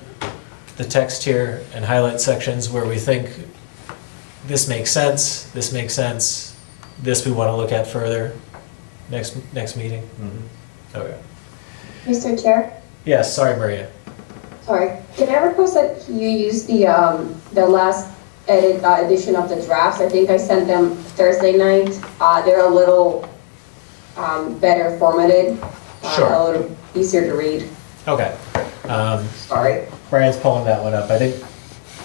the text here and highlight sections where we think this makes sense, this we want to look at further next meeting? Mhm. Okay. Mr. Chair? Yes, sorry, Maria. Sorry, can I request that you use the last edition of the drafts? I think I sent them Thursday night. They're a little better formatted, Sure. a little easier to read. Okay. Sorry. Brian's pulling that one up. I think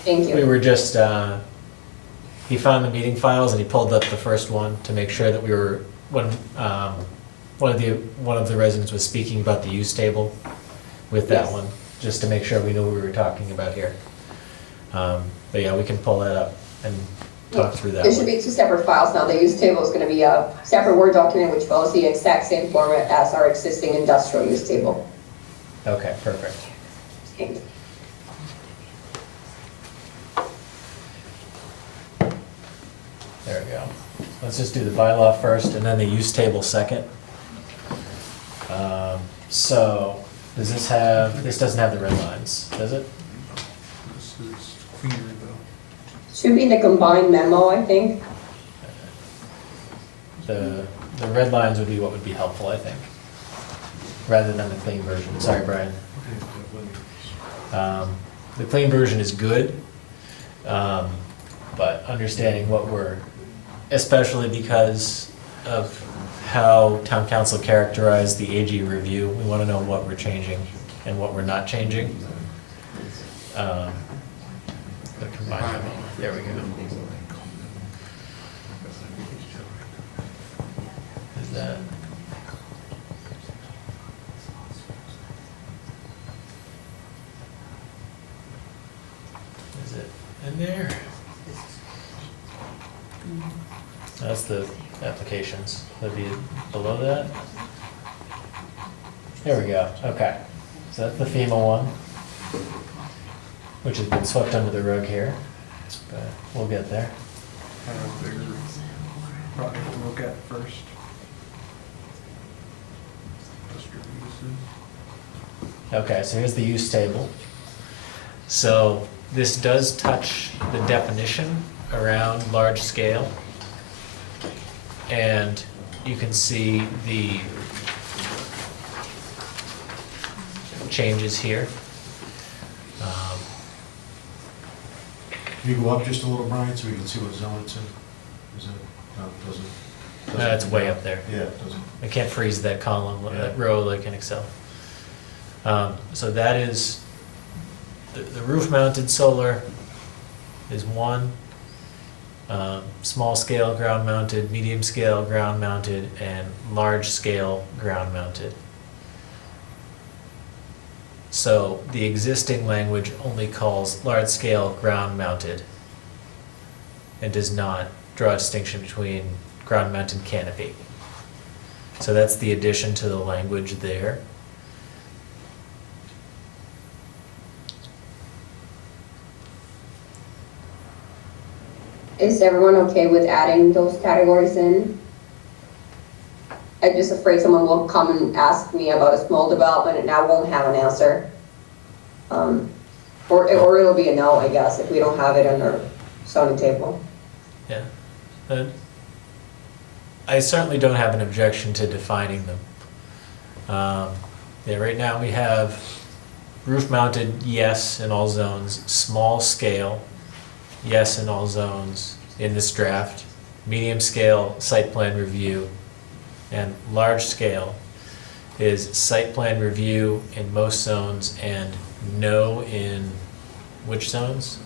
Thank you. we were just, he found the meeting files and he pulled up the first one to make sure that we were, when one of the residents was speaking about the use table with that Yes. one, just to make sure we knew what we were talking about here. But yeah, we can pull that up and talk through that There should one. be two separate files now. The use table is gonna be a separate Word document which follows the exact same format as our existing industrial use table. Okay, perfect. Okay. There we go. Let's just do the bylaw first and then the use table second. So, does this have, this doesn't have the red lines, does it? This is Greenery though. Should be in the combined memo, I think. The red lines would be what would be helpful, I think, rather than the clean version. Sorry, Brian. The clean version is good, but understanding what we're, especially because of how town council characterized the AG review, we want to know what we're changing and what we're not changing. The combined memo. There we go. Is that? Is it in there? That's the applications. That'd be below that. There we go. Okay. So that's the FEMA one, which has been swept under the rug here, but we'll get there. Kind of a bigger project to look at first. Industrial uses. Okay, so here's the use table. So this does touch the definition around large scale. And you can see the changes here. Can you go up just a little, Brian, so we can see what zone it's in? Is it, no, it doesn't. That's way up there. Yeah, it doesn't. I can't freeze that column, that row like in Excel. So that is, the roof-mounted solar is one. Small scale ground mounted, medium scale ground mounted, and large scale ground mounted. So the existing language only calls large scale ground mounted and does not draw a distinction between ground mounted canopy. So that's the addition to the language there. Is everyone okay with adding those categories in? I'm just afraid someone will come and ask me about a small development and I won't have an answer. Or it'll be a no, I guess, if we don't have it on our zoning table. Yeah. I certainly don't have an objection to defining them. Yeah, right now we have roof mounted, yes, in all zones, small scale, yes in all zones in this draft, medium scale site plan review, and large scale is site plan review in most zones and no in which zones?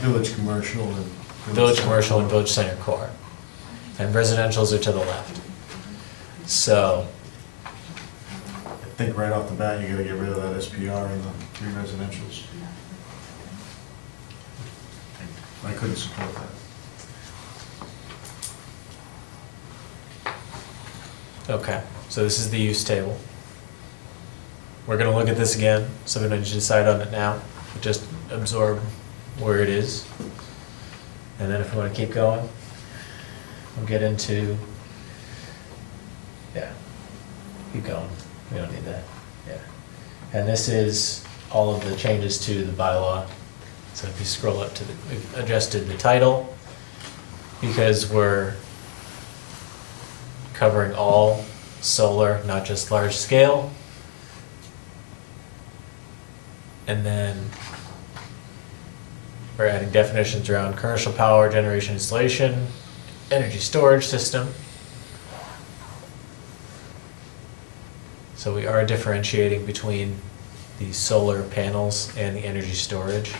Village commercial and. Village commercial and village center core. And residentials are to the left. So, I think right off the bat, you gotta get rid of that SPR in the 3 residentials. I couldn't support that. okay, so this is the use table. We're gonna look at this again, so we don't need to decide on it now. Just absorb where it is. And then if we wanna keep going, we'll get into, yeah, keep going. We don't need that, yeah. And this is all of the changes to the bylaw. So if you scroll up to the, we've adjusted the title because we're covering all solar, not just large scale. And then we're adding definitions around commercial power generation installation, energy storage system. So we are differentiating between the solar panels and the energy storage.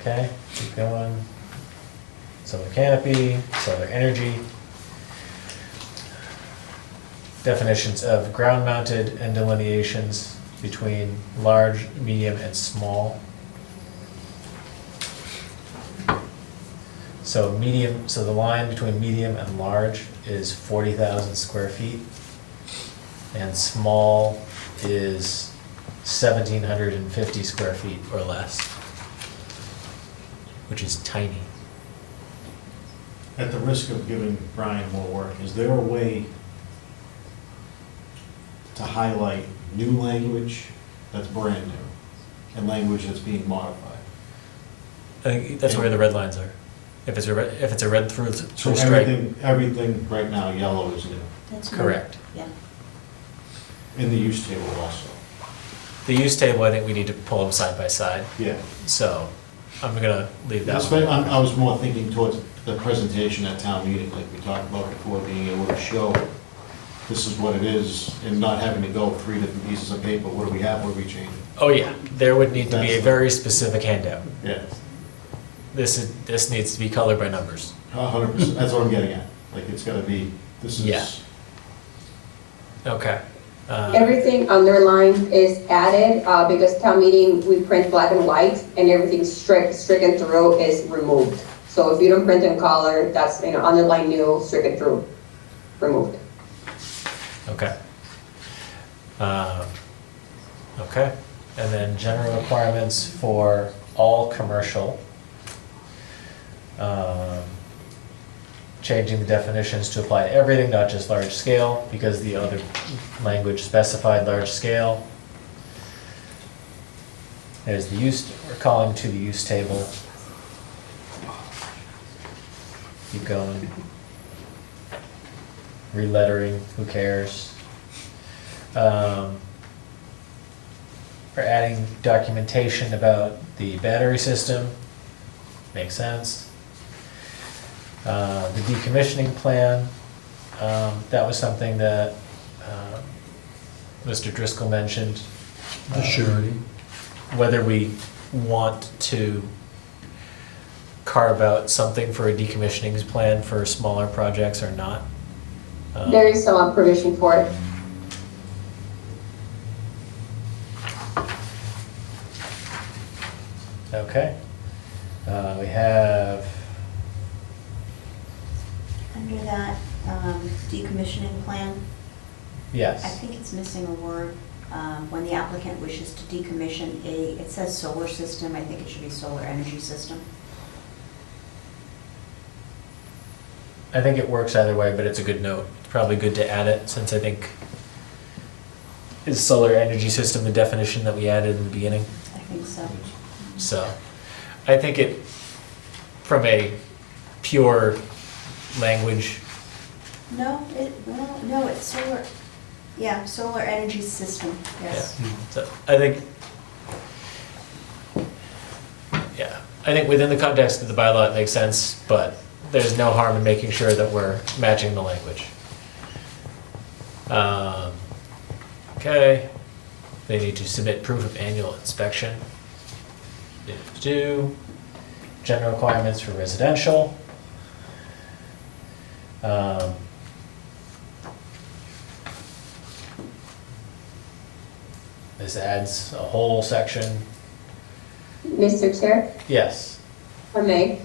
Okay, keep going. solar canopy, solar energy. Definitions of ground mounted and delineations between large, medium, and small. So medium, so the line between medium and large is 40,000 square feet. And small is 1,750 square feet or less, which is tiny. At the risk of giving Brian more work, is there a way to highlight new language that's brand new and language that's being modified? I think that's where the red lines are. If it's a red through So stripe. everything right now, yellow is new, That's Correct. Yeah. in the use table also. The use table, I think we need to pull them side by side. Yeah. So I'm gonna leave that That's one. why I was more thinking towards the presentation at town meeting, like we talked about before, being able to show this is what it is, and not having to go 3 different pieces of paper, what do we have, what are we changing? Oh yeah, there would need to be a very specific handout. Yeah, This needs to be colored by numbers. 100%, that's what I'm getting at, like, it's gotta be, this Yeah. is, Okay. Everything underlined is added, because town meeting, we print black and white, and everything stricken through is removed. So if you don't print in color, that's, underline new, stricken through, removed. Okay. Okay, and then general requirements for all commercial. Changing the definitions to apply to everything, not just large scale, because the other language specified large scale. There's the use, we're calling to the use table. Keep going. Relettering, who cares? We're adding documentation about the battery system, makes sense. The decommissioning plan, that was something that Mr. Driscoll mentioned. The surety. Whether we want to carve out something for a decommissioning plan for smaller projects or not. There is some provision for it. Okay. We have, Under that decommissioning plan, I yes, think it's missing a word. When the applicant wishes to decommission it says solar system, I think it should be solar energy system. I think it works either way, but it's a good note. It's probably good to add it, since I think, is solar energy system the definition that we added in the beginning? I think so. So, I think it, from a pure language, No, it's solar, yeah, solar energy system, yes. so I think, yeah, I think within the context of the bylaw it makes sense, but there's no harm in making sure that we're matching the language. Okay, they need to submit proof of annual inspection. They do. General requirements for residential. This adds a whole section. Mr. Chair, Yes. if I may,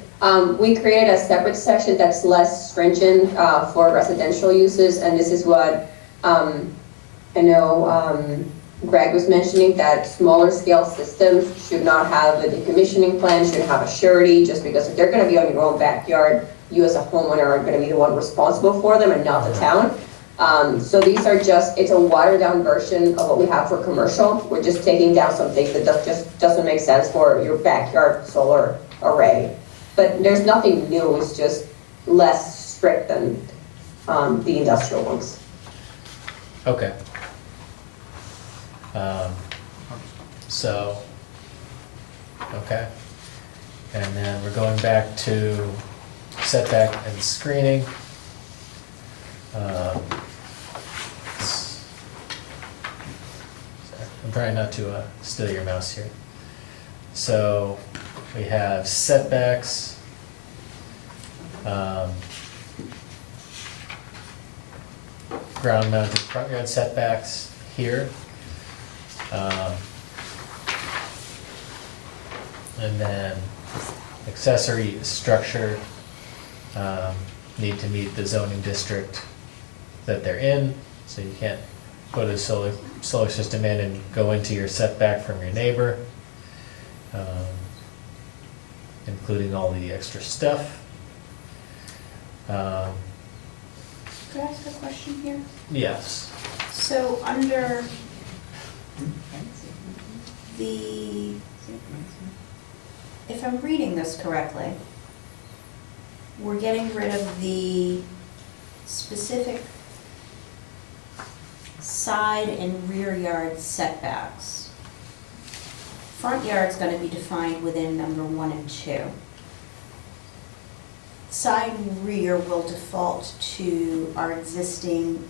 we created a separate section that's less stringent for residential uses, and this is what I know Greg was mentioning, that smaller scale systems should not have a decommissioning plan, should have a surety, just because if they're gonna be on your own backyard, you as a homeowner are gonna be the one responsible for them and not the town. So these are just, it's a watered down version of what we have for commercial. We're just taking down some things that just doesn't make sense for your backyard solar array. But there's nothing new, it's just less strict than the industrial ones. Okay. So, okay. And then we're going back to setback and screening. Sorry, I'm trying not to steal your mouse here. So we have setbacks. Ground mounted front yard setbacks here. And then accessory structure, need to meet the zoning district that they're in, so you can't put a solar system in and go into your setback from your neighbor, including all the extra stuff. Could I ask a question here? Yes. So under the, if I'm reading this correctly, we're getting rid of the specific side and rear yard setbacks. Front yard's gonna be defined within number 1 and 2. Side and rear will default to our existing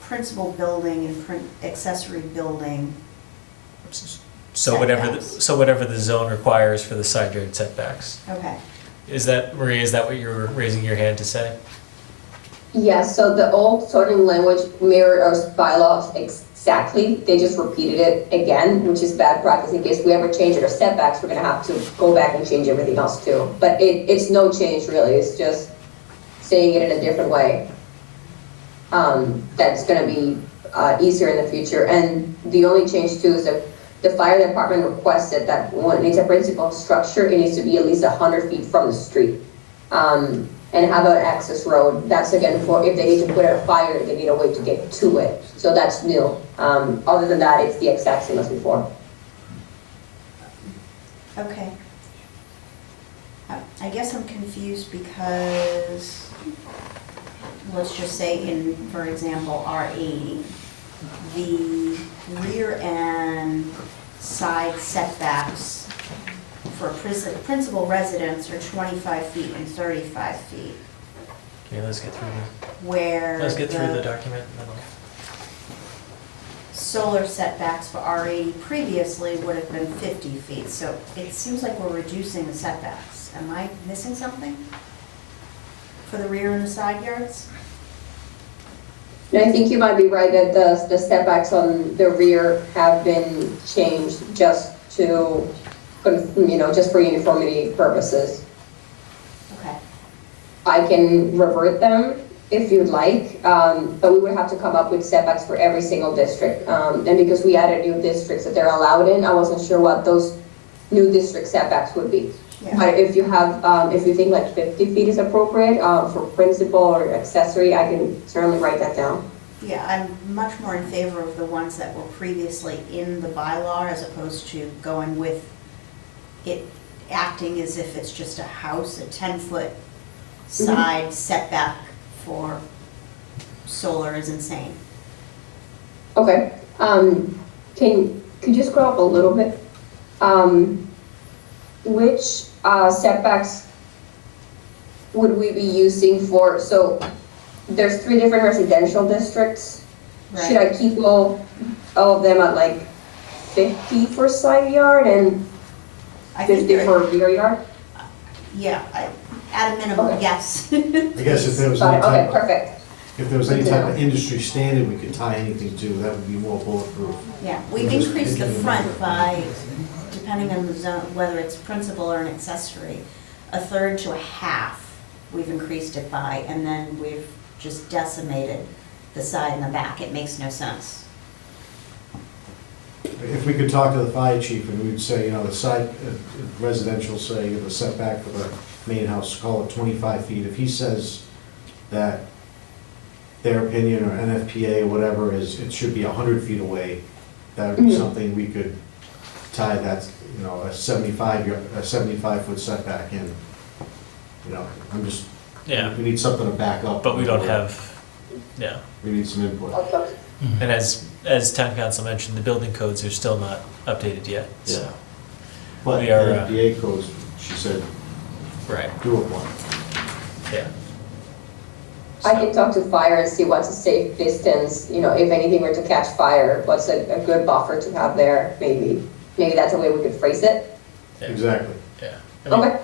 principal building and accessory building. So whatever, setbacks. so whatever the zone requires for the side yard setbacks. Okay, Is that, Maria, is that what you were raising your hand to say? Yes, so the old zoning language mirrored our bylaws exactly. They just repeated it again, which is bad practice. In case we ever change our setbacks, we're gonna have to go back and change everything else too. But it's no change really, it's just saying it in a different way. That's gonna be easier in the future. And the only change too is that the fire department requested that when it needs a principal structure, it needs to be at least 100 feet from the street. And have an access road. That's again for if they need to put out a fire, they need a way to get to it. So that's new. Other than that, it's the exact same as before. okay. I guess I'm confused because, let's just say in, for example, R80, the rear and side setbacks for principal residence are 25 feet and 35 feet, Okay, let's get through where the, let's get through the document. And then solar setbacks for R80 previously would have been 50 feet. So it seems like we're reducing the setbacks. Am I missing something for the rear and the side yards? And I think you might be right that the setbacks on the rear have been changed just to, just for uniformity purposes. Okay. I can revert them if you'd like, but we would have to come up with setbacks for every single district. And because we added new districts that they're allowed in, I wasn't sure what those new district setbacks would be. Yeah. But if you have, if you think like 50 feet is appropriate for principal or accessory, I can certainly write that down. Yeah, I'm much more in favor of the ones that were previously in the bylaw as opposed to going with it acting as if it's just a house, a 10-foot side setback for solar is insane. Okay, could you scroll up a little bit? Which setbacks would we be using for, so there's 3 different residential districts. Right. Should I keep all of them at like 50 for side yard and I think 50 for rear yard? Yeah, at a minimum, Okay. yes. I guess if there was Got any it, okay, type, perfect. if there was any type of industry standard we could tie anything to, that would be more bulletproof. Yeah, we've Just increased the picking front them. by, depending on the zone, whether it's principal or an accessory, 1/3 to 1/2 we've increased it by, and then we've just decimated the side and the back. It makes no sense. If we could talk to the fire chief and we'd say, the side residential, say, the setback for the main house, call it 25 feet. If he says that their opinion or NFPA or whatever is, it should be 100 feet away, that would be something we could tie that, a 75-foot setback in. I'm just, Yeah. we need something to back up. But we don't have, yeah. We need some input. And as town council mentioned, the building codes are still not updated yet, so. Yeah. But We the are, NFPA codes, she said, Right, do it one. yeah. I can talk to fire and see what's a safe distance, if anything were to catch fire, what's a good buffer to have there, maybe. Maybe that's a way we could phrase it. Yeah. Exactly. Yeah. I mean, Okay,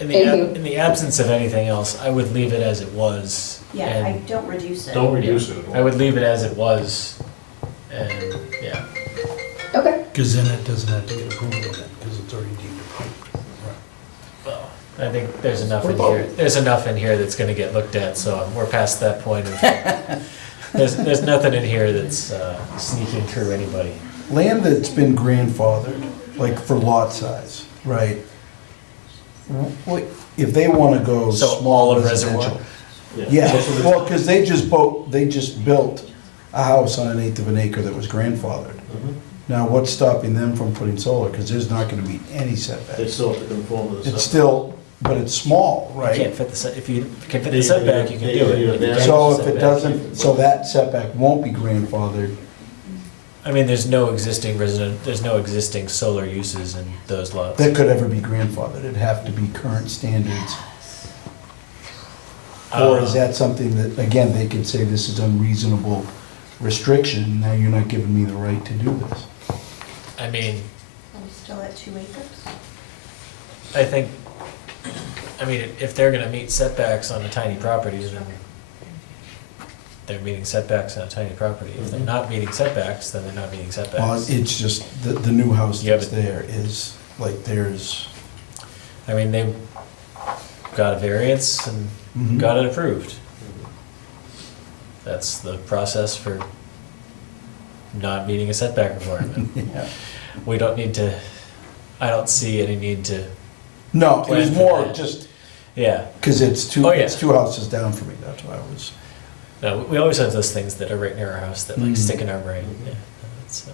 in the absence of anything else, I would leave it as it was. Yeah, and- I don't reduce it. Don't reduce it at all. I would leave it as it was, and, yeah. Okay. Because then it doesn't have to get approval then, because it's already deemed approved. Well, I think there's enough in here, that's gonna get looked at, so we're past that point of, there's nothing in here that's sneaking through anybody. Land that's been grandfathered, like for lot size, right? If they wanna go So small all of Reservoir? residential. Yeah, well, because they just built a house on 1/8 of an acre that was grandfathered. Mhm. Now, what's stopping them from putting solar? Because there's not gonna be any They setbacks. still have to conform to the It's setback. still, but it's small, You right? can't fit if you can fit the setback, you can do it. If you can't So fit if the it setback- doesn't, so that setback won't be grandfathered. I mean, there's no existing solar uses in those lots. That could ever be grandfathered. It'd have to be current standards. Or is that something that, again, they could say this is unreasonable restriction, now you're not giving me the right to do this? I mean, Are we still at 2 acres? I think, if they're gonna meet setbacks on a tiny property, then they're meeting setbacks on a tiny property. If they're not meeting setbacks, then they're not meeting Well, setbacks. it's just, the new house Yeah, that's but- there is, like, there's. They got a variance and Mhm. got it approved. That's the process for not meeting a setback requirement. Yeah. We don't need to, I don't see any need to, No, it was Plan for more that. just, yeah. because it's two, Oh, yeah. it's two houses down for me, that's why I was. No, we always have those things that are right near our house that like Mhm. stick in our brain. Yeah, that's,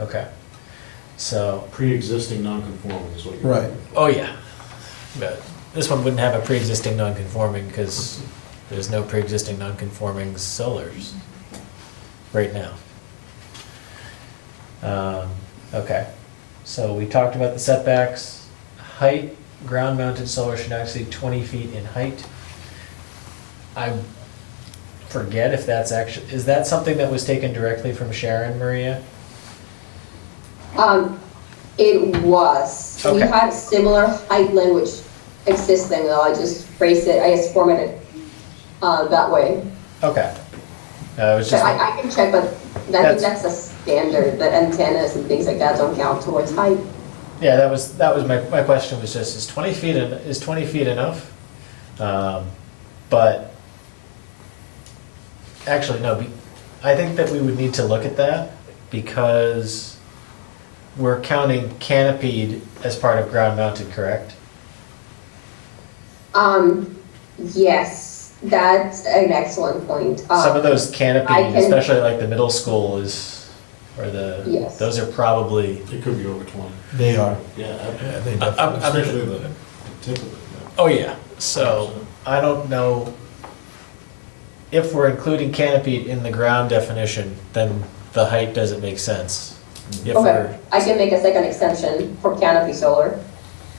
okay. So, Pre-existing non-conforming is what you're. Right. oh yeah, but this one wouldn't have a pre-existing non-conforming because there's no pre-existing non-conforming solars right now. Okay, so we talked about the setbacks. Height, ground-mounted solar should not exceed 20 feet in height. I forget if that's actually, is that something that was taken directly from Sharon, Maria? It was. We Okay. had similar height language existing, though, I just phrased it, I just formatted that way. Okay. It was But just, I can check, but I think that's a standard, that antennas and things like that don't count towards height. yeah, that was my question was just, is 20 feet enough? But, actually, no, I think that we would need to look at that because we're counting canopied as part of ground mounted, correct? Yes, that's an excellent point. Some of those I canopied, can- especially like the middle school Yes. those are probably, It could be over 20. They are. Yeah, Yeah, they especially the tip of it. oh yeah, so I don't know if we're including canopied in the ground definition, then the height doesn't make sense. If Okay, we're, I can make a second extension for canopy solar,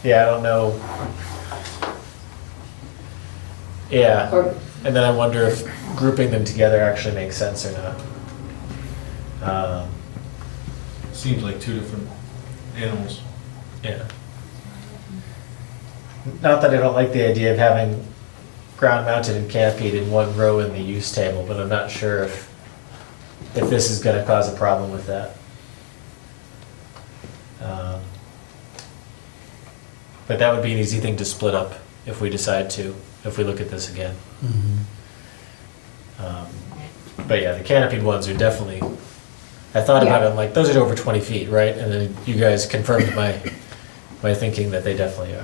yeah, I don't know. Yeah, or, and then I wonder if grouping them together actually makes sense or not. Seems like two different animals. Yeah. Not that I don't like the idea of having ground mounted and canopied in one row in the use table, but I'm not sure if this is gonna cause a problem with that. But that would be an easy thing to split up if we decide to, if we look at this again. But yeah, the canopied ones are definitely, I thought about it, I'm like, those are over 20 feet, right? And then you guys confirmed my thinking that they definitely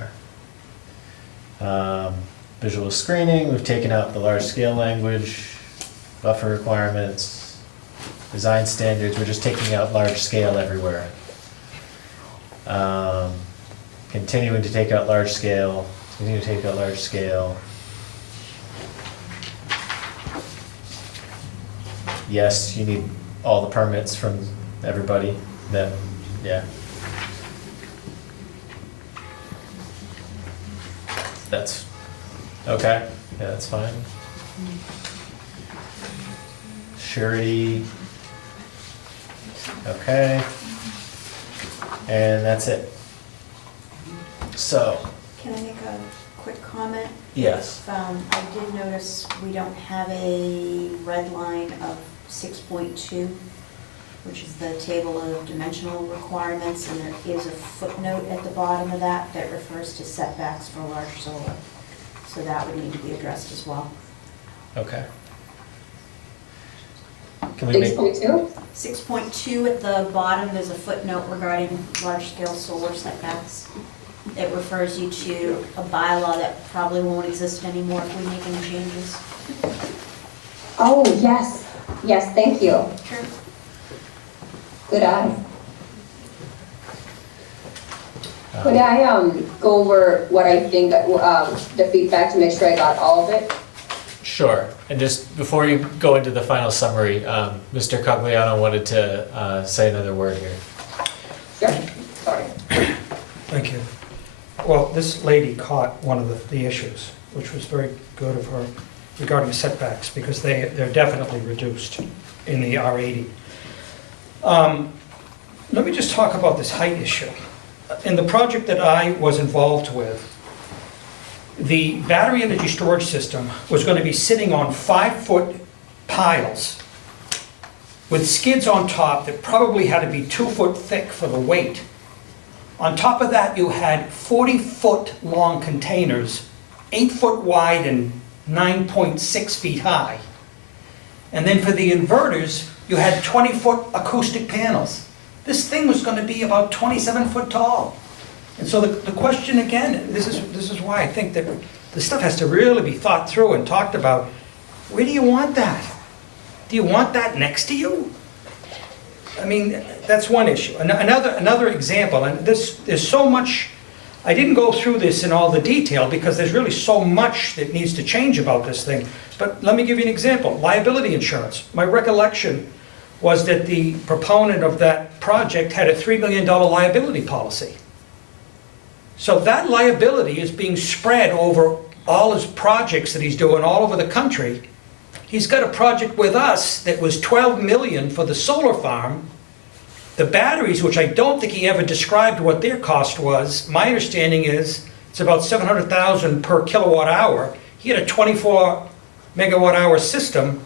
are. Visual screening, we've taken out the large scale language, buffer requirements, design standards, we're just taking out large scale everywhere. Continuing to take out large scale, continue to take out large scale. Yes, you need all the permits from everybody, that, yeah. That's, okay, yeah, that's fine. Surety. Okay. And that's it. So, Can I make a quick comment? Yes. I did notice we don't have a red line of 6.2, which is the table of dimensional requirements, and there is a footnote at the bottom of that that refers to setbacks for large solar. So that would need to be addressed as well. Okay. Can we make, 6.2? 6.2 at the bottom, there's a footnote regarding large-scale solar setbacks. It refers you to a bylaw that probably won't exist anymore if we make any changes. Oh, yes. Yes, thank you. Sure. Good eye. Could I go over what I think, the feedback to make sure I got all of it? sure. And just before you go into the final summary, Mr. Cogliano wanted to say another word here. Sure, sorry. Thank you. Well, this lady caught one of the issues, which was very good of her regarding setbacks, because they're definitely reduced in the R80. Let me just talk about this height issue. In the project that I was involved with, the battery energy storage system was going to be sitting on 5-foot piles with skids on top that probably had to be 2 foot thick for the weight. On top of that, you had 40-foot long containers, 8 foot wide and 9.6 feet high. And then for the inverters, you had 20-foot acoustic panels. This thing was going to be about 27 foot tall. And so the question again, this is why I think that this stuff has to really be thought through and talked about. Where do you want that? Do you want that next to you? I mean, that's one issue. Another example, and there's so much, I didn't go through this in all the detail because there's really so much that needs to change about this thing. But let me give you an example. Liability insurance. My recollection was that the proponent of that project had a $3 million liability policy. So that liability is being spread over all his projects that he's doing all over the country. He's got a project with us that was $12 million for the solar farm. The batteries, which I don't think he ever described what their cost was, my understanding is it's about $700,000 per kilowatt hour. He had a 24 megawatt hour system.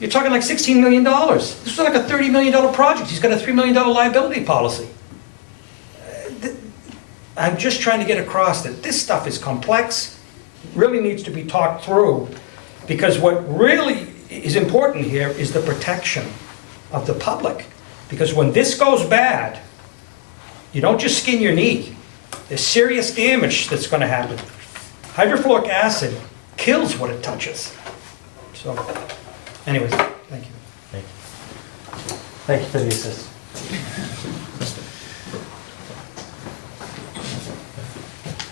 You're talking like $16 million. This was like a $30 million project. He's got a $3 million liability policy. I'm just trying to get across that this stuff is complex, really needs to be talked through, because what really is important here is the protection of the public. Because when this goes bad, you don't just skin your knee. There's serious damage that's going to happen. Hydrofluoric acid kills what it touches. So, anyways, thank you. Thank you. Thank you for the assist.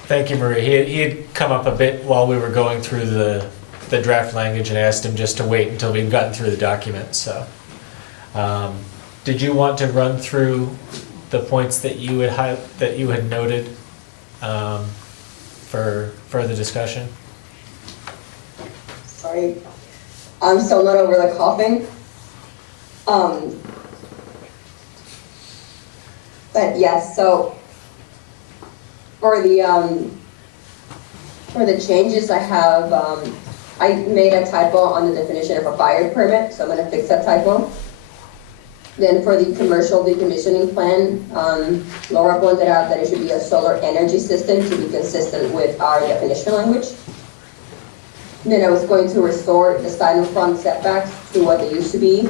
Thank you, Marie. He had come up a bit while we were going through the draft language and asked him just to wait until we'd gotten through the document, so. Did you want to run through the points that you had noted for further discussion? Sorry, I'm still not over the coughing. But yes, so for the changes I have, I made a typo on the definition of a fire permit, so I'm going to fix that typo. Then for the commercial decommissioning plan, Laura pointed out that it should be a solar energy system to be consistent with our definition language. Then I was going to restore the side and front setbacks to what they used to be,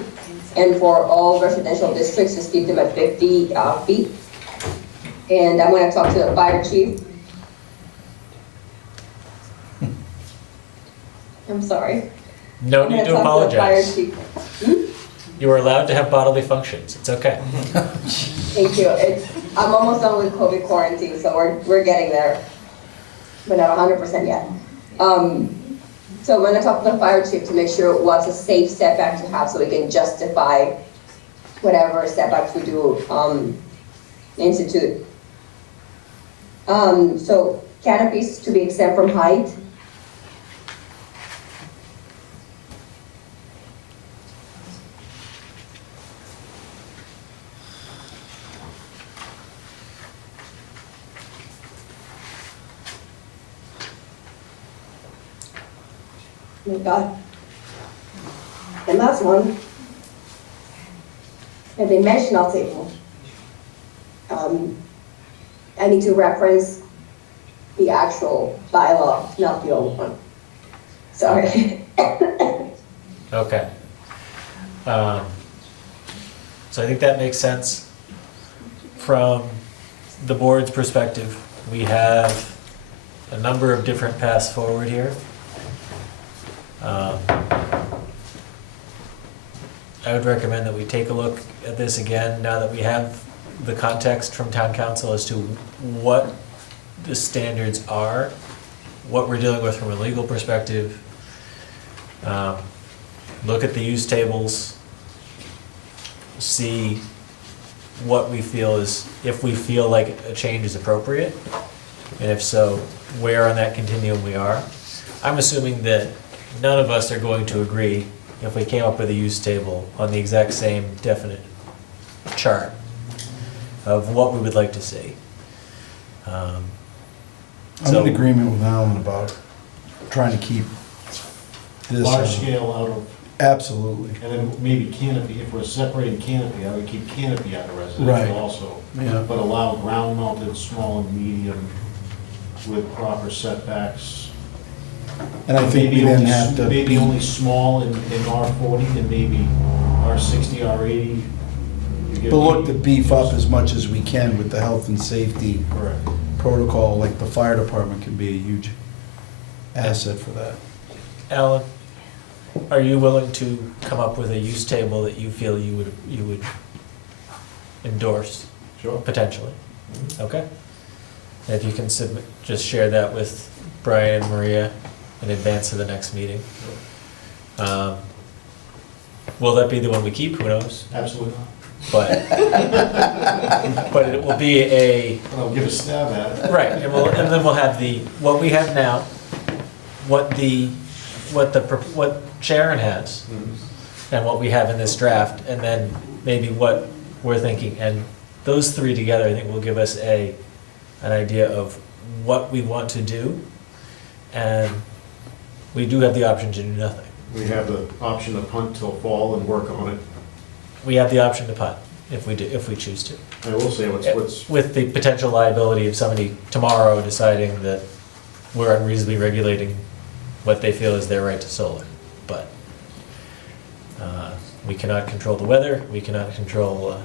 and for all residential districts, just keep them at 50 feet. And I'm going to talk to the fire chief. I'm sorry. No need to apologize. Hmm? You are allowed to have bodily functions. It's okay. Thank you. I'm almost done with COVID quarantine, so we're getting there, but not 100% yet. So I'm going to talk to the fire chief to make sure what's a safe setback to have, so we can justify whatever setbacks we do institute. So canopies to be exempt from height. Oh my God. And last one, a dimensional table. I need to reference the actual bylaw, not the old one. Sorry. Okay. So I think that makes sense. From the board's perspective, we have a number of different paths forward here. I would recommend that we take a look at this again now that we have the context from town council as to what the standards are, what we're dealing with from a legal perspective. Look at the use tables, see what we feel is, if we feel like a change is appropriate, and if so, where on that continuum we are. I'm assuming that none of us are going to agree if we came up with a use table on the exact same definite chart of what we would like to see. I'm So- in agreement with Alan about trying to keep this. Large scale out of, Absolutely. and then maybe canopy, if we're separating canopy, I would keep canopy out of Right. residential also. Yeah. But allow ground mounted, small and medium with proper setbacks. And I think we Maybe then only- have to Maybe be, only small in R40 and maybe R60, R80. You get but look to medium. beef up as much as we can with the health and safety Correct. protocol, like the fire department can be a huge asset for that. Alan, are you willing to come up with a use table that you feel you would endorse? Sure. Potentially? Okay. And if you can submit, just share that with Brian and Maria in advance of the next meeting. Will that be the one we keep? Who knows? Absolutely not. But, but it will be a, I'll give a stab at it. right, and then we'll have what we have now, what Sharon has, and what we have in this draft, and then maybe what we're thinking. And those three together, I think, will give us an idea of what we want to do. And we do have the option to do nothing. We have the option to punt till fall and work on it. We have the option to punt if we choose to. I will say what's, With the potential liability of somebody tomorrow deciding that we're unreasonably regulating what they feel is their right to solar. But we cannot control the weather, we cannot control a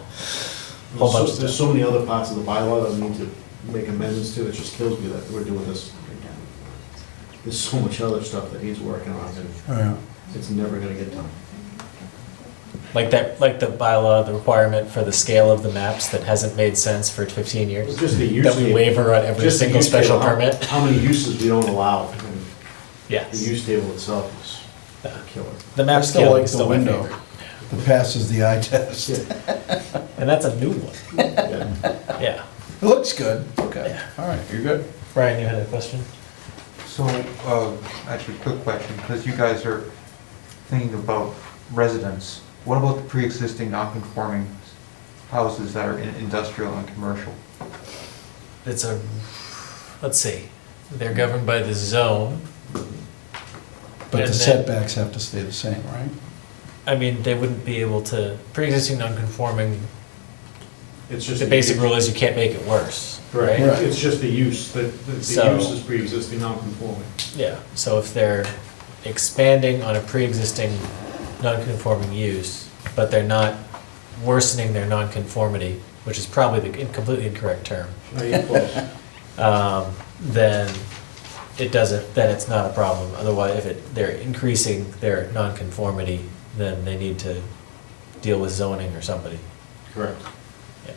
whole bunch of there's stuff. so many other parts of the bylaw that we need to make amendments to, it just kills me that we're doing this again. There's so much other stuff that he's working on, and Oh, yeah. it's never gonna get done. Like the bylaw, the requirement for the scale of the maps that hasn't made sense for 15 years. It's just the use That we table. waiver on every Just the single use special table, permit. How many uses we don't allow, and the Yes. use table itself is a killer. The I map still scale like is the still my window favorite. that passes the eye test. And that's a new one. Yeah. Yeah. It looks good. Okay. All right, you're good. Brian, you had a question? So, actually, quick question, because you guys are thinking about residents. What about the pre-existing non-conforming houses that are in industrial and commercial? Let's see, they're governed by the zone. But And the then- setbacks have to stay the same, right? I mean, they wouldn't be able to, pre-existing non-conforming, It's just. the basic rule is you can't make it worse, Correct, right? it's just the use, the So- use is pre-existing non-conforming. Yeah, so if they're expanding on a pre-existing non-conforming use, but they're not worsening their non-conformity, which is probably the completely incorrect term, Now you're close. then then it's not a problem. Otherwise, if they're increasing their non-conformity, then they need to deal with zoning or somebody. Correct. Yeah.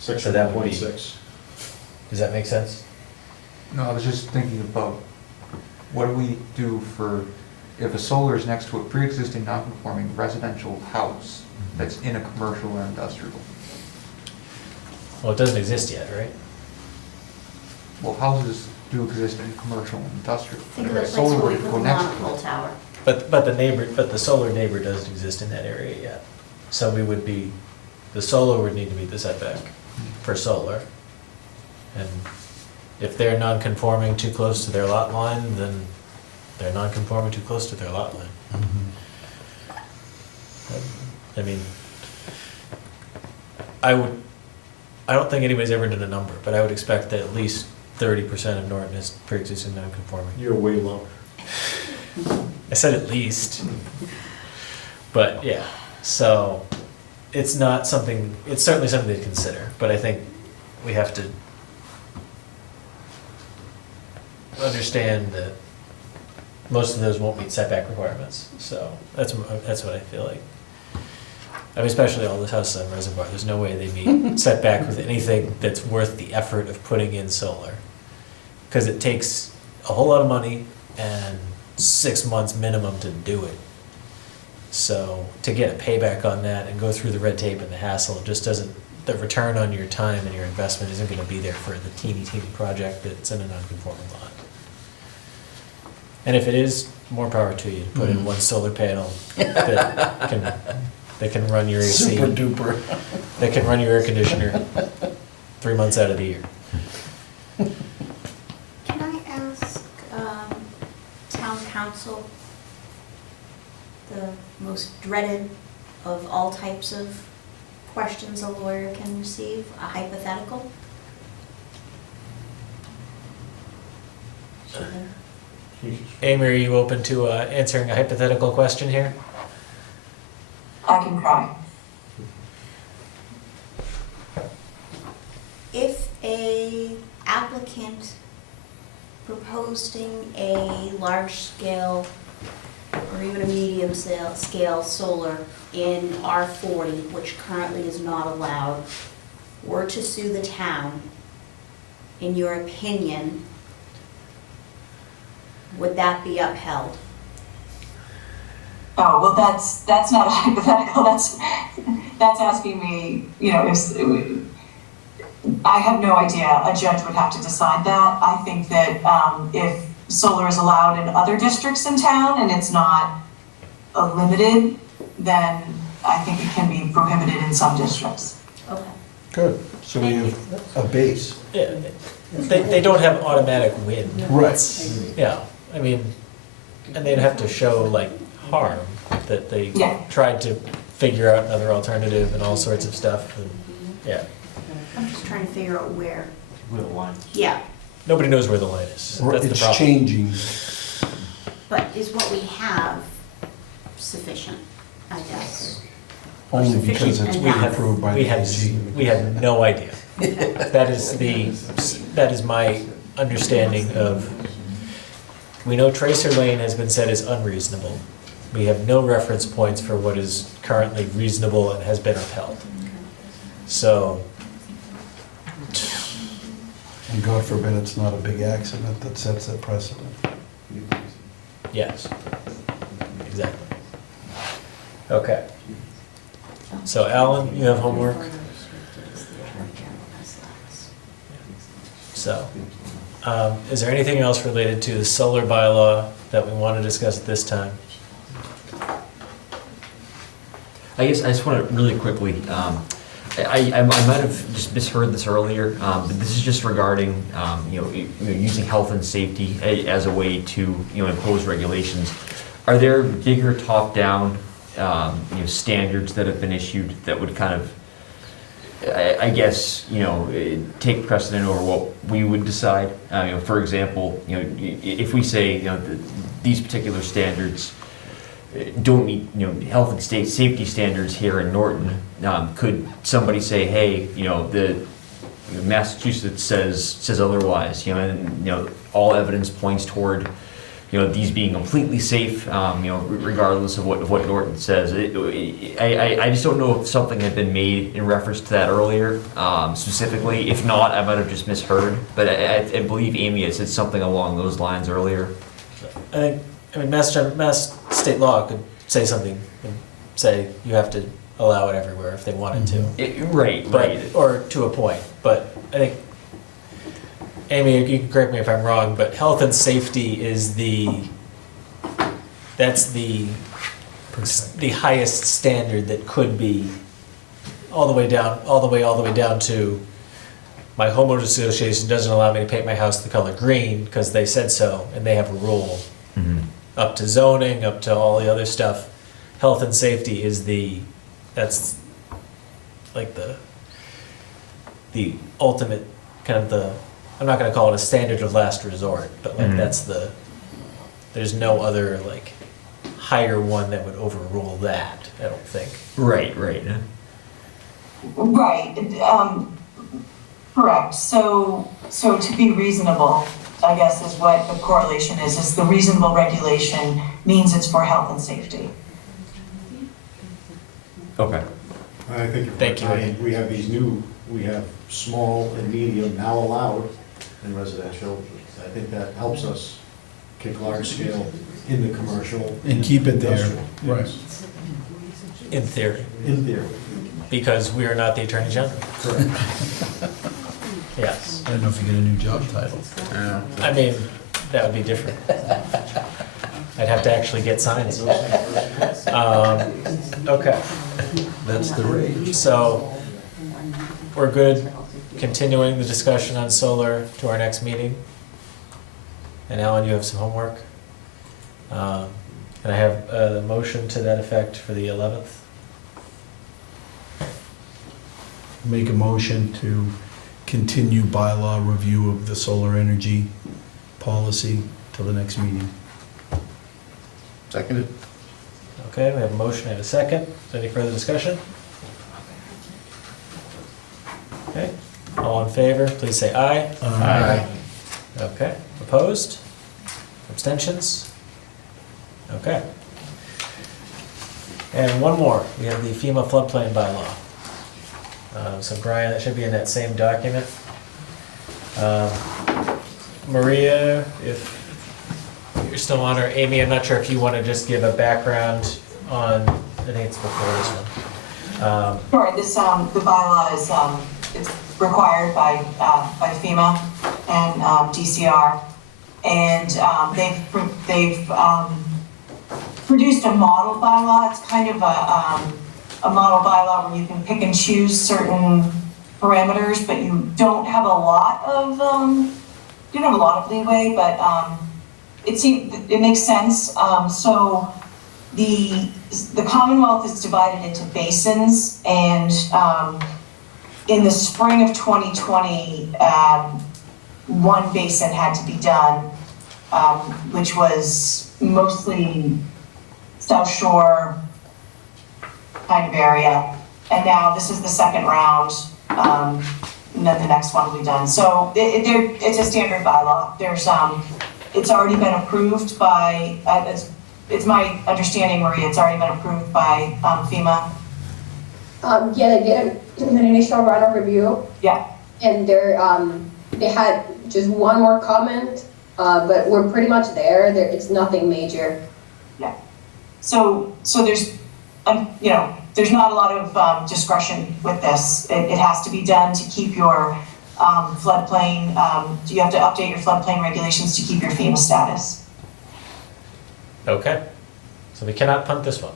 Section So that would be- 1.6. Does that make sense? No, I was just thinking about, what do we do for, if a solar is next to a pre-existing non-conforming residential house that's in a commercial or industrial? Well, it doesn't exist yet, right? Well, houses do exist in commercial and industrial. Think If of a it like solar what were we to put go the next to monopole it, tower. But the solar neighbor doesn't exist in that area yet. So the solar would need to meet the setback for solar. And if they're non-conforming too close to their lot line, then they're non-conforming too close to their lot line. I mean, I don't think anybody's ever done a number, but I would expect that at least 30% of Norton is pre-existing non-conforming. You're way low. I said at least. But yeah, so it's not something, it's certainly something to consider, but I think we have to understand that most of those won't meet setback requirements, so that's what I feel like. I mean, especially all the houses on Reservoir, there's no way they meet setback with anything that's worth the effort of putting in solar. Because it takes a whole lot of money and 6 months minimum to do it. So to get a payback on that and go through the red tape and the hassle, it just doesn't, the return on your time and your investment isn't gonna be there for the teeny project that's in a non-conforming lot. And if it is, more power to you to put in one solar panel that can run your AC. Super duper. That can run your air conditioner 3 months out of the year. Can I ask town council the most dreaded of all types of questions a lawyer can receive, a hypothetical? Amy, are you open to answering a hypothetical question here? I can cry. If a applicant proposing a large-scale or even a medium-scale solar in R40, which currently is not allowed, were to sue the town, in your opinion, would that be upheld? Oh, well, that's not a hypothetical, that's asking me, you know, I have no idea, a judge would have to decide that. I think that if solar is allowed in other districts in town and it's not limited, then I think it can be prohibited in some districts. Okay. Good, so we have a base. Yeah, they don't have automatic win. Right. Yeah, I mean, and they'd have to show like harm, that they tried to figure out another alternative and all sorts of stuff, and, yeah. I'm just trying to figure out where. Where the line. Yeah, Nobody knows where the line is. That's the It's problem. changing. but is what we have sufficient, I guess? Only because it's Sufficient been enough. approved by the AG. We have no idea. That is my understanding of, we know Tracer Lane has been said as unreasonable. We have no reference points for what is currently reasonable and has been upheld. So, And God forbid it's not a big accident that sets that precedent. yes, exactly. Okay. So Alan, you have homework? So, is there anything else related to the solar bylaw that we want to discuss at this time? I guess I just want to really quickly, I might have just misheard this earlier, but this is just regarding, using health and safety as a way to, impose regulations. Are there bigger top-down, standards that have been issued that would kind of, I guess, take precedent over what we would decide? For example, if we say, these particular standards don't meet, health and safety standards here in Norton, could somebody say, hey, the Massachusetts says otherwise, and all evidence points toward, these being completely safe, regardless of what Norton says. I just don't know if something had been made in reference to that earlier, specifically. If not, I might have just misheard, but I believe Amy had said something along those lines earlier. I mean, Mass state law could say something, and say you have to allow it everywhere if they wanted to. Right. Or to a point, but I think, Amy, you can correct me if I'm wrong, but health and safety is that's the highest standard that could be, all the way down to, my homeowners association doesn't allow me to paint my house the color green because they said so and they have a rule. Mm-hmm. up to zoning, up to all the other stuff. Health and safety is that's like the ultimate kind of I'm not gonna call it a standard of last resort, but like there's no other like higher one that would overrule that, I don't think. Right. Right, correct. So to be reasonable, I guess is what the correlation is the reasonable regulation means it's for health and safety. Okay. I think if Thank you. we have we have small and medium now allowed in residential. I think that helps us kick large scale in the commercial. And keep it there, industrial. right. In theory, In theory. because we are not the Attorney General. Correct. Yes. I don't know if you get a new job title. I mean, that would be different. I'd have to actually get signs. Okay, That's the rage. so we're good continuing the discussion on solar to our next meeting. And Alan, you have some homework. Can I have a motion to that effect for the 11th? Make a motion to continue bylaw review of the solar energy policy till the next meeting. Seconded. Okay, we have a motion and a second. Is there any further discussion? Okay, all in favor, please say aye. Aye. Okay, opposed? Abstentions? Okay. And one more, we have the FEMA floodplain bylaw. So Brian, that should be in that same document. Maria, if you're still on, or Amy, I'm not sure if you want to just give a background on, I think it's before this one. Sure, this, the bylaw is, it's required by FEMA and DCR. And they've produced a model bylaw. It's kind of a model bylaw where you can pick and choose certain parameters, but you don't have a lot of leeway, but it makes sense. So the Commonwealth is divided into basins, and in the spring of 2020, one basin had to be done, which was mostly South Shore kind of area. And now this is the second round, and then the next one will be done. So it's a standard bylaw. It's already been approved by, it's my understanding, Maria, it's already been approved by FEMA. Yeah, they did an initial round of review. Yeah. And they had just one more comment, but we're pretty much there. It's nothing major. Yeah. So there's, there's not a lot of discretion with this. It has to be done to keep your floodplain, you have to update your floodplain regulations to keep your FEMA status. Okay, so we cannot punt this one.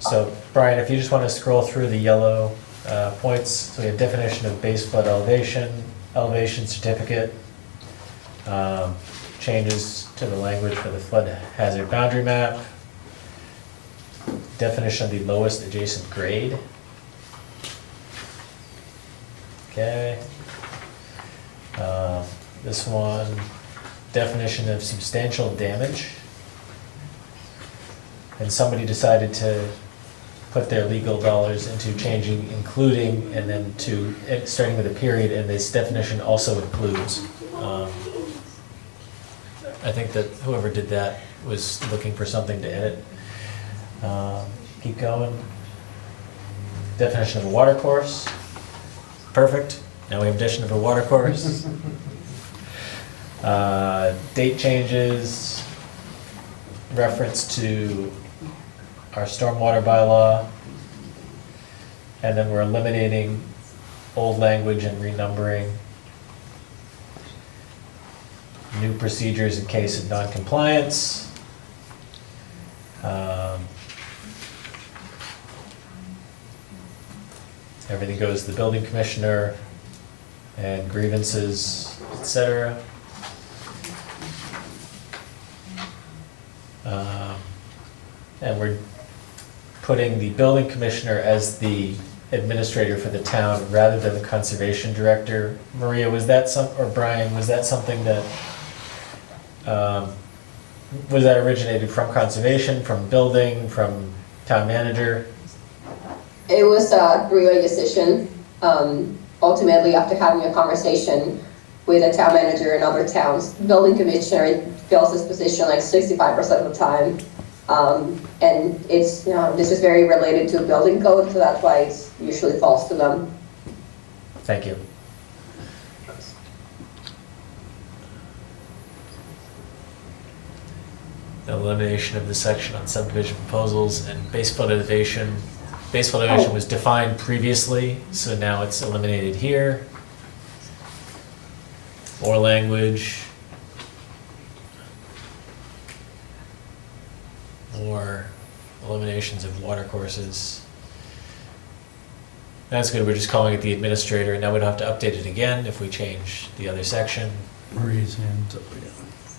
So Brian, if you just want to scroll through the yellow points, so we have definition of base flood elevation, elevation certificate, changes to the language for the flood hazard boundary map, definition of the lowest adjacent grade. Okay. This one, definition of substantial damage. And somebody decided to put their legal dollars into changing including and then to, starting with a period, and this definition also includes. I think that whoever did that was looking for something to edit. Keep going. Definition of a water course. Perfect. Now we have definition of a water course. Date changes, reference to our stormwater bylaw, and then we're eliminating old language and renumbering. New procedures in case of non-compliance. Everything goes to the building commissioner and grievances, etc. and we're putting the building commissioner as the administrator for the town rather than the conservation director. Maria, was that or Brian, was that something that, was that originated from conservation, from building, from town manager? It was a three-way decision. Ultimately, after having a conversation with a town manager in other towns, building commissioner fills this position like 65% of the time. And it's, this is very related to building code, so that's why it usually falls to them. Thank you. Elimination of the section on subdivision proposals and base flood elevation. Base flood elevation was defined previously, so now it's eliminated here. More language. More eliminations of water courses. That's good, we're just calling it the administrator, and now we don't have to update it again if we change the other section. Marie's hands up again.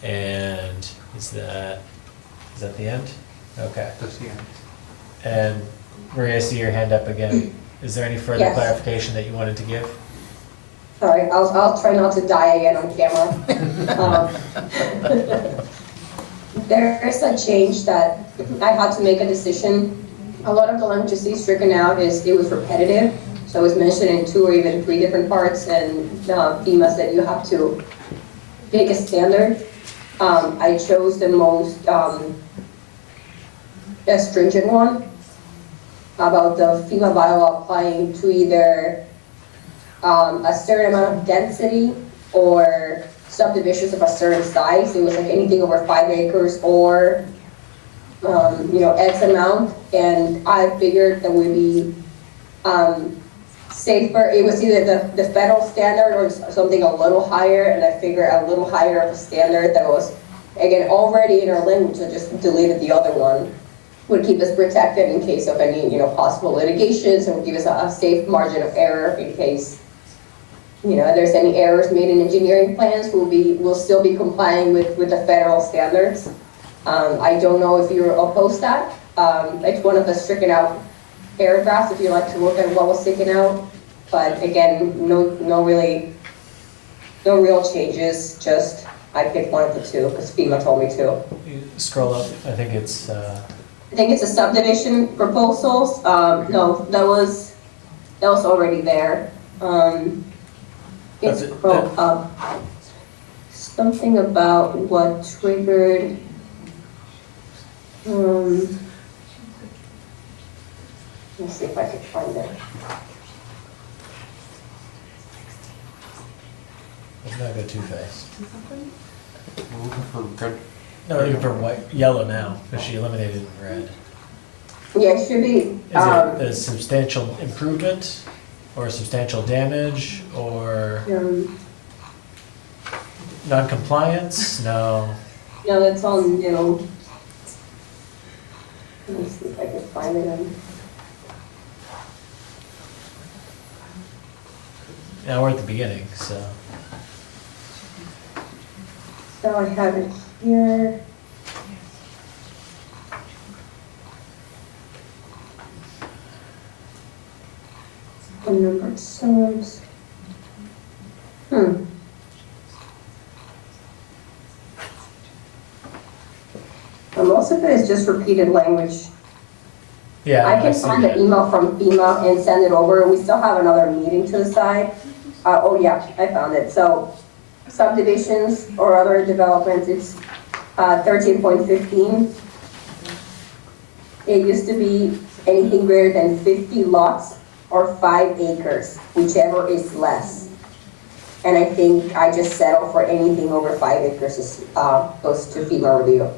And is that the end? Okay. That's the end. And Maria, I see your hand up again. Is there any further Yes. clarification that you wanted to give? Sorry, I'll try not to die again on camera. There's a change that I had to make a decision. A lot of the language you see stricken out it was repetitive. So it was mentioned in 2 or even 3 different parts, and FEMA said you have to pick a standard. I chose the most stringent one about the FEMA bylaw applying to either a certain amount of density or subdivisions of a certain size. It was like anything over 5 acres or, X amount. And I figured that would be safer. It was either the federal standard or something a little higher. And I figured a little higher of a standard that was, again, already in our language, so just deleted the other one, would keep us protected in case of any, possible litigations, and would give us a safe margin of error in case if there's any errors made in engineering plans, we'll still be complying with the federal standards. I don't know if you're opposed to that. It's one of the stricken out paragraphs if you like to look at what was taken out. But again, no real changes, just I picked one of the 2 because FEMA told me to. You scroll up, I think it's... I think it's a subdivision proposals. No, that was already there. It's something about what triggered. Let's see if I can find it. Let's not go too fast. We're looking for red. No, we're looking for yellow now, because she eliminated red. Yeah, it should be. Is it a substantial improvement, or substantial damage, or non-compliance? No. No, that's all new. Let me see if I can find it. Now we're at the beginning, so. So I have it here. Unnumbered zones. Most of it is just repeated language. Yeah. I can see find the that. email from FEMA and send it over. We still have another meeting to decide. Oh yeah, I found it. So subdivisions or other developments, it's 13.15. It used to be anything greater than 50 lots or 5 acres, whichever is less. And I think I just settled for anything over 5 acres goes to FEMA review.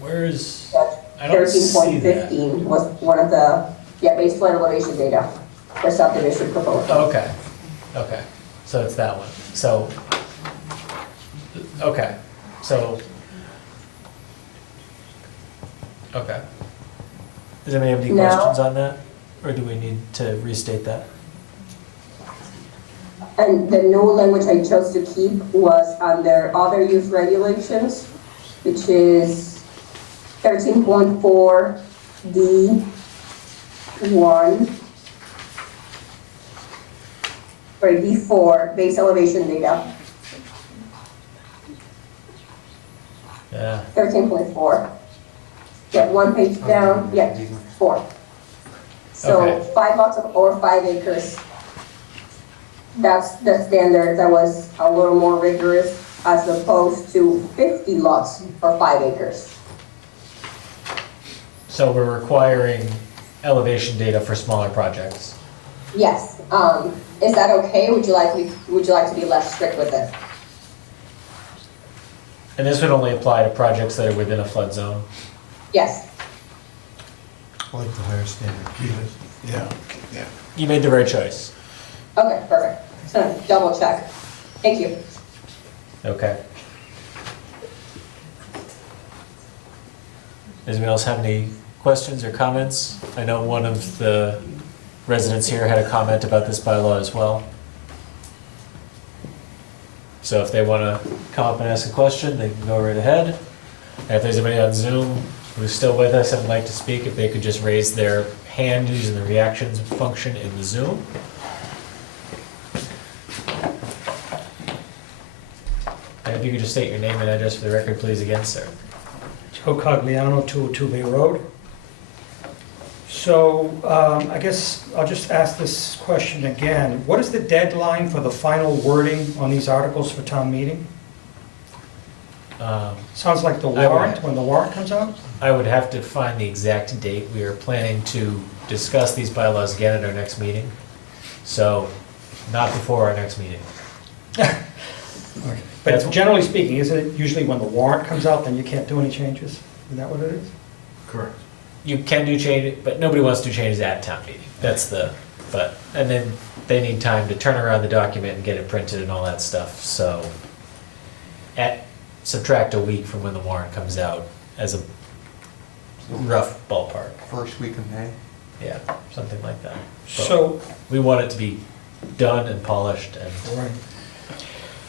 Where is, I don't see that. 13.15 was one of the, base flood elevation data for subdivision proposal. Oh, okay, so it's that one. So, okay, Does anybody have any No. questions on that? Or do we need to restate that? And the new language I chose to keep was under other use regulations, which is 13.4D1, sorry, D4, base elevation data, Yeah, 13.4. Yeah, one page down, yeah, 4. So Okay. 5 lots of or 5 acres. That's the standard that was a little more rigorous as opposed to 50 lots or 5 acres. so we're requiring elevation data for smaller projects. Yes, is that okay? Would you like to be less strict with it? And this would only apply to projects that are within a flood zone. Yes. I like the higher standard. Yeah, yeah. You made the right choice. Okay, perfect. So double check. Thank you. Okay. Does anyone else have any questions or comments? I know one of the residents here had a comment about this bylaw as well. So if they want to come up and ask a question, they can go right ahead. And if there's anybody on Zoom who's still with us and would like to speak, if they could just raise their hand using the reactions function in the Zoom. And if you could just state your name and address for the record, please, again, sir. Joe Cogliano, 202 Bay Road. So I guess I'll just ask this question again. What is the deadline for the final wording on these articles for town meeting? Sounds like the warrant, when the warrant comes out? I would have to find the exact date. We are planning to discuss these bylaws again at our next meeting. So, not before our next meeting. Okay. But generally speaking, isn't it usually when the warrant comes out, then you can't do any changes? Is that what it is? Correct. You can do change, but nobody wants to do changes at town meeting. That's the, and then they need time to turn around the document and get it printed and all that stuff, so. Subtract a week from when the warrant comes out as a rough ballpark. First week of May. Yeah, something like that. But So, we want it to be done and polished and. right.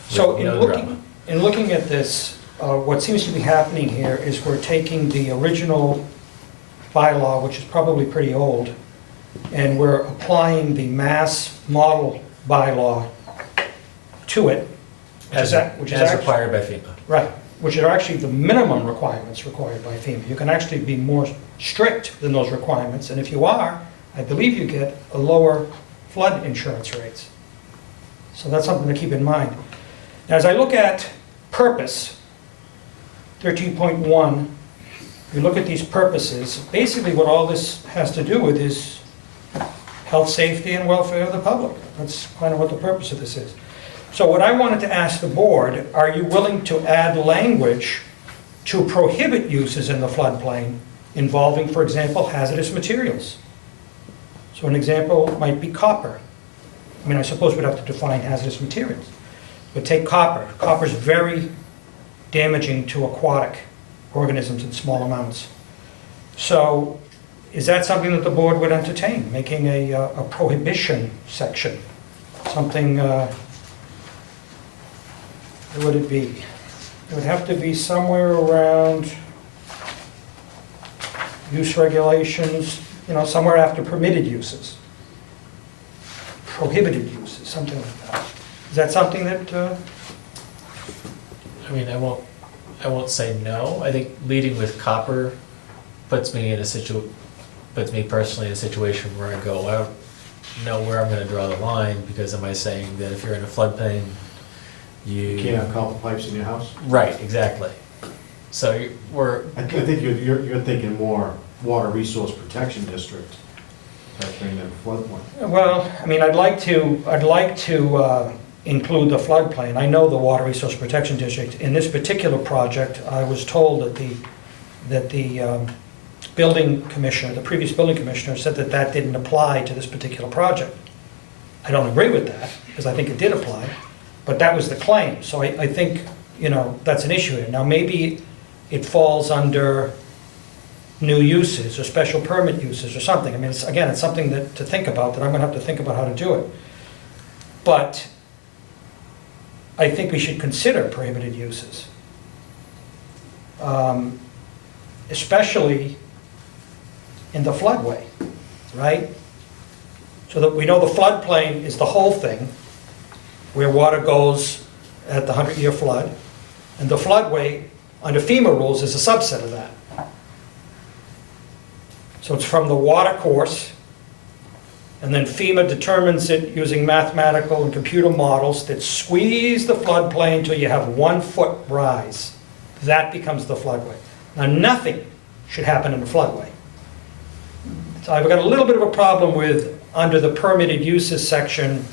So with in no drama. looking at this, what seems to be happening here is we're taking the original bylaw, which is probably pretty old, and we're applying the mass model bylaw to it. As required by FEMA. Right, which are actually the minimum requirements required by FEMA. You can actually be more strict than those requirements, and if you are, I believe you get a lower flood insurance rates. So that's something to keep in mind. Now, as I look at purpose, 13.1, you look at these purposes, basically what all this has to do with is health, safety, and welfare of the public. That's kind of what the purpose of this is. So what I wanted to ask the board, are you willing to add language to prohibit uses in the floodplain involving, for example, hazardous materials? So an example might be copper. I mean, I suppose we'd have to define hazardous materials. But take copper. Copper is very damaging to aquatic organisms in small amounts. So is that something that the board would entertain, making a prohibition section? Something, what would it be? It would have to be somewhere around use regulations, somewhere after permitted uses. Prohibited uses, something like that. Is that something that, I mean, I won't say no. I think leading with copper puts me personally in a situation where I go, I don't know where I'm gonna draw the line, because am I saying that if you're in a floodplain, You can't have copper pipes in your house? Right, exactly. So I think you're thinking more water resource protection district type thing than floodplain. well, I mean, I'd like to include the floodplain. I know the Water Resource Protection District. In this particular project, I was told that the building commissioner, the previous building commissioner, said that that didn't apply to this particular project. I don't agree with that, because I think it did apply, but that was the claim. So I think, that's an issue here. Now, maybe it falls under new uses or special permit uses or something. I mean, it's something to think about, that I'm gonna have to think about how to do it. But I think we should consider prohibited uses. especially in the floodway, right? So that we know the floodplain is the whole thing, where water goes at the 100-year flood, and the floodway, under FEMA rules, is a subset of that. So it's from the water course, and then FEMA determines it using mathematical and computer models that squeeze the floodplain until you have 1 foot rise. That becomes the floodway. Now, nothing should happen in the floodway. So I've got a little bit of a problem with, under the permitted uses section,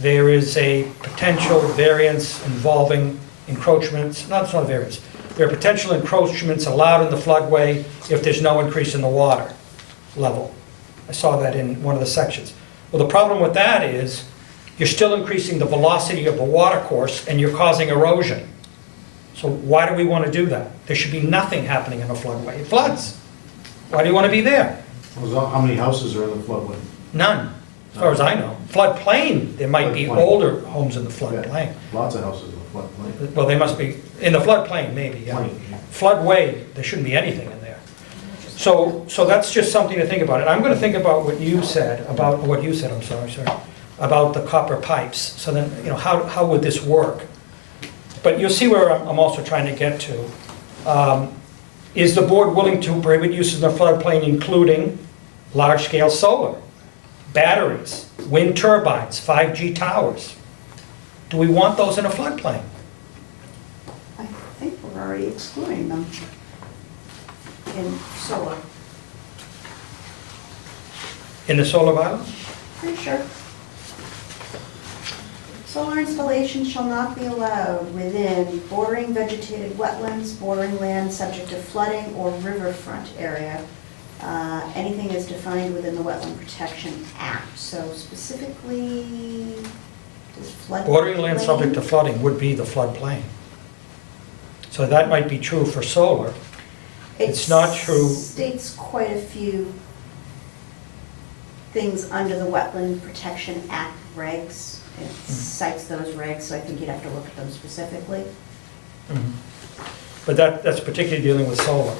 there is a potential variance involving encroachments. No, it's not a variance. There are potential encroachments allowed in the floodway if there's no increase in the water level. I saw that in one of the sections. Well, the problem with that is you're still increasing the velocity of the water course and you're causing erosion. So why do we want to do that? There should be nothing happening in a floodway. It floods. Why do you want to be there? Well, how many houses are in the floodway? None, as far as I know. Floodplain, there might be Floodplain. older homes in the floodplain. Yeah, lots of houses in the floodplain. Well, they must be, in the floodplain, maybe, yeah. Plain, yeah. Floodway, there shouldn't be anything in there. So that's just something to think about. And I'm gonna think about what you said, about the copper pipes. So then, how would this work? But you'll see where I'm also trying to get to. Is the board willing to prohibit uses in the floodplain, including large-scale solar, batteries, wind turbines, 5G towers? Do we want those in a floodplain? I think we're already excluding them in solar. In the solar bylaw? Pretty sure. Solar installations shall not be allowed within bordering vegetated wetlands, bordering land subject to flooding or riverfront area. Anything is defined within the Wetland Protection Act. So specifically, does flood? Bordering land subject to flooding would be the floodplain. So that might be true for solar. It's not true. It states quite a few things under the Wetland Protection Act regs. It cites those regs, so I think you'd have to look at them specifically. But that's particularly dealing with solar.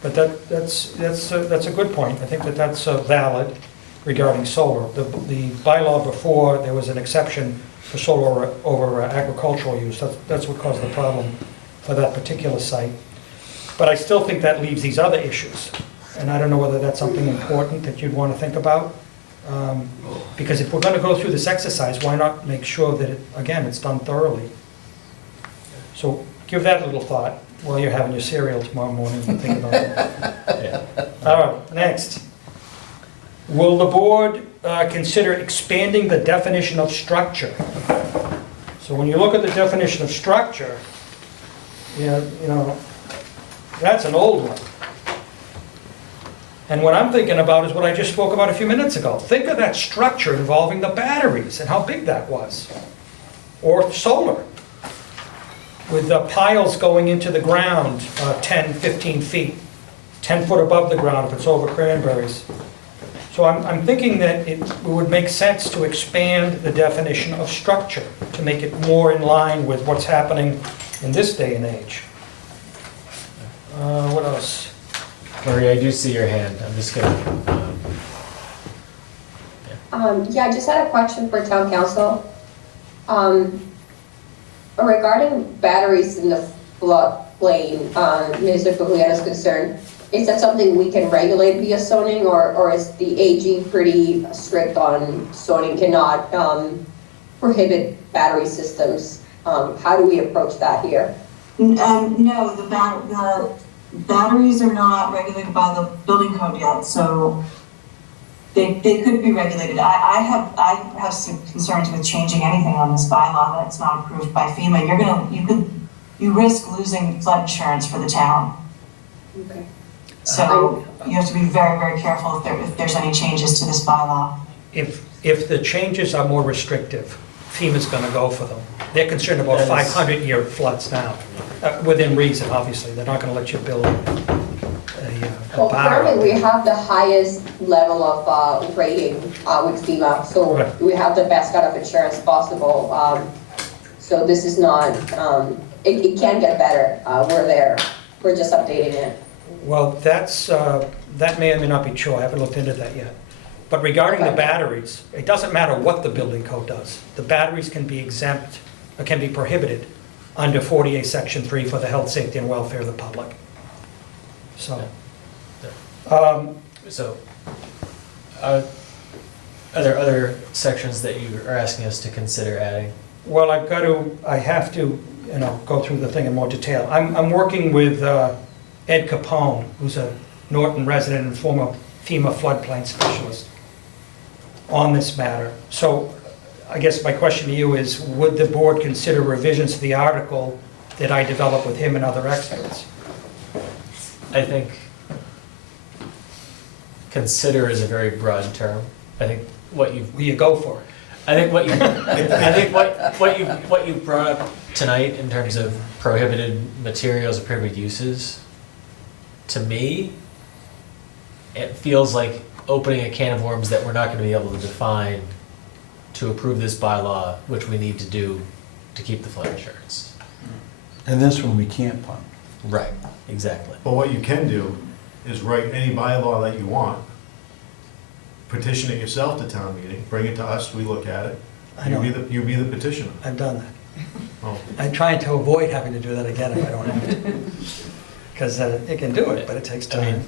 But that's a good point. I think that's valid regarding solar. The bylaw before, there was an exception for solar over agricultural use. That's what caused the problem for that particular site. But I still think that leaves these other issues. And I don't know whether that's something important that you'd want to think about. Because if we're going to go through this exercise, why not make sure that, it's done thoroughly? So give that a little thought while you're having your cereal tomorrow morning and think about it. All right, next. Will the board consider expanding the definition of structure? So when you look at the definition of structure, that's an old one. And what I'm thinking about is what I just spoke about a few minutes ago. Think of that structure involving the batteries and how big that was. Or solar, with the piles going into the ground 10, 15 feet, 10 foot above the ground if it's over cranberries. So I'm thinking that it would make sense to expand the definition of structure to make it more in line with what's happening in this day and age. What else? Maria, I do see your hand. I'm just gonna. Yeah, I just had a question for town council. Regarding batteries in the floodplain, Mr. Fogliatta's concerned, is that something we can regulate via zoning, or is the AG pretty strict on zoning cannot prohibit battery systems? How do we approach that here? No, the batteries are not regulated by the building code yet, so they could be regulated. I have some concerns with changing anything on this bylaw that's not approved by FEMA. You risk losing flood insurance for the town. Okay. So you have to be very, very careful if there's any changes to this bylaw. If the changes are more restrictive, FEMA's going to go for them. They're concerned about 500-year floods now, within reason, obviously. They're not going to let you build a Well, bar. currently we have the highest level of rating with FEMA, so Right. we have the best kind of insurance possible. So this is not, it can get better. We're there. We're just updating it. Well, that may or may not be true, I haven't looked into that yet. But regarding the Okay. batteries, it doesn't matter what the building code does. The batteries can be exempt, or can be prohibited under 48 Section 3 for the health, safety, and welfare of the public. So, So, are there other sections that you are asking us to consider adding? well, I have to, go through the thing in more detail. I'm working with Ed Capone, who's a Norton resident and former FEMA floodplain specialist on this matter. So I guess my question to you is, would the board consider revisions to the article that I developed with him and other experts? I think consider is a very broad term. I think what you've Will you go for it? I think what you, I think what you brought up tonight in terms of prohibited materials or prohibited uses, to me, it feels like opening a can of worms that we're not gonna be able to define to approve this bylaw, which we need to do to keep the flood insurance. And this one we can't punt. Right, exactly. But what you can do is write any bylaw that you want, petition it yourself to town meeting, bring it to us, we look at it. I know. You be the petitioner. I've done that. Oh. I'm trying to avoid having to do that again if I don't have to. Because it can do it, but it takes time.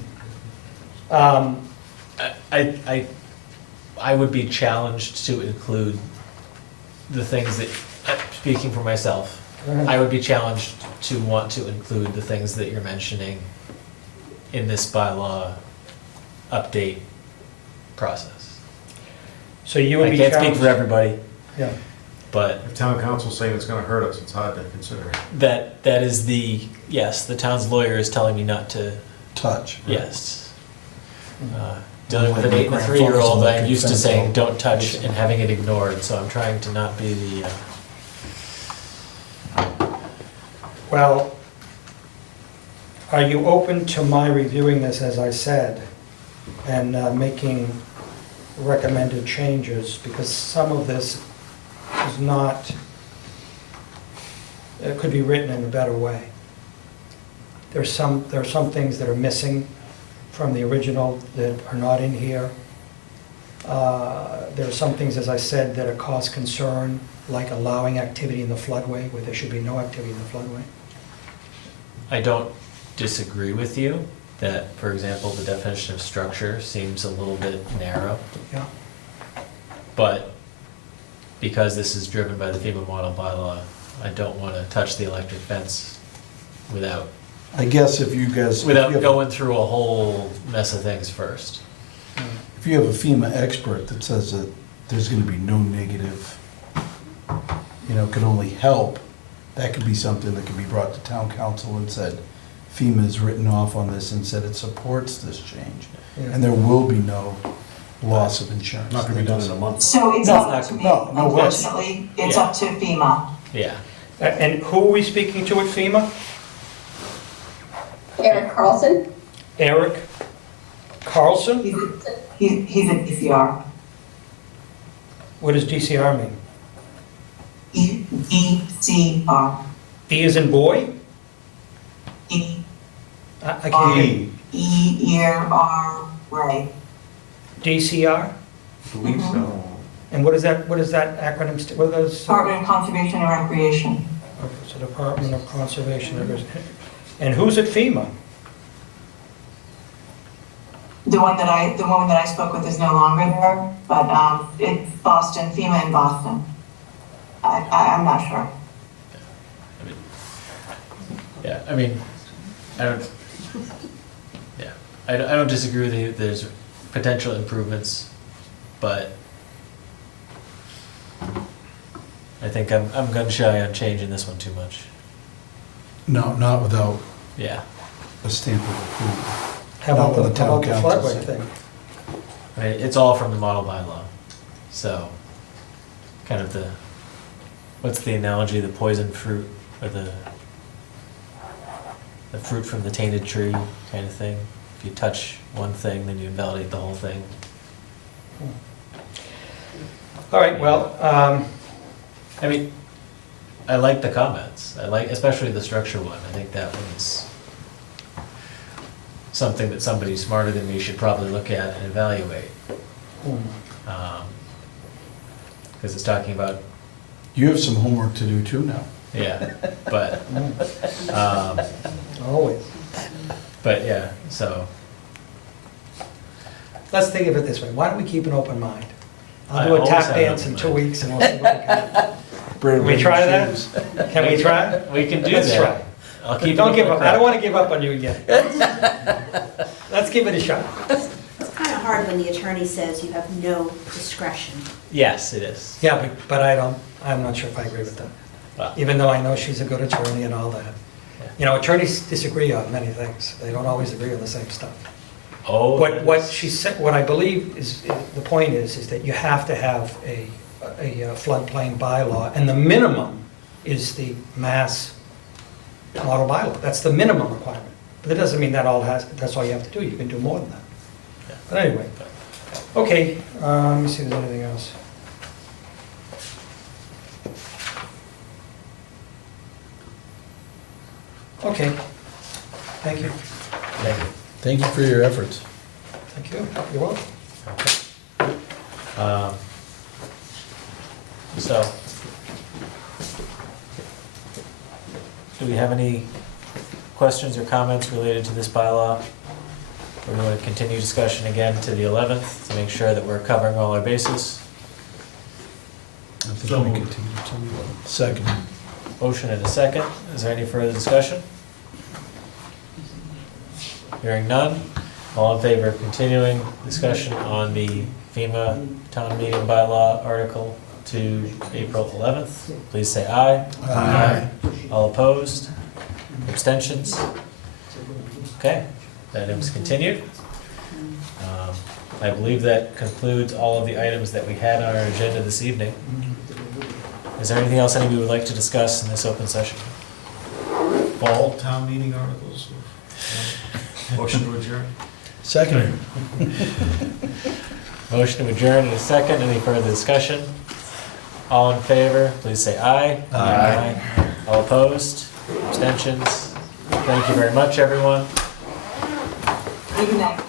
I would be challenged to include the things that, speaking for myself, I would be challenged to want to include the things that you're mentioning in this bylaw update process. So you would I be can't challenged. speak for everybody, Yeah. but If town council's saying it's gonna hurt us, it's hard to consider it. that is yes, the town's lawyer is telling me not to, Touch. right? yes. Dealing with an 8 and a 3-year-old, I'm used to saying, don't touch, and having it ignored, so I'm trying to not be the, Well, are you open to my reviewing this, as I said, and making recommended changes? Because some of this is not, it could be written in a better way. There are some things that are missing from the original that are not in here. There are some things, as I said, that are cause concern, like allowing activity in the floodway, where there should be no activity in the floodway. I don't disagree with you that, for example, the definition of structure seems a little bit narrow, Yeah. but because this is driven by the FEMA model bylaw, I don't want to touch the electric fence without I guess if you guys. without going through a whole mess of things first. If you have a FEMA expert that says that there's gonna be no negative, can only help, that could be something that could be brought to town council and said, FEMA's written off on this and said it supports this change. Yeah. And there will be no loss of insurance. Not gonna be done in a month. So it's No, up to me, no, it's- unfortunately, it's Yeah. up to FEMA. Yeah. And who are we speaking to at FEMA? Eric Carlson? Eric Carlson? He's at DCR. What does DCR mean? DCR. B as in boy? E, I can't hear. E-R, right. DCR? I believe so. And what is that acronym, what are those? Department of Conservation and Recreation. Okay, so Department of Conservation. And who's at FEMA? The woman that I spoke with is no longer there, but it's Boston, FEMA in Boston. I'm not sure. Yeah, I mean, I don't disagree with you, there's potential improvements, but I think I'm gun shy on changing this one too much. No, not without Yeah, a stamp of approval. How about Not the with the town council. floodway thing? I mean, it's all from the model bylaw, so kind of what's the analogy, the poisoned fruit, or the fruit from the tainted tree kind of thing? If you touch one thing, then you invalidate the whole thing. All right, well, I mean, I like the comments. I like, especially the structure one. I think that one's something that somebody smarter than me should probably look at and evaluate. Because it's talking about, You have some homework to do too now. yeah, but, Always. but yeah, so. Let's think of it this way, why don't we keep an open mind? I I'll do a always tap have an dance open in 2 mind. weeks and we'll see what we can. Can we try that? Can we try? We can do Let's that. try. I'll keep Don't it give open up, I don't crowd. want to give up on you yet. Let's give it a shot. It's kind of hard when the attorney says you have no discretion. Yes, it is. Yeah, but I'm not sure if I agree with that. Well, Even though I know she's a good attorney and all that. You know, attorneys disagree on many things. They don't always agree on the same stuff. oh. What she said, what I believe is, the point is that you have to have a floodplain bylaw, and the minimum is the mass model bylaw. That's the minimum requirement. But that doesn't mean that's all you have to do. You can do more than that. But anyway, okay, let me see if there's anything else. Okay, thank you. Thank you. Thank you for your efforts. Thank you, you're welcome. So, do we have any questions or comments related to this bylaw? We're going to continue discussion again to the 11th to make sure that we're covering all our bases. I think we continue to second. Motion and a second. Is there any further discussion? Hearing none. All in favor of continuing discussion on the FEMA town meeting bylaw article to April 11th, please say aye. Aye. All opposed? Abstentions? Okay, that item's continued. I believe that concludes all of the items that we had on our agenda this evening. Is there anything else anybody would like to discuss in this open session? Fall town meeting articles. Motion to adjourn. Second. Motion to adjourn in a second. Any further discussion? All in favor, please say aye. Aye. All opposed? Abstentions? Thank you very much, everyone. Good night.